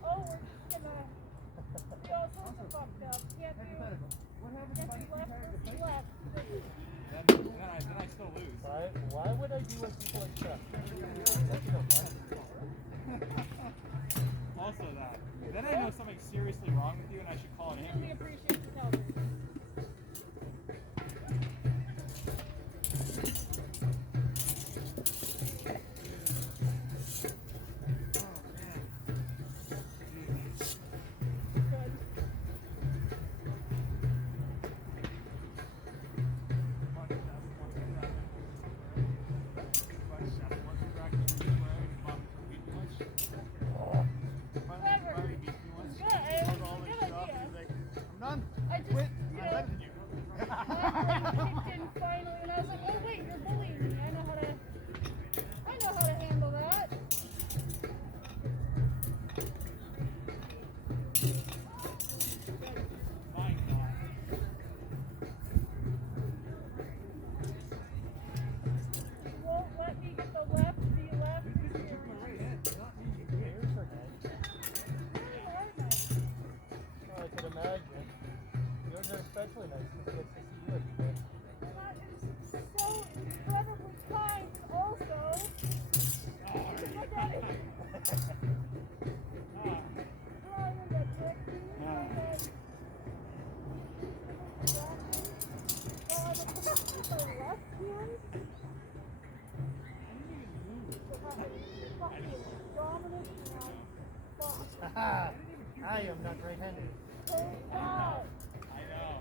Oh, we're just gonna do all sorts of fucked up. Can't do left versus left. Then I still lose. Why would I do what people expect? Also that. Then I know something's seriously wrong with you and I should call it in. Really appreciate the help. I am not right-handed. I know.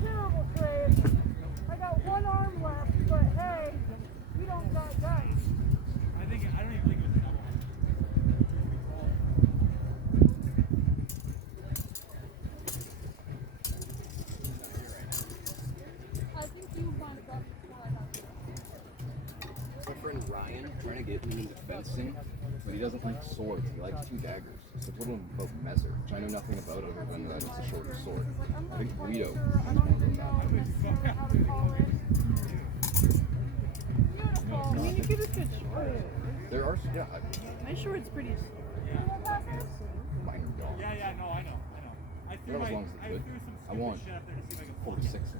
Terrible getting into fencing, but he doesn't like swords. He likes 2 daggers. So I told him about Messer, which I know nothing about other than that it's a shorter sword. I think Guido is more than that. I mean, you could just get short. There are, yeah. My short's pretty. Mine are gone. Yeah, no, I know. Not as long as it's good. I want 46 inch.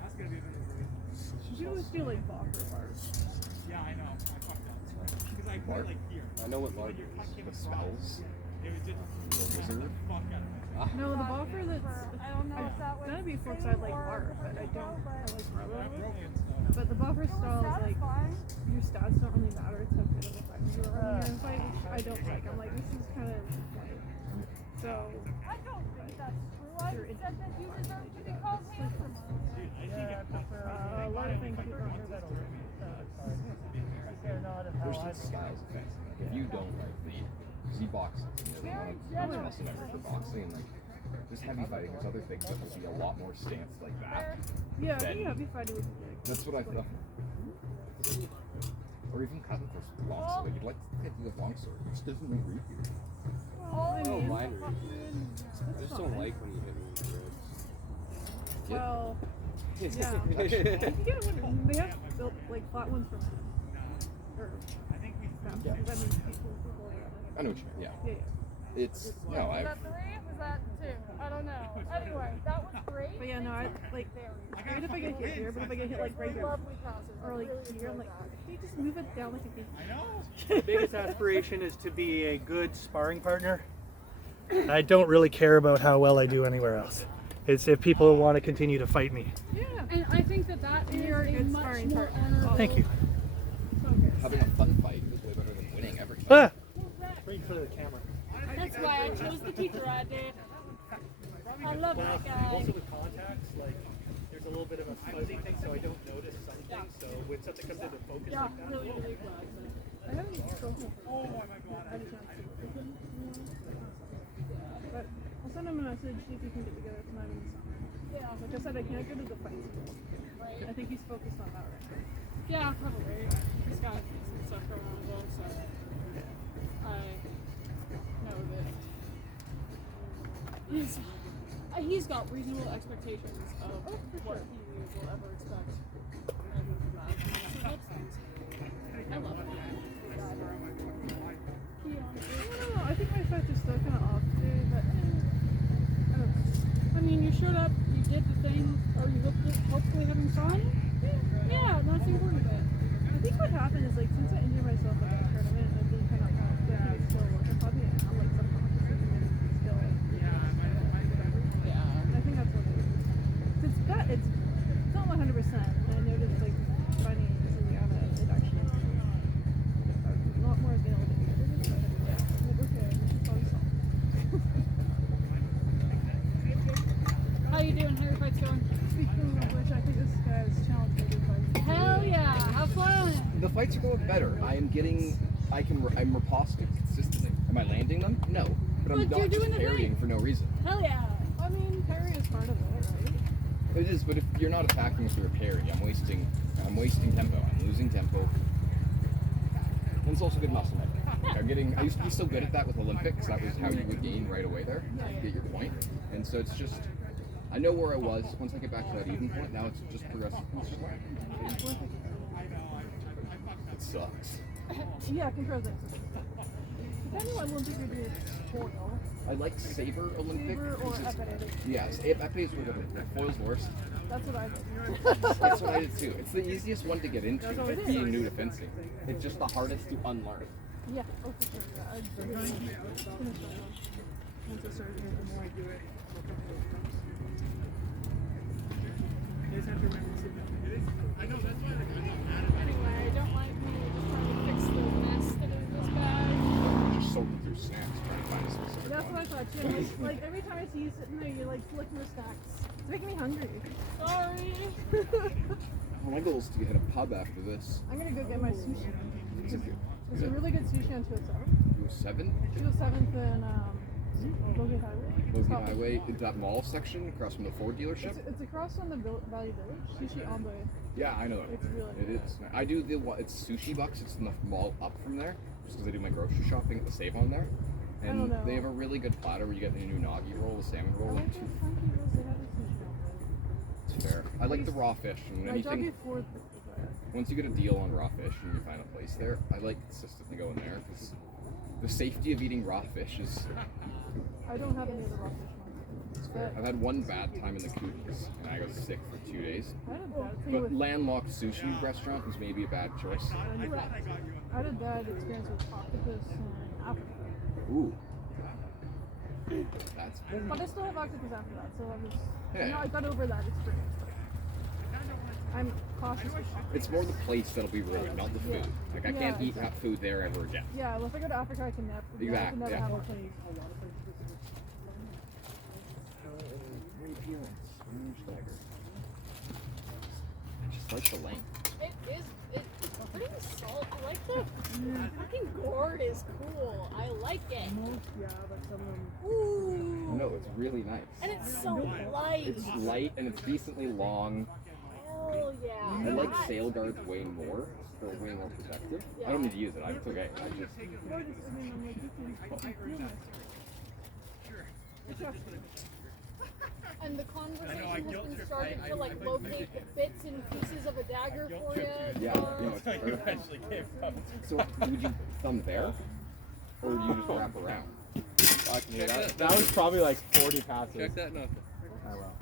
That's gonna be a bit of a You always do like boffer bars. Yeah, I know. I fucked up. Because I put it like here. I know what large is. The spells. It was just The wizard. No, the boffer that's. That'd be forks I like barf, but I don't. I like barf. But the buffer style is like your stats don't really matter. It's how good of a fight you are in your fight, which I don't like. I'm like, this is kind of like so. I don't think that's true. I said that you deserve to be called handsome. A lot of things people don't hear that over. There's just styles of fencing. Like, if you don't like the Z-boxing, you know, the muscle memory for boxing, and like just heavy fighting, there's other things that will be a lot more stance like that. Yeah, I think heavy fighting would be good. That's what I thought. Or even cutting for long sword. Like, you'd like to do a long sword, which doesn't make rapier. I mean, mine that's I just don't like when you hit me with ribs. well, yeah. You can get one. They have built like flat ones from. Or, Yeah. I mean, people. I know what you mean, yeah. Yeah. It's, no, Was that 3? Was that 2? I don't know. Anyway, that was great. But yeah, no, I like. Even if I get hit here, but if I get hit like right here, Lovely passes. or like here, I'm like, can you just move it down like a thing? The biggest aspiration is to be a good sparring partner. I don't really care about how well I do anywhere else. It's if people want to continue to fight me. Yeah, and I think that is You're a a good much sparring more partner. honorable Thank you. Having a fun fight is way better than winning every fight. Ah! Right for the camera. That's why I chose the teacher I did. I love that guy. Also with contacts, like there's a little bit of a fuzzy thing, so I don't notice some things. So when something comes into focus Yeah, like that, really, really glad. I haven't spoken with him. Oh my god. I just haven't spoken with him. But I'll send him a message, see if we can get together tonight. Yeah. Like I said, I can't go to the fight school. Right. I think he's focused on that right now. Yeah, probably. He's got some stuff going on though, so I know that he's got reasonable expectations of what he will ever expect. And that helps things. I love it. I think my fight is still kind of off today, but I don't know. I mean, you showed up, you did the thing, or you looked hopefully having fun. Yeah, that's the important bit. I think what happened is, like, since I injured myself in that tournament, I've been kind of still working probably, and I'm like subconsciously still whatever. I think that's what it is. It's not 100%. And I noticed, like, finding Juliana, it actually a lot more available. How you doing? How your fight's going? Speaking of which, I think this guy's challenged me to fight. Hell yeah! Have fun! The fights are going better. I'm riposting consistently. Am I landing them? No. But I'm But you're not just doing the parrying thing. for no reason. Hell yeah! I mean, parry is part of it, right? It is, but if you're not attacking through a parry, I'm wasting tempo. I'm losing tempo. And it's also good muscle memory. I used to be so good at that with Olympics. That was how you would gain right away there. You get your point. And so it's just, I know where I was. Once I get back to that even point, now it's just progressive muscle memory. It sucks. Yeah, control that. Depending on what Olympic you're doing, foil. I like Saber Olympic. Saber or Epee. Yes, Epee is where the foil's worst. That's what I did. That's what I did too. It's the easiest one to get into, That's what it is. being new to fencing. It's just the hardest to unlearn. Yeah, oh for sure. Yeah, I'm trying to keep finish that one. Once I start doing it, the more I do it, the more You just have to remember to sit down. It is. I know, that's why I'm not mad about it. Anyway, don't like me just trying to fix the mess that is this bag. Just sorting through snacks, trying to find a specific That's one. what I thought too. Like every time I see you sitting there, you're like flicking your stacks. It's making me hungry. Sorry. Well, my goal is to hit a pub after this. I'm gonna go get my sushi. Is it good? There's a really good sushi on 207. 207? 207th and Bogey Highway. Bogey Highway, that mall section across from the Ford dealership. It's across from the Valley Village. Sushi Ambe. Yeah, I know. It's really It is. I do it's Sushi Bucks. It's in the mall up from there, just because I do my grocery shopping at the Save On there. And they have a really good platter where you get the new nagi roll, the salmon roll, and two. It's fair. I like the raw fish and anything. Once you get a deal on raw fish and you find a place there, I like consistently going there because the safety of eating raw fish is. I don't have any of the raw fish ones. I've had one bad time in the cooties and I got sick for 2 days. I had a bad thing But landlocked sushi restaurant was maybe a bad choice. I had a bad experience with octopus in Africa. Ooh. That's. But I still have octopus after that, so I was. Yeah. I got over that experience. I'm cautious. It's more the place that'll be ruined, not the food. Like I can't eat that food there ever again. Yeah, well, if I go to Africa, I can never. Exactly. I can never have a place. I just like the length. It's pretty salt. I like the fucking gourd is cool. I like it. Ooh. No, it's really nice. And it's so light. It's light and it's decently long. Hell yeah. I like sail guards way more. They're way more protective. Yeah. I don't need to use it. It's okay. I just. And the conversation has been started to like locate the bits and pieces of a dagger for you. Yeah, it's perfect. So, would you thumb there, or would you just wrap around? Fuck me, that was probably like 40 passes. Check that nothing. I will.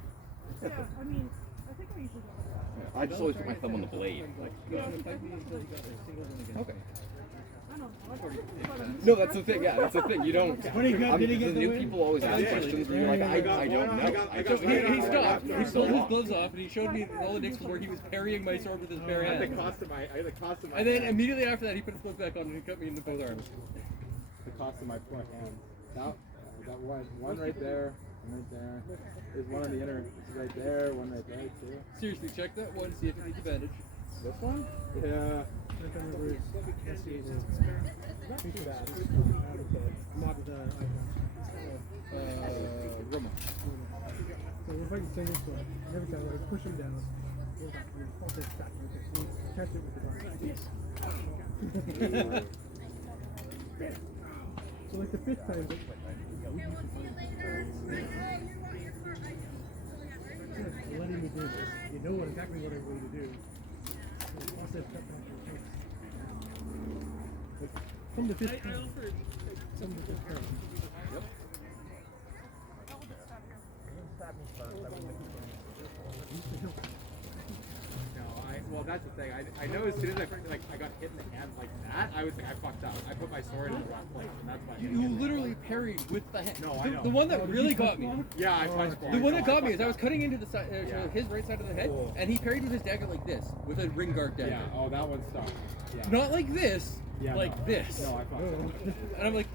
Yeah, I mean, I think we usually go. I just always put my thumb on the blade. Like, okay. No, that's the thing. Yeah, that's the thing. You don't. The new people always ask questions where you're like, I don't know. He stopped. He pulled his gloves off and he showed me all the dicks where he was parrying my sword with his bare hand. And then immediately after that, he put his gloves back on and he cut me in the both arms. The cost of my front hand. Now, I got one right there, one right there. There's one on the inner. It's right there, one right there too. Seriously, check that one, see if it needs a bandage. This one? Yeah. Not the Roma. So we're fighting single sword. And every time we push him down, we'll take back. So we catch it with the gun. So like the fifth time, letting me do this. You know exactly what I'm going to do. So the process cut back your face. From the fifth time. From the fifth time. Yep. Well, that's the thing. I know as soon as I got hit in the hand like that, I was like, I fucked up. I put my sword in the wrong place, and that's why. You literally parried with the hand. No, I know. The one that really got me. Yeah, I punched forward. The one that got me is I was cutting into the side, to his right side of the head, and he parried with his dagger like this, with a ring guard dagger. Yeah. Oh, that one stuck. Yeah. Not like this. Yeah, like this. No, I fucked up. And I'm like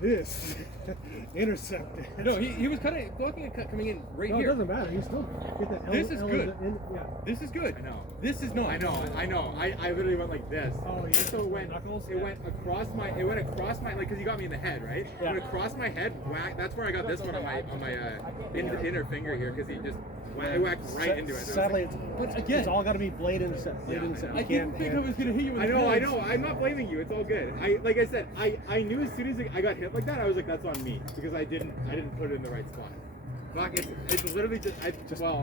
this. Intercepted. No, he was kind of blocking and coming in right no, here. It doesn't matter. You still get that. This is good. Yeah. This is good. I know. This is not. I know. I literally went like this. Oh, yeah. So it went across my, like, because you got me in the head, right? Yeah. It went across my head, whack. That's where I got this one on my inner finger here, because he just whacked right into it. Sadly, it's all got to be blade intercept. I didn't think I was gonna hit you with I know. hands. I'm not blaming you. It's all good. Like I said, I knew as soon as I got hit like that, I was like, that's on me, because I didn't put it in the right spot. Fuck, it's literally just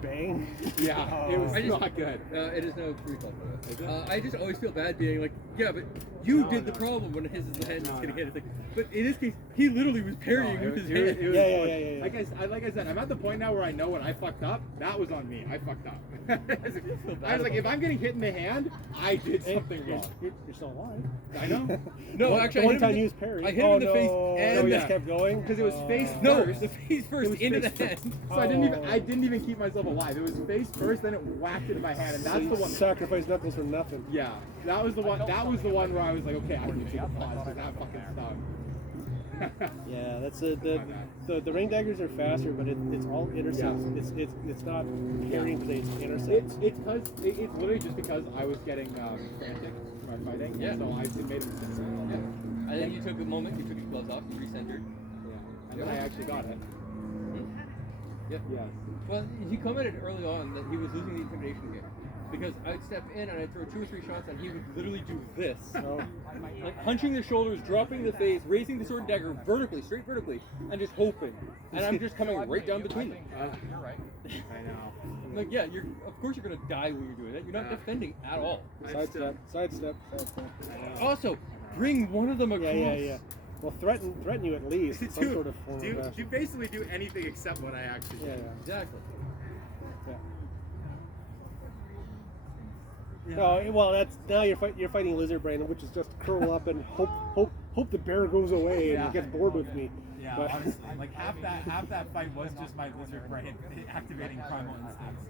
bang. Yeah, it was not good. It is no recall for that. I just always feel bad being like, yeah, but you did the problem when his hand was getting hit. It's like, but in this case, he literally was parrying with his hand. Yeah. Like I said, I'm at the point now where I know when I fucked up, that was on me. I fucked up. I was like, if I'm getting hit in the hand, I did something wrong. You're still alive. I know. No, actually, one time you used parry. I hit him in the face and just kept going because it was face first. No, the face first into the head. So I didn't even keep myself alive. It was face first, then it whacked into my hand, and that's the one. Sacrifice knuckles for nothing. Yeah, that was the one. That was the one where I was like, okay, I can take a pause because that fucking stung. Yeah, that's the ring daggers are faster, but it's all intercepts. Yeah. It's not parrying blades, intercepts. It's literally just because I was getting frantic by fighting. Yeah. So it made a mistake. Yeah. And then you took a moment, you took your gloves off, you recentered. and then I actually got it. Yeah. Yes. Well, he commented early on that he was losing the intimidation game. Because I'd step in and I'd throw 2 or 3 shots and he would literally do this. Like hunching the shoulders, dropping the face, raising the sword and dagger vertically, straight vertically, and just hoping. And I'm just coming right down between them. You're right. I know. I'm like, yeah, of course you're gonna die when you're doing that. You're not defending at all. Sidestep. Also, bring one of them across. Yeah. Well, threaten you at least. Some sort of form of action. You basically do anything except what I actually do. Yeah. Exactly. Yeah. No, well, that's now you're fighting lizard brain, which is just curl up and hope the bear goes away and gets bored with me. Yeah, but, honestly, like half that fight was just my lizard brain activating primal instincts.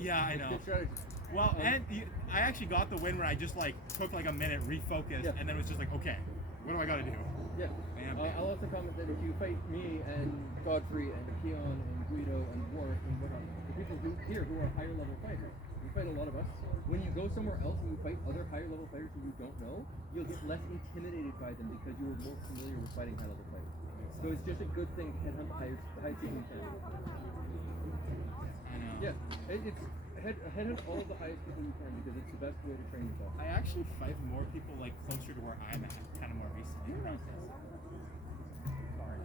Yeah, I know. Well, and I actually got the win where I just like took like a minute, refocused, and then it was just like, okay, what do I got to do? Yeah. I'll also comment that if you fight me and Godfrey and Keon and Guido and Worf and whatnot, the people here who are higher level fighters, you fight a lot of us. When you go somewhere else and you fight other higher level fighters who you don't know, you'll get less intimidated by them because you are more familiar with fighting high level fighters. So it's just a good thing to headhunt the high season champions. I know. Yeah, it's headhunt all of the highest people you can because it's the best way to train yourself. I actually fight more people like closer to where I'm at, kind of more recently. Sorry.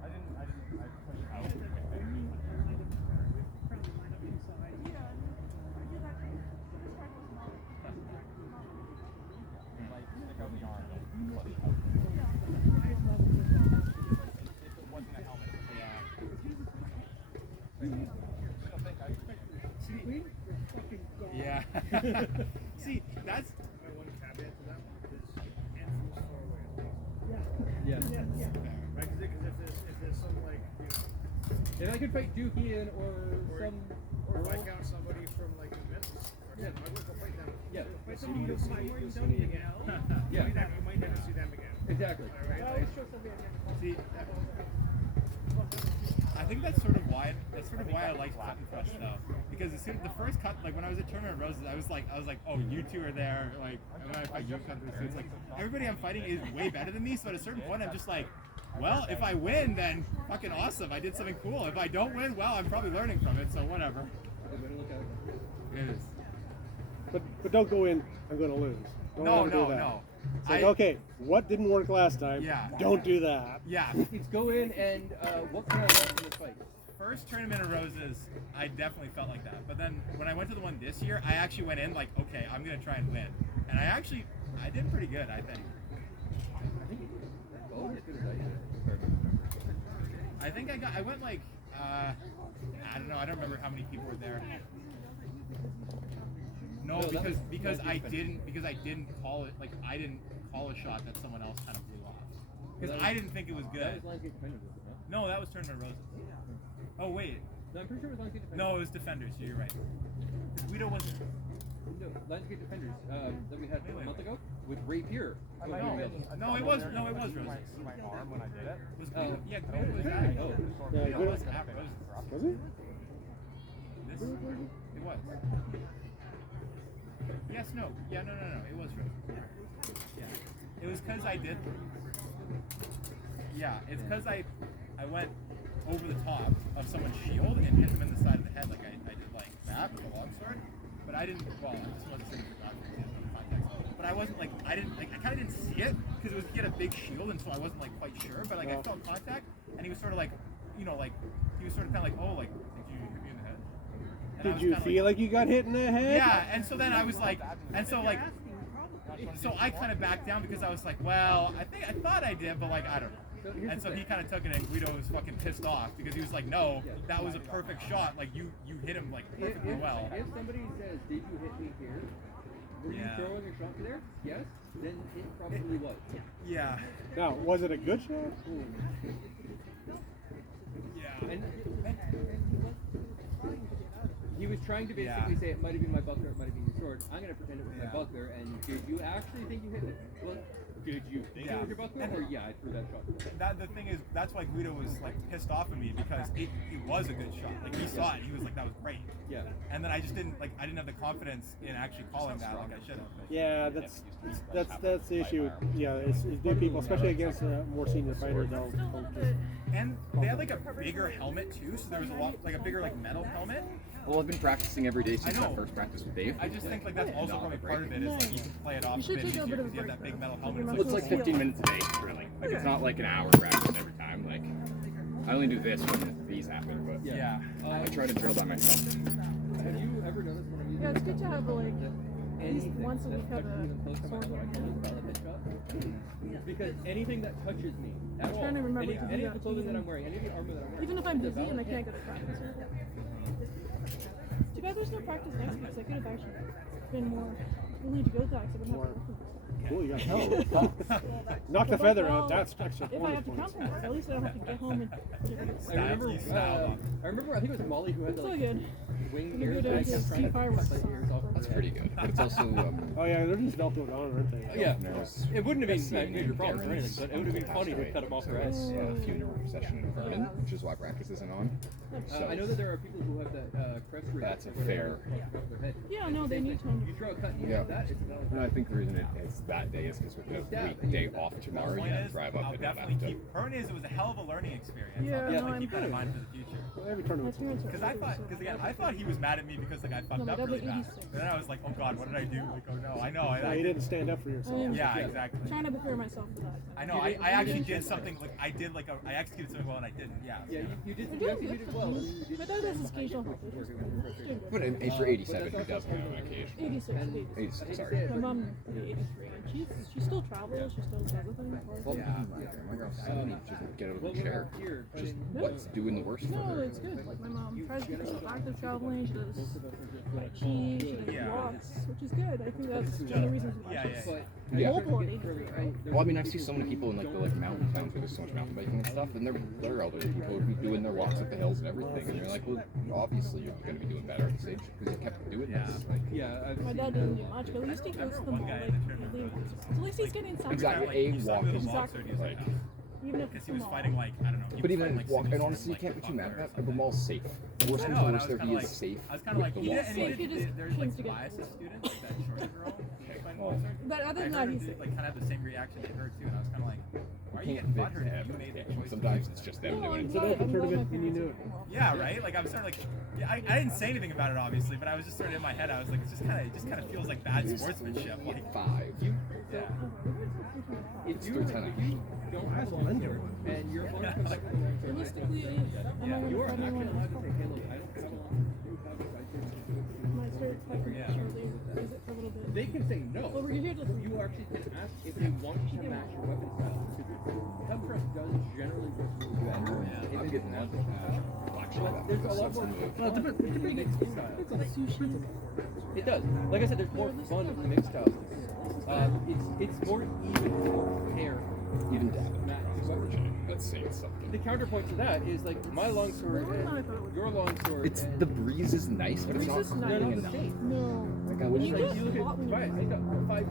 I pushed out. Yeah. See, that's my one caveat to that is Anthony's far away. Yeah. Right, because if there's some like, if I could fight Dukian or some, or if I count somebody from like Memphis, I would go fight them. Yeah. Fight them, you'll see them again. Yeah. You might never see them again. Exactly. All right. See, I think that's sort of why I like cut and fresh stuff. Because as soon as the first cut, like when I was at Tournament of Roses, I was like, oh, you two are there. Like, when I fight you cut through, so it's like everybody I'm fighting is way better than me. So at a certain point, I'm just like, well, if I win, then fucking awesome. I did something cool. If I don't win, well, I'm probably learning from it. So whatever. It is. But don't go in, I'm going to lose. Don't do that. No. It's like, okay, what didn't work last time? Yeah. Don't do that. Yeah. It's go in and what can I learn from this fight? First Tournament of Roses, I definitely felt like that. But then when I went to the one this year, I actually went in like, okay, I'm going to try and win. And I did pretty good, I think. I think I went like, I don't know, I don't remember how many people were there. No, because I didn't call it, like I didn't call a shot that someone else kind of blew off. Because I didn't think it was good. No, that was Tournament of Roses. Oh wait. No, I'm pretty sure it was Lionsgate Defenders. No, it was Defenders, you're right. Guido wasn't. No, Lionsgate Defenders that we had a month ago with Rapier. No, it was Roses. My arm when I did it. Was Guido, yeah, Guido was at it. Guido was at Roses. Was it? This? It was. Yes, no. Yeah, no. It was Roses. Yeah. It was because I did. Yeah, it's because I went over the top of someone's shield and hit them in the side of the head like I did like that with a longsword. But I didn't, well, I just wasn't saying for context. But I wasn't like, I kind of didn't see it because he had a big shield and so I wasn't like quite sure. But like I felt contact and he was sort of like, he was sort of kind of like, oh, like, did you hit me in the head? And did you feel like you got hit in the head? Yeah, and so then I was like, so I kind of backed down because I was like, well, I thought I did, but like, I don't know. And so he kind of took it, and Guido was fucking pissed off because he was like, "No, that was a perfect shot. Like you hit him like perfectly well." If somebody says, "Did you hit me here? Were you throwing your shot there?" Yes, then it probably was. Yeah. Now, was it a good shot? Yeah. And he was trying to basically say it might have been my buckler, it might have been your sword. I'm going to pretend it was my buckler, and did you actually think you hit me? Well, did you think it was your buckler? Or yeah, I threw that shot. The thing is, that's why Guido was like pissed off at me because it was a good shot. Like he saw it, he was like, that was great. Yeah. And then I just didn't I didn't have the confidence in actually calling that like I should have. Yeah, that's the issue. Yeah, it's new people, especially against a more senior fighter. They'll just... And they had like a bigger helmet too, so there was a lot like a bigger like metal helmet. Well, I've been practicing every day since that first practice with Dave. I just think like that's also probably part of it is like you can play it off a bit easier because you have that big metal helmet. Well, it's like 15 minutes a day, really. Like it's not like an hour practice every time. Like I only do this when these happen, but yeah, I try to drill that myself. Have you ever done this one of these? Yeah, it's good to have like at least once a week have a sword in Because anything that touches me at all, trying to remember any of the clothing that I'm wearing, any of the armor that I'm wearing, even if I'm busy and I can't go to practice. Too bad there's no practice next week, because I could have actually been more willing to go to that because I've been having to Cool, you got knock the feather out. That's extra. If I have to come from work, at least I don't have to get home and I remember, I think it was Molly who had the so like, good. wing You're ears. good And I to kept trying see to fireworks. cut the ears off. That's pretty good. But it's also oh yeah, they're just velcro on, aren't they? Yeah, it wouldn't have been a major problem or anything, but it would have been funny to cut them off their heads. funeral procession in Vernon, which is why practice isn't on. So I know that there are people who have that crest rig. that's a fair. Yeah, no, they need to. You throw a cut and you Yeah. have that. It's And I think the reason it's that day is because with the weekday off tomorrow, you have to drive up I'll and definitely have to. keep. Point is, it was a hell of a learning experience. Yeah, I'll no, definitely I'm keep that in good. mind for the future. Well, every tournament. Because I thought he was mad at me because like I fucked No, up but really that was bad. 86. And then I was like, oh god, what did I do? Like, oh no, I know. Yeah, you didn't stand up for yourself. Yeah, exactly. I'm trying to prepare myself for that. I know. I actually did something like I executed something well and I didn't. Yeah. Yeah, you did. You're You doing did good. well. But that is occasional help. Which is good. But for 87, he does have an occasion. 86. 86, sorry. My mom is 83, and she still travels. She still does everything. Well, my girl's 70, she doesn't get out of the chair. Just what's doing the worst for No, her. it's good. Like my mom tries to keep herself active traveling. She does Tai Chi, she does walks, which is good. I think that's one of the reasons why she's Yeah. mobile at 83, right? Well, I mean, I see so many people in like the mountain towns where there's so much mountain biking and stuff, and they're elderly people who be doing their walks up the hills and everything, and you're like, well, obviously you're going to be doing better at this age because you kept doing this. Like, My dad didn't do much, but at least he goes to the mall. Like, at least he's getting something. exactly, walk is Exactly. like. Even if Because it's he the was mall. fighting like I don't know. But even walk, and honestly, you can't be too mad at that. The mall's safe. Worst comes to worst, there he is safe. I was kind of like, with he the did, wall. and he did, there's like biases students, like that shorter girl. But other than I that, heard he's him like kind of have the same reaction to her too, and I was kind of like, why are you You getting can't butthurt fix if you made the choice? Sometimes it's just them doing it. So that's the tournament, and you knew it. Yeah, right. Like I'm sort of like, yeah, I didn't say anything about it obviously, but I was just sort of in my head. I was like, it just kind of feels like bad sportsmanship. Like 5. yeah. It's 310. Don't have one, and you're going to like, realistically, I'm not you going are to fight actually anyone allowed to else. take handles. I don't have a I start fighting shortly. Use it for a little bit. They can say no. Well, we're here to. You actually can ask if they want to match your weapon style. Tough thrust does generally just move better. I'm getting that. There's a lot more. Well, it's a pretty good style. It's like sushi. It does. Like I said, there's more fun in the mixed styles. It's more even pair. Even dab. That's saying something. The counterpoint to that is like my longsword and your longsword. It's the breeze is nice, but it's not cooling enough. No. Like I wouldn't You like. get You look hot at when right, I got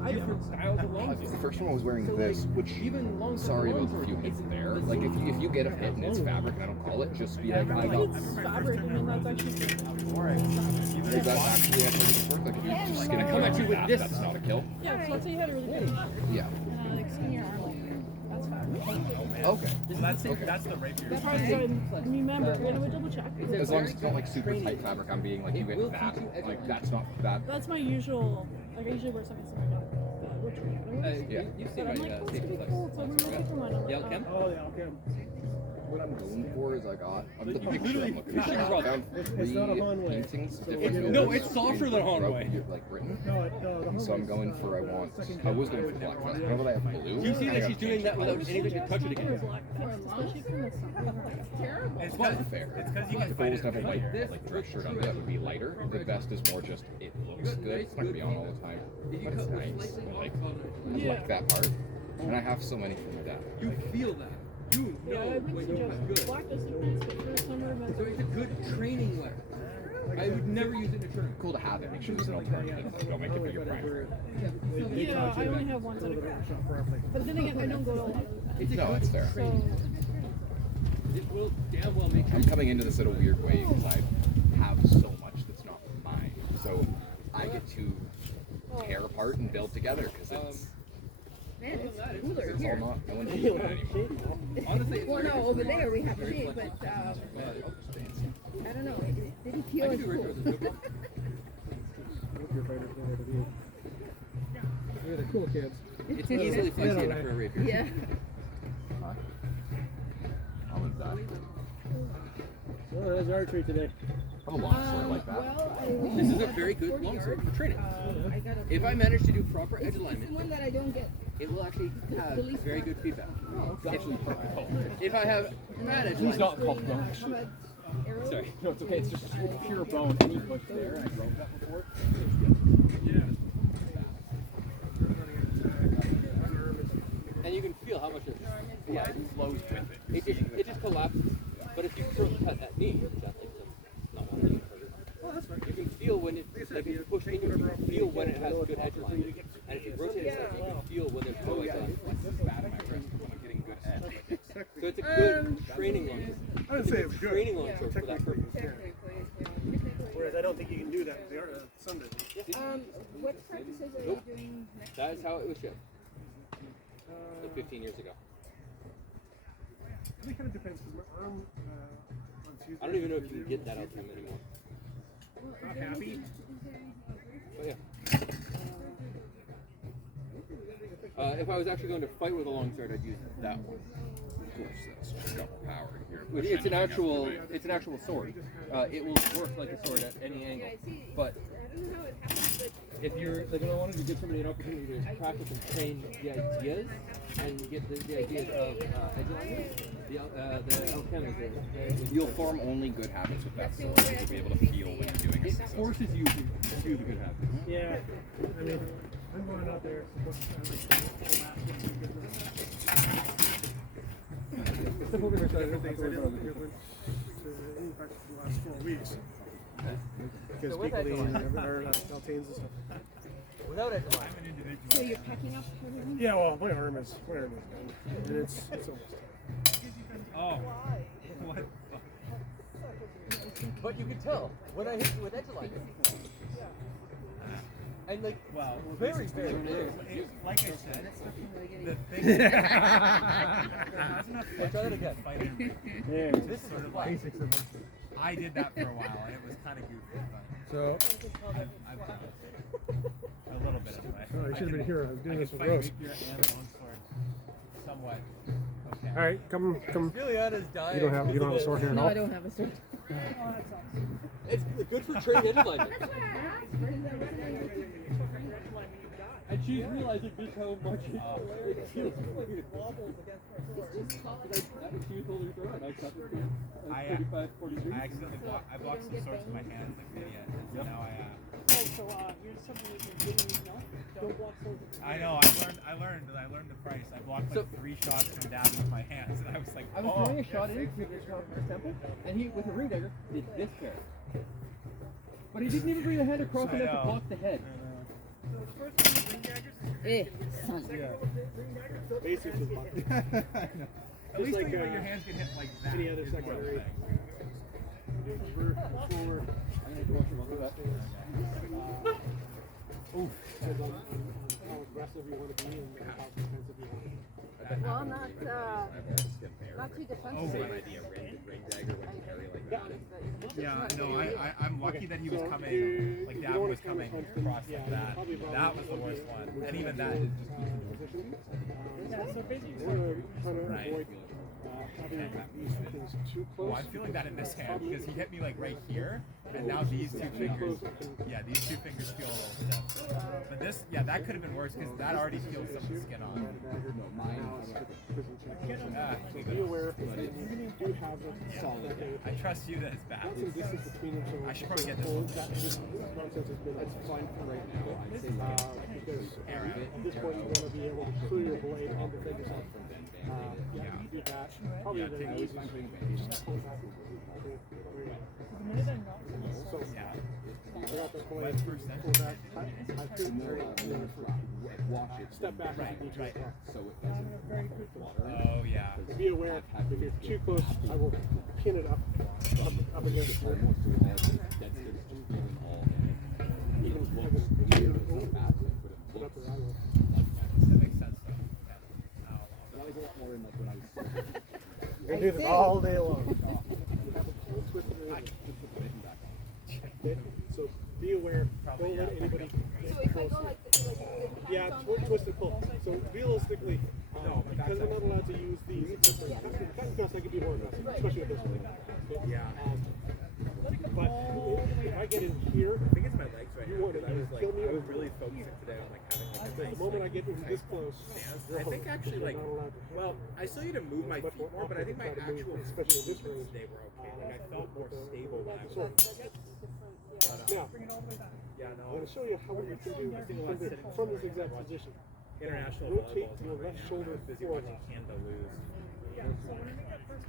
5 different styles of longsword. The first one I was wearing this, which Even longsword. sorry about the few hits there. Like if you get a hit and it's fabric and I don't call it, just be like I got. it's fabric, I mean, that's actually. Is that actually how things work? Like if you're just gonna come at you with this, that's not a kill. Yeah, so let's say you had a really good shot. Yeah. Like skin your arm. That's fabric. Okay. So that's the rapier. That part's good. Remember, we're gonna double check. As long as it's not like super tight fabric, I'm being like you get that. Like that's not that. That's my usual. Like I usually wear something similar to retreat. Yeah. You've But seen I'm my like, that's safety pretty flex. cool. So I'm gonna look for one. I'm like, Yell Kim? Oh yeah, okay. What I'm going for is I got. I'm the You picture literally- I'm looking you at. should I rub found it. It's not a 3 Hanway. paintings. No, it's softer than Hanway. Like written. No, the So I'm going for I want. I was going for black. I know that I have blue. You see and I that got she's doing that without anything to touch it again. especially from the sun. Terrible. It's Not because fair. it's because you If can I fight was it. to have a white like dress shirt on, that would be lighter. The vest is more just it looks good. It's not gonna be on all the time, but it's nice. I like that part, and I have so many from my dad. You feel that. You Yeah, know I wouldn't when you're suggest good. black doesn't fit for summer events. So it's a good training weapon. I would never use it in a tournament. Cool to have it. Make sure there's an alternative. Don't make it be your primary. Yeah, I only have one set of crash. But then again, I don't go to a lot of events. No, it's fair. So, It will damn well make I'm coming into this in a weird way because I have so much that's not mine. So I get to tear apart and build together because it's. Man, it's cooler It's all here. not. No one's using it anymore. Honestly, Well, no, over there we have shade, but I don't know. It didn't feel as cool. They're the cool kids. It's easily flexy enough for a rapier. Yeah. Well, there's archery today. I'm a longsword like that. This is a very good longsword for training. If I manage to do proper edge It's the alignment, one that I don't get. it will actually have very good feedback. Actually, If I have bad edge Who's not alignment, called bone, actually? sorry. No, it's okay. It's just pure bone. Any push there, and I broke that before. And you can feel how much it flows with it. It just collapses. But if you throw the cut at me, that's not one of you can feel when it, like if you push in, you can feel when it has good edge alignment. And if you rotate it, you can feel when there's no edge alignment. So it's a good training longsword. I didn't say it was good. Training longsword for that purpose. Whereas I don't think you can do that with the Sunday. What practices are you doing next? That is how it was shipped. Like 15 years ago. It kind of depends because my arm on Tuesday. I don't even know if you can get that out of him anymore. Not happy. But yeah. If I was actually going to fight with a longsword, I'd use that one. Of course, that's just double powered here. It's an actual sword. It will work like a sword at any angle. But if you're like, if I wanted to give somebody an opportunity to practice and train the ideas and get the ideas of edge alignment, the alchemy, You'll form only good habits with that sword. You'll be able to feel when you're doing it it. forces you to do the good habits. Yeah. I mean, I'm going out there. Step over here, so I don't think I did look different to any practice for the last 4 weeks. Because people are Altanes and stuff. Without edge alignment. So you're packing up everything? Yeah, well, my arm is done. And it's almost. Oh. What? But you can tell when I hit you with edge alignment. And like, well, very rare. Like I said, the thing. Try that again. Yeah, This is sort of basics of it. I did that for a while, and it was kind of goofy, but So, I've done it. A little bit anyway. oh, you should have been here. I was doing this with fight Rose. rapier and longsword somewhat. Okay. All right, come. Juliana's dying. You don't have a sword here at No, all? I don't have a sword. It's good for training edge alignment. And she's realizing just how much it feels like it wobbles against my sword. She was holding her and I cut it to 35, 40 degrees. I accidentally blocked some swords with my hands like an idiot. And so now here's something that you didn't know. Don't block swords. I know, I learned the price. I blocked like 3 shots from Dad with my hands, and I was like, I was throwing a shot into his temple, and he, with a ring dagger, did this pair. But he didn't even bring the hand across enough to block the head. Son. Yeah. Basics is fun. at least like, your hands get hit like that. Any other secondary. Forward. I'm going to watch him over that. Oof. Depends on how aggressive you want to be and how defensive you want to be. Well, not too defensive. Yeah, no, I'm lucky that he was coming, like Dad was coming across like that. That was the worst one. And even that is So basically, right. Oh, I'm feeling that in this hand because he hit me like right here, and now these 2 fingers, these 2 fingers feel a little stiff. But this, that could have been worse because that already peeled some of the skin off. Be aware that you do have a solid. I trust you that it's bad. I should probably get this one. This nonsense has been fine for right now. Because at this point you want to be able to clear your blade and defend yourself. You do that. Probably the easiest. the minute I knocked So I got the blade, pull back, I could step back Right. So Oh yeah. be aware, if you're too close, I will pin it up against the even if it's put up around it. That makes sense though. I do this all day long. Okay, so be aware, don't let anybody get close. Yeah, twist and pull. So realistically, because we're not allowed to use these, cutting fast I can be more aggressive, especially with this one. Okay? Yeah. But if I get in here, I think it's my legs right now because I was really focusing today on like having like a nice, the moment I get in this close, I think actually like, well, I still need to move my feet more, but I think my actual movements today were okay. Like I felt more stable when I was. Now, yeah, no. I'm going to show you how what you can do from this exact position. International rotate your left shoulder busy forward. watching Canada lose.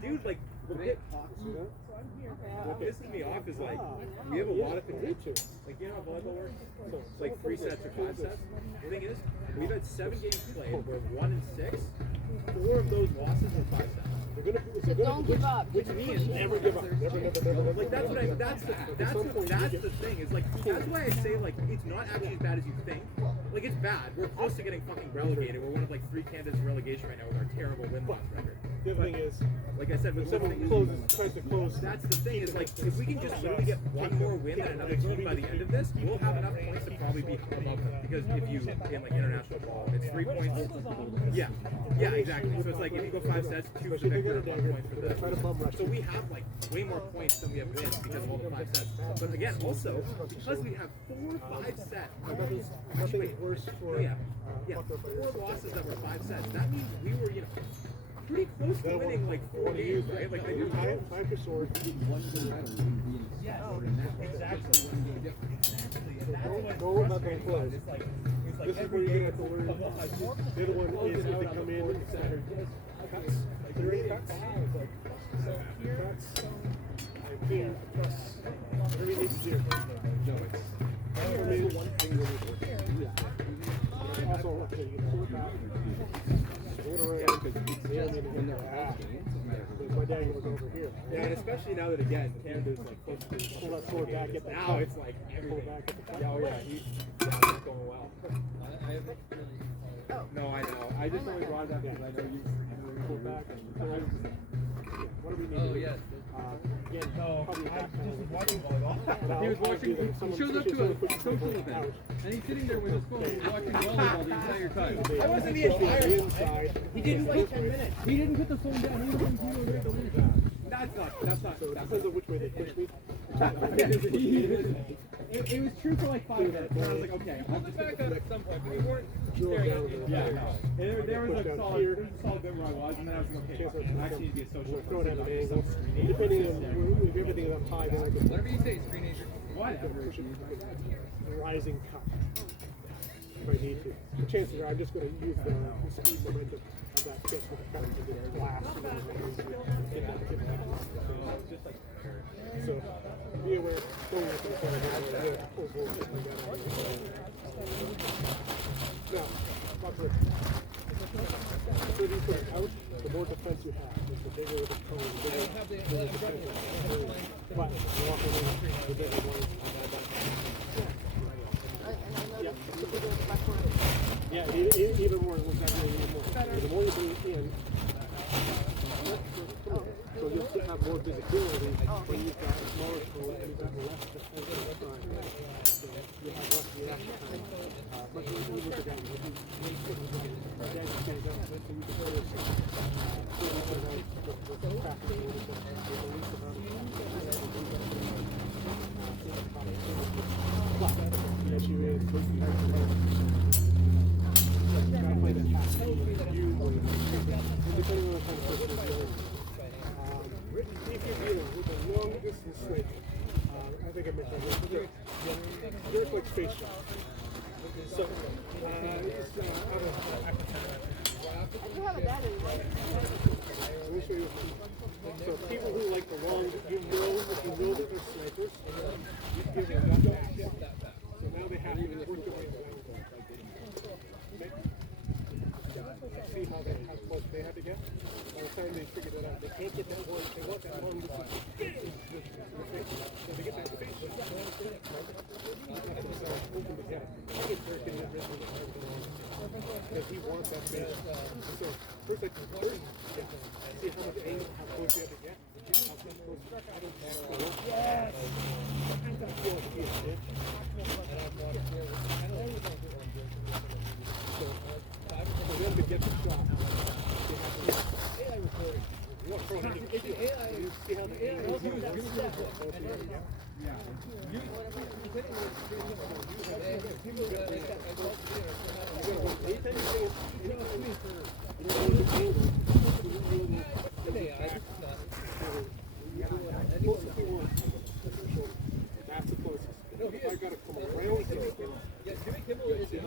Dude, like, what pisses me off is like, we have a lot of potential. Like, you know how volleyball works? It's like 3 sets or 5 sets. The thing is, we've had 7 games played, we're 1-6. 4 of those losses are 5 sets. Don't give up. Which means never give up. Never. Like that's the thing. Is like that's why I say like it's not actually as bad as you think. Like it's bad. We're close to getting fucking relegated. We're one of like 3 candidates for relegation right now with our terrible win-loss record. The other thing is, like I said, with someone tries to close. That's the thing. Is like if we can just literally get one more win than another team by the end of this, we'll have enough points to probably be above them. Because if you in like international ball, it's 3 points. Yeah, exactly. So it's like if you go 5 sets, 2 for the victor, 1 point for the. So we have like way more points than we have wins because of all the 5 sets. But again, also because we have 4 5 sets. Actually, worse for 4 losses that were 5 sets. That means we were, pretty close to winning like 4 games, right? Like they do time for sword. Yeah, exactly. No, not that close. This is where you're gonna have to learn. The other one is if they come in cuts. 3 cuts. I think plus everything's 0. Also, okay, you can pull it back. My dad was over here. Yeah, and especially now that again, Canada's like close to pull that sword back. Get now it's like everything. Oh yeah, he's going well. No, I know. I just only brought it up because I know you pull back. What do we need? Oh yes. Again, no, I just was watching volleyball. He was watching. He shows up to a social event, and he's sitting there with his phone watching volleyball the entire time. I wasn't the entire inside. He didn't like 10 minutes. He didn't put the phone down. He was on computer. That's not. Depends on which way they push me. It was true for like 5 minutes. And I was like, okay, I'll just back up at some point. But we weren't staring at it. Yeah, no. There was a solid bit where I was, and then I was like, okay, I actually need to be a social. Throw it at an angle. Depending on if everything is up high, then I can. Whatever you say, screenager. Whatever. Rising cut. If I need to. The chances are I'm just going to use the speed momentum of that kick with the cut to get a blast. So be aware. Don't let them come now, watch it. The further you put it out, the more defense you have. The bigger the cone, the bigger the defense. But walk away, the bigger one. Yeah, even more. Even more. The more you bring it in, so you'll still have more visibility when you've got a smaller cone and you've got less defensive time. So you have less reaction time. But you look at that, you put it down, then you can go with it, and you can put it down. So you put it out with the practice a little bit, and the least amount of time. But the issue is, play the task. Depending on the kind of person you're dealing with. If you're dealing with a long distance swing, I think I mentioned this, they're like space shots. So, it's I do have a battery. let me show you. So people who like the long, you know that they're snipers, you give them that back. So now they have to work their way around. See how close they had to get? By the time they figured it out, they can't get that one. They want that long distance. So they get that space. Open the gap. Because he wants that space. So first I can see how much angle, how close you have to get. How close I don't know. Yes! I don't feel like he is it. So for them to get the shot, they have to AI recording. You want to throw it into the AI. You see how the AI is used. Yeah. That's the closest. I got to come around to it. Yeah, Jimmy Kimmel is he's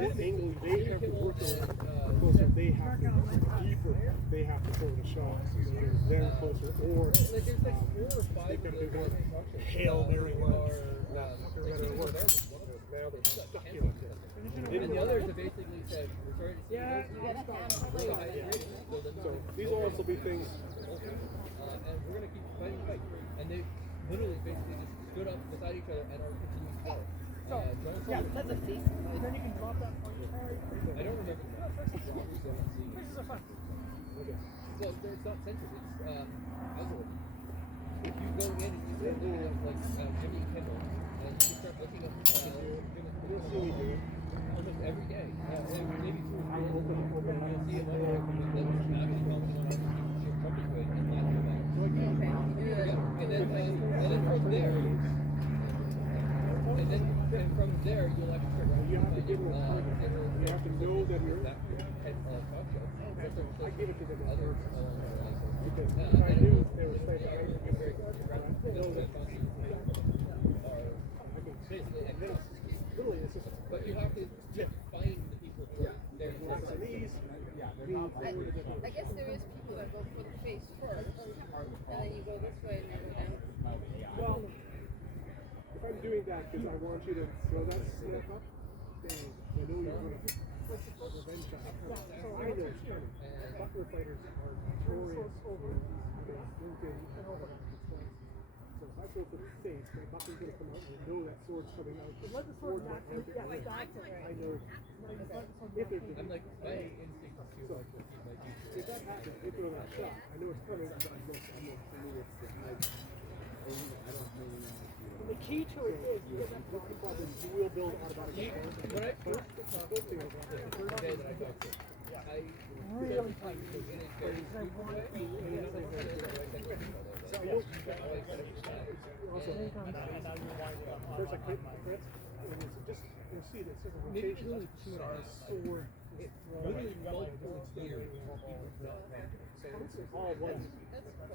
what angle they have to work on, closer they have to deeper, they have to throw the shot. So they're closer, or they've got to do that Hail Mary lunge. Now they're stuck in it. And the others have basically said, we're sorry to see you. So these will also be things. And we're going to keep fighting the fight. And they literally basically just stood up beside each other and are continuing to fight. Yeah, that's a thief. Then you can drop that on your card. I don't remember that. Prices are fun. Okay. Well, it's not censored. It's algorithm. If you go in and you start looking up like Jimmy Kimmel, and you start looking up almost every day, maybe 2 or 3 you'll see a bunch of people that actually commenting on your company good and laughing about it. And then from there. And from there, you'll actually start writing. You have to give them a target. You have to know that you're. I give it to them others. Because if I knew they were saying I know that. Literally, it's just. But you have to find the people who are there. I guess there is people that go for the face first, and then you go this way and then go down. Well, if I'm doing that because I want you to throw that snap up, then I know you're going to revenge shot. I know it's coming. Buckler fighters are notorious over so if I go for the face, my buckler's going to come out and I know that sword's coming out. Let the sword back. Yeah, back to I know if there's I'm like, my instinct is to like if that happens, they throw that shot. I know it's coming. I know it's the high. The key to it is you get that problem. You will build automatic. When I first talked to him, the first day that I talked to him, I really tight. I want to be first I quit just you'll see this rotation sword. It's literally clear. So it's all one.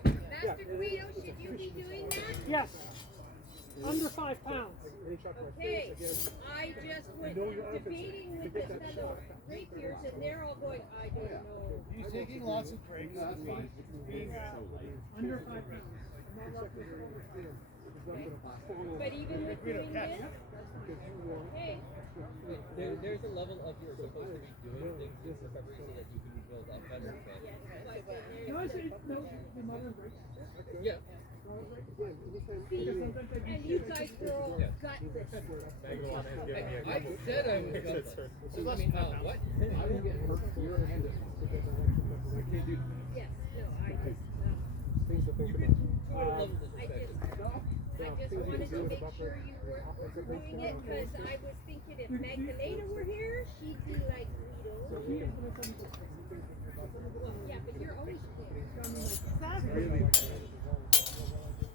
Master Guido, should you be doing that? Yes. Under 5 pounds. Okay, I just went debating with this fellow rapiers, and they're all going, I don't know. He's taking lots of breaks. Under 5 pounds. But even with doing this, hey. There's a level of you're supposed to be doing things in recovery so that you can build up better. Can I say no? The mother breaks. Yeah. And you guys were all gutless. I said I was gutless. I mean, what? I will get hurt here-handed because I can't do Yes, no, I just, things that they could I just wanted to make sure you were doing it, because I was thinking if Magdalena were here, she'd be like Guido. Yeah, but you're always really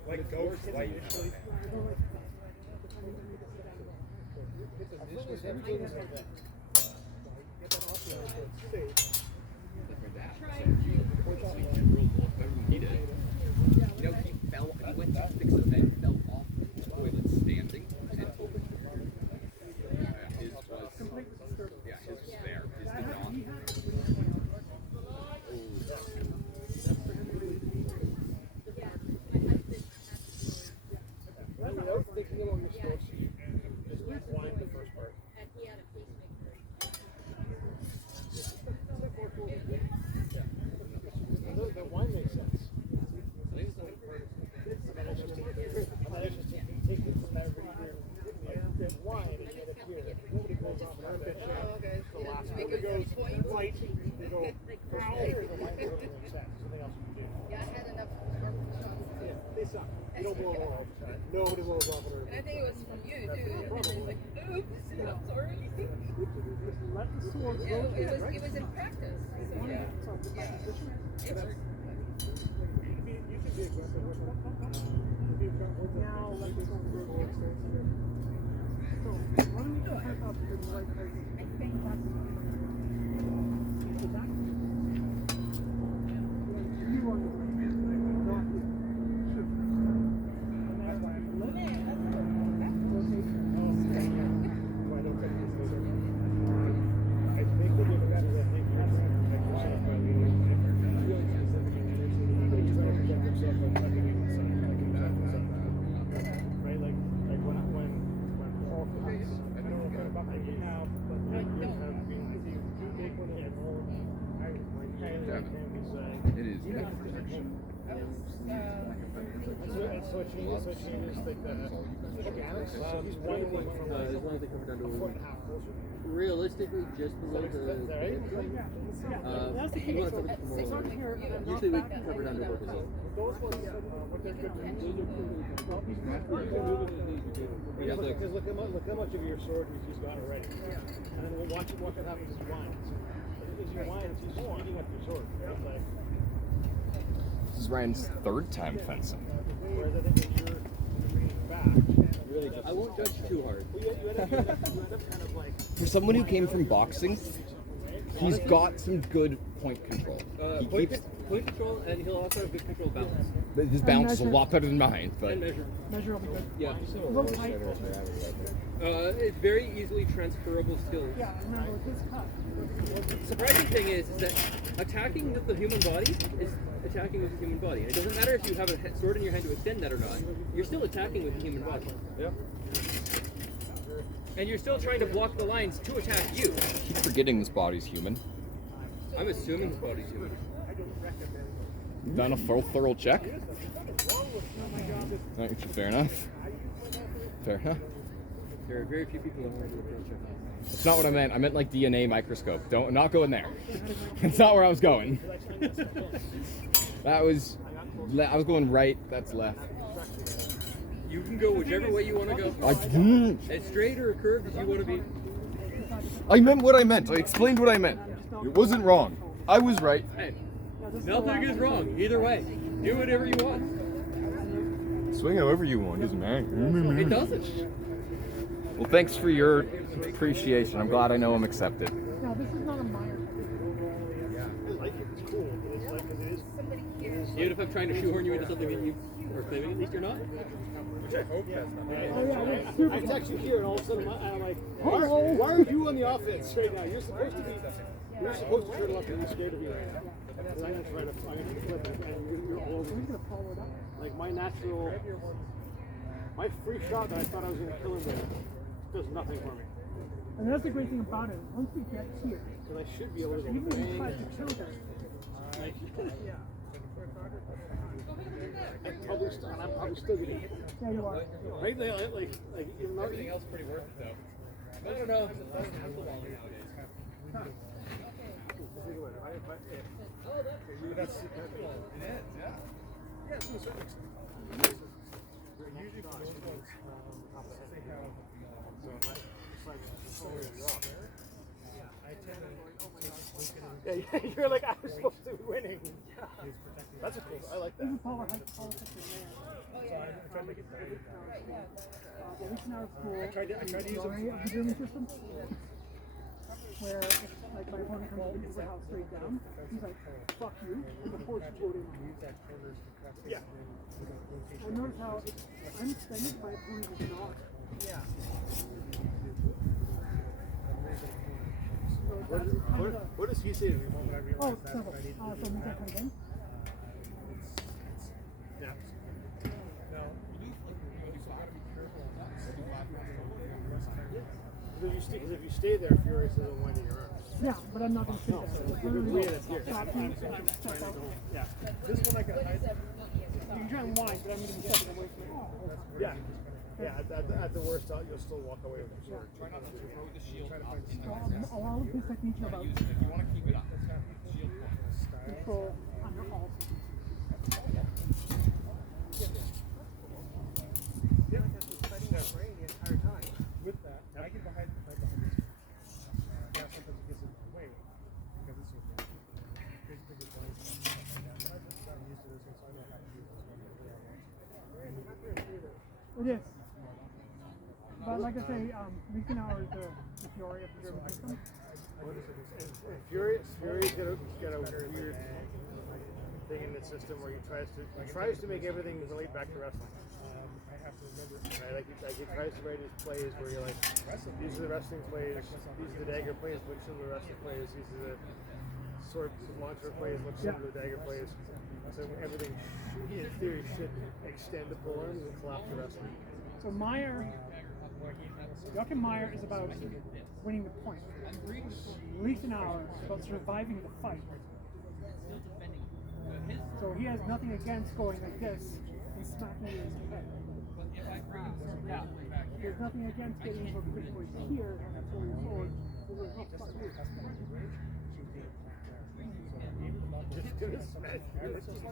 like ghost light. He went sticks of men fell off the toilet standing and opened. His was there. His did not. Without thinking along the score sheet, just wind the first part. The wine makes sense. And then it's just take it from that region, get wine and get it here. Nobody goes off and armpit shit. The last one. Nobody goes right, they go, ow, the wine doesn't make sense. Something else you can do. Yeah, they suck. You don't blow it all the time. Nobody blows off an And I think it was from you too. And it was like, oops, I'm sorry. Let the sword Yeah, rotate, it was right? in practice. So yeah. It was. You should be aggressive with it. Now let the sword rotate. So, why don't we just help out to the right place? I think that's attack. You are the not you. Shoot. I think we'll get better at thinking about yourself by leading with right? Like when Paul comes, I don't know about my now, but like you have been with you, you make one and roll. I highly recommend he's It is. so it changes like the organics. So he's winding from As long as they come down to a foot and a half closer. realistically just below the. That's the You want something more. Usually we cover down to about the knee. Those ones, what they're good for. Yeah, look. Because look how much of your sword he's got already. And then we'll watch what happens as he winds. As he winds, he's speeding up your sword. It's like, This is Ryan's third time fencing. whereas I think when you're reading back, Really I won't judge too hard. you end up kind of like. For someone who came from boxing, he's got some good point control. He keeps Point control, and he'll also have good control of balance. his balance is a lot better than mine, but And measure. Measure will be good. Yeah. Low height. It's very easily transferable skills. Yeah, remember with his cut. Surprising thing is that attacking with the human body is attacking with the human body. And it doesn't matter if you have a sword in your hand to extend that or not. You're still attacking with the human body. yeah. And you're still trying to block the lines to attack you. Keep forgetting this body's human. I'm assuming this body's human. You've done a thorough check. Fair enough. Fair enough. There are very few people that want to do a thorough check. That's not what I meant. I meant like DNA microscope. Not going there. That's not where I was going. I was going right. That's left. You can go whichever way you want to go. I didn't. As straight or curved as you want to be. I meant what I meant. I explained what I meant. It wasn't wrong. I was right. Hey, nothing is wrong. Either way, do whatever you want. Swing however you want. Doesn't matter. It doesn't. Well, thanks for your appreciation. I'm glad I know I'm accepted. No, this is not a minor. I like it. It's cool. It's like it is. Even if I'm trying to shoehorn you into something that you are claiming, at least you're not. Which I hope that's not. I text you here, and all of a sudden I'm like, why are you on the offense right now? You're supposed to turtle up and be scared of you. And I'm gonna try to flip it, and you're all over. Like my free shot that I thought I was gonna kill him with does nothing for me. And that's the great thing about it. Once we get here, Because I should be able to go even if you bang. try to kill them, yeah. I'm probably still gonna hit. Yeah, you are. Right? Like even though Everything else pretty worth it though. I don't know. It's less hassle nowadays. That's it is, yeah. Yeah, to a certain extent. Usually for those ones, they have yeah, you're like, I was supposed to be winning. That's a cool. I like that. Even Paula Heights politics is there. I tried to make it better. At least in our school, I tried to use the German system. where if, like, my opponent comes into the house straight down, he's like, fuck you, and the horse will go in. Yeah. I notice how I'm spending, my opponent is not. Yeah. So that's kind of What does he say to me the moment I realize that? simple. So we can't come again? Yeah. Because if you stay there, Furious isn't winding your arms. Yeah, but I'm not going to sit there. Yeah. This one I can hide. You can try and wind, but I'm going to be stepping away from it. Yeah. Yeah, at the worst, you'll still walk away with your sword. Try not to throw the shield up in A lot of this techniques are about If you want to keep it up, shield point. control under all. Yeah. Fighting my brain the entire time. With that, I get behind this. Now sometimes it gets in my way because it's so big. Big advice. I just got used to this one, so I know how to do this one. It is. But like I say, Reconauer is the fury of the German system. And Fury's got a weird thing in the system where he tries to make everything relate back to wrestling. Right, like he tries to write his plays where you're like, these are the wrestling plays, these are the dagger plays, which are the wrestling plays, these are the sword launcher plays, which are the dagger plays. So everything, in theory, should extend the polearms and collapse the wrestling. So Joachim Meyer is about winning the point. Reconauer is about surviving the fight. So he has nothing against going like this and smacking his head. There's nothing against getting into a position where he's here and throwing your sword.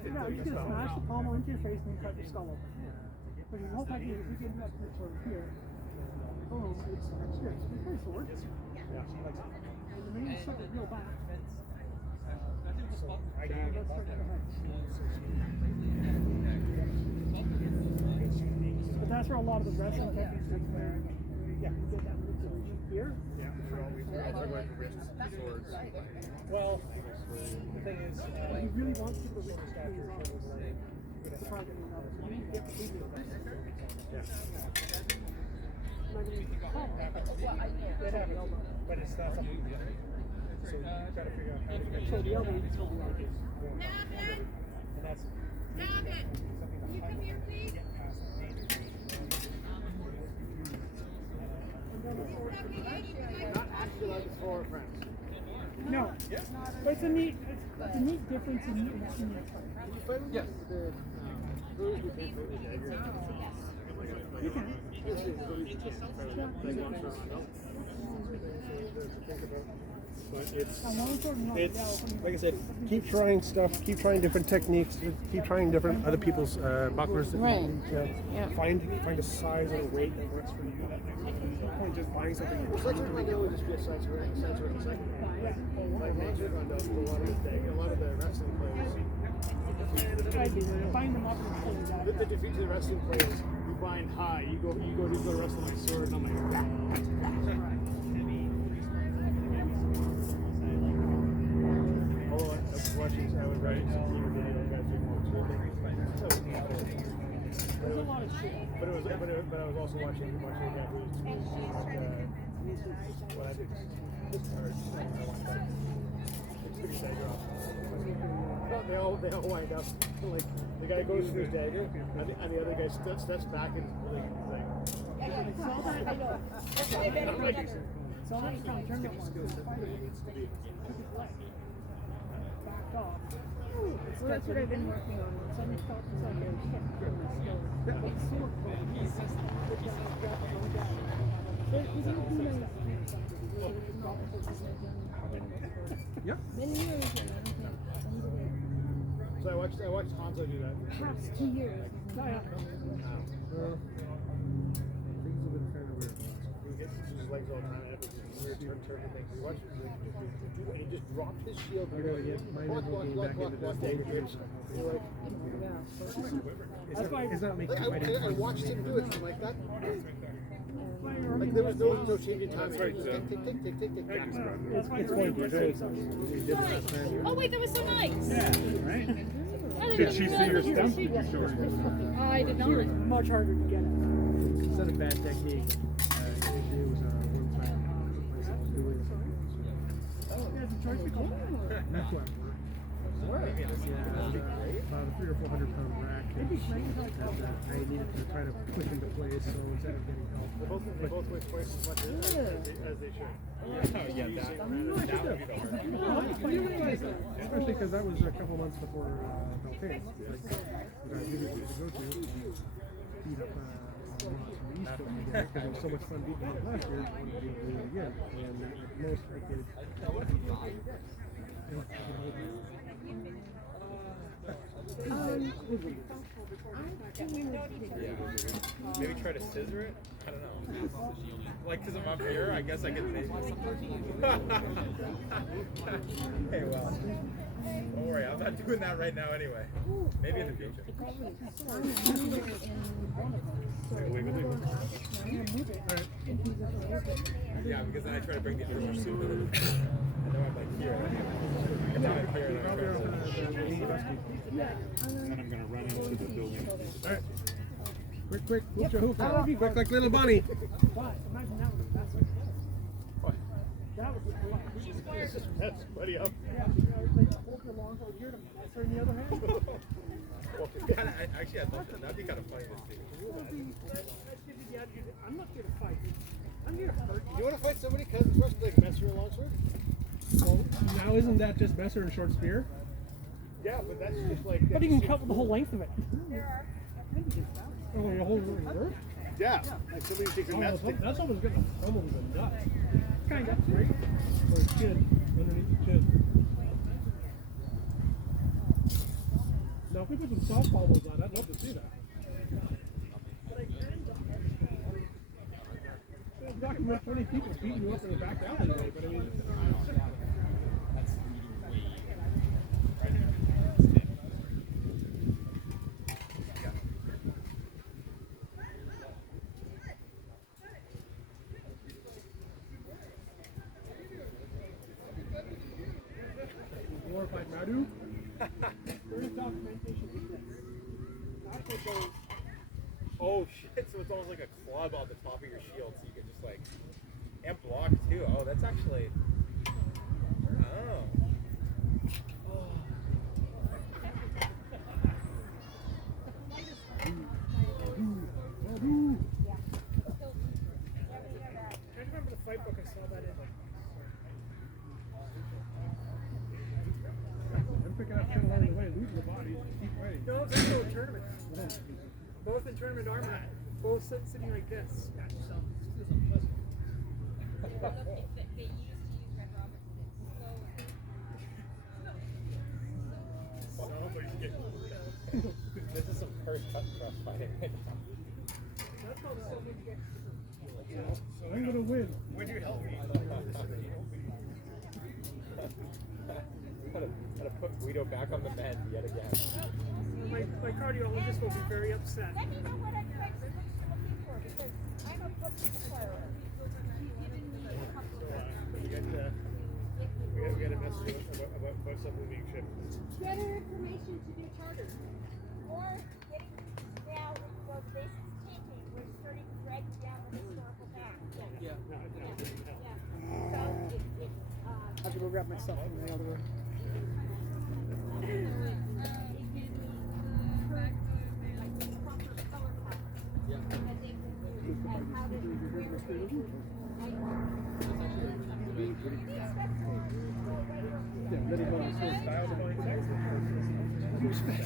Yeah, you can smash the pommel into your face and cut your skull open. But the whole idea is we get that sword here. Boom, it's pretty sword. And the main sword is real back. But that's where a lot of the wrestling techniques are played. Yeah, you get that manipulation here. Yeah, we're all talking about wrists, swords. Well, the thing is, he really wants to the target another. You need to get the video. Yeah. But it's not something. So you gotta figure out how to get So the elbow is still the arm. And that's Can you come here, please? not actually like it's for friends. No, but it's a neat difference in neat fight. Yes. You can. But it's like I said, keep trying stuff, keep trying different techniques, keep trying different other people's bucklers. Right. Find a size and a weight that works for you. Not just buying something. It's like would just be a size for a second. Like Roger Rondo, a lot of the wrestling players. The defeat to the wrestling players, you bind high, you go wrestle my sword, and I'm like, although I was watching, I was writing some video guys doing more too. There's a lot of shit. But I was also watching a guy who's what I think his cards. It's pretty dagger off. They all wind up like the guy goes for his dagger, and the other guy steps back and like. So I kind of turned it backed off. Well, that's what I've been working on. When somebody felt like they were stuck in the skill. It's sword play. He's just put down the grab and go down. He's going to do nice things. Yeah. Many years, and I don't think So I watched Hanzo do that. perhaps 2 years. Things have been kind of weird. He gets his legs all the time and everything. Weird turn thing. He watches it. And he just dropped his shield. That's why it's not making I fighting. watched him do it. I'm like that. Like there was no changing time. That's right, Tick, Tim. tick, tick, tick, tick, tick, tick. It's going good. We did last time. Oh wait, that was so nice. Yeah, right? I didn't Did she even see your realize stump? I did not. Much harder to get at. It's not a bad technique. It was one time place I was doing. Yeah, it's a choice we call it. That's why about a 300 or 400 pound rack that I needed to try to push into place, so instead of getting help. They both weigh twice as much as they should. Especially because that was a couple months before Beltane. Like, I really wanted to go to beat up lots from the East Coast again, because it was so much fun beating them up last year. I wanted to be able to do it again. And at most I could. Maybe try to scissor it? I don't know. Like, because I'm up here, I guess I could maybe. Hey, well. Don't worry, I'm not doing that right now anyway. Maybe in the future. Yeah, because then I try to bring the other suit. I know I'm like here. I'm not here. And then I'm going to run into the building. All right. Quick, quick. Whoop your hoof. Quick like little bunny. But imagine that was the best one. That was a lot. That's buddy up. Yeah, like hold your long hold here to master in the other hand. well, actually, that'd be kind of funny to see. I'm not here to fight. I'm here to hurt you. You want to fight somebody because it's supposed to be like Messer and longsword? Well, now isn't that just Messer and short spear? Yeah, but that's just like. But you can cut the whole length of it. Oh, you hold it in reverse? Yeah, like somebody takes a mess. That's almost getting a fumble to the nuts. Kind of. Right? Or chin, underneath the chin. Now, if we put some soft bubbles on, I'd love to see that. I'm talking about 20 people beating you up in the back alleyway, but I mean, That's way. glorified Madu. There's documentation of this. That's what goes. Oh shit, so it's almost like a club on the top of your shield, so you can just like, and block too. Oh, that's actually, oh. I remember the fight book, I saw that in. I'm picking up shit along the way, losing the body, keep fighting. No, it's also a tournament. Both in tournament armor, both sitting like this. This is some first cut cross fighting right now. So I'm gonna win. Would you help me? Gotta put Guido back on the bed yet again. My cardiologist will be very upset. Let me know what exercise you're looking for because I'm a book acquirer. We got a message about something being shipped. Better information to do charters. Or getting now well the basics taking, we're starting to drag down the historical back. Yeah. So I have to go grab myself in the other room.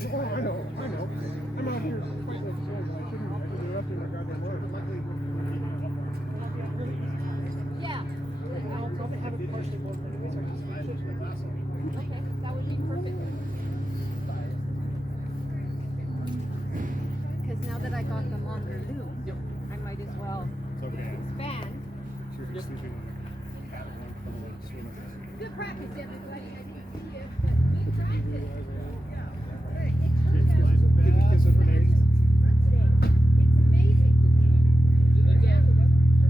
Oh, I know. I'm out here fighting with swords. I shouldn't have to interrupt my goddamn word. yeah. I'll probably have it partially more anyways. I just finish it with that. Okay, that would be perfect. Because now that I got the longer loop, I might as well expand. Good practice, everybody. I think you did, but good practice. It's amazing.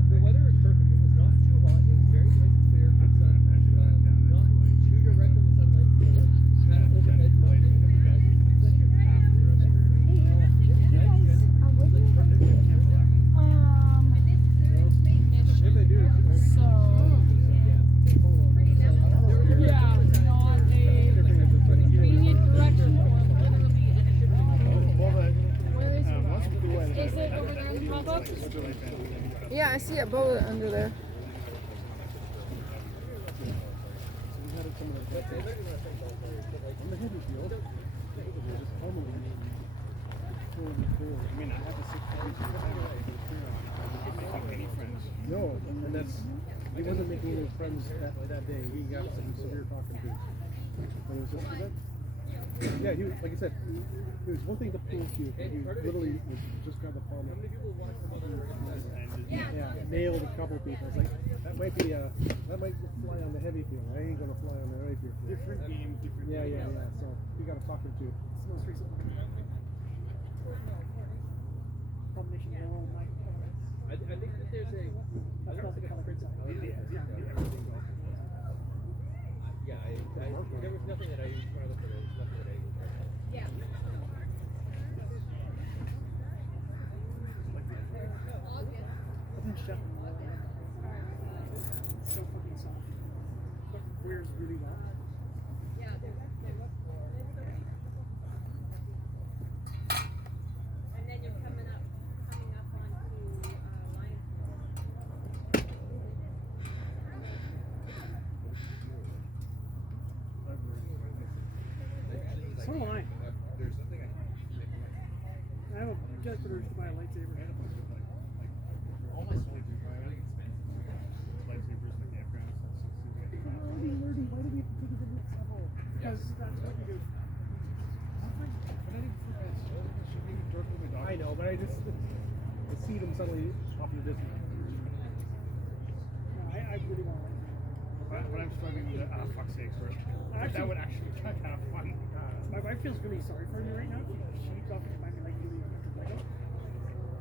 The Yeah, both under there. We had some of the on the heavy field. Just pummeling. I mean, I have a 6 Any friends? No, and that's he wasn't making any friends that day. He got some severe talking to. But it was just that. Yeah, he was, like I said, it was one thing to pull cue, but he literally was just got the palm up. Yeah, nailed a couple people. It's like that might fly on the heavy field. I ain't gonna fly on the heavy field. Different game, different. Yeah. So you gotta talk him to. It's the most recent one. Combination of all night. I think that there's a. That's not the color inside. Yeah, there was nothing that I used when I looked at it. There was nothing that I used. Yeah. I've been shuffling a lot. It's so fucking soft. But wears really well. Yeah, they look. And then you're coming up onto Lionsdale. So do I. I have a desperate urge to buy a lightsaber. Almost only do. I think it's expensive. Lightsabers like campgrounds. We're already learning. Why do we have to take it to the next level? Because that's what you do. I know, but I see them suddenly off in the distance. No, I really want one. But I'm struggling with fuck's sakes for it. That would actually be kind of fun. My wife feels really sorry for me right now. She thought she might be like really into Lego.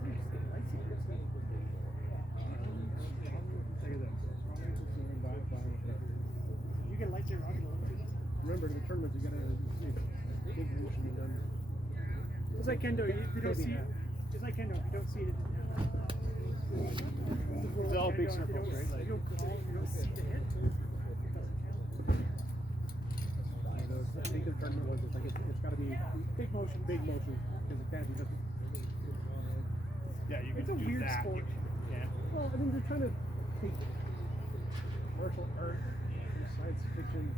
You just get a lightsaber. It's good. You get a lightsaber, I'll get a lightsaber. Remember, in the tournaments, you gotta big motion and then. It's like Kendo. If you don't see it, it's like Kendo. If you don't see it, It's all big circles, right? If you don't crawl, you don't see the hit. I think the tournament was it's like it's got to be big motion, because it can't be just. Yeah, you It's can a do weird that. sport. Yeah. Well, I mean, they're trying to take martial art, science fiction.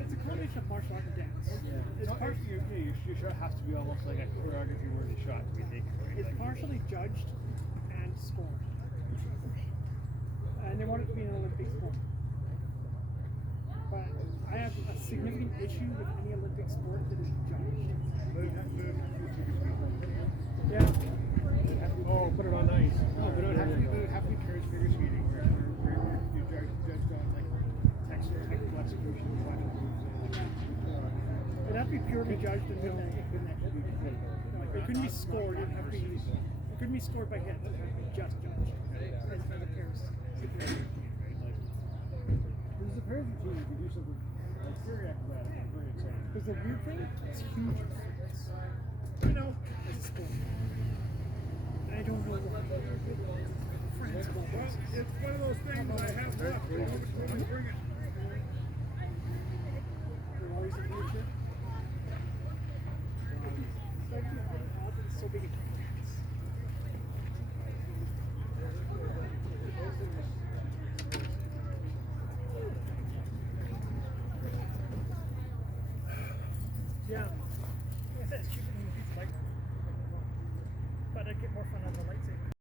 It's a combination of martial art and dance. It's your shot has to be almost like a choreography worthy shot to be taken. Right? It's partially judged and scored. And they want it to be an Olympic sport. But I have a significant issue with any Olympic sport that is judged. Yeah. Oh, put it on ice. No, but it would have to be pure figure skating where you judged on like texture, technical execution, It'd have to be purely judged and win that. Like, it couldn't be scored. It couldn't be scored by hit. It had to be just judged. As the pairs. There's a pair of team who do something like very athletic and very exciting. Because the weird thing, it's huge. You know, it's a sport. And I don't know what friends about this. it's one of those things I have left. Bring it. They're always in future. So big in France. Yeah. That's stupid.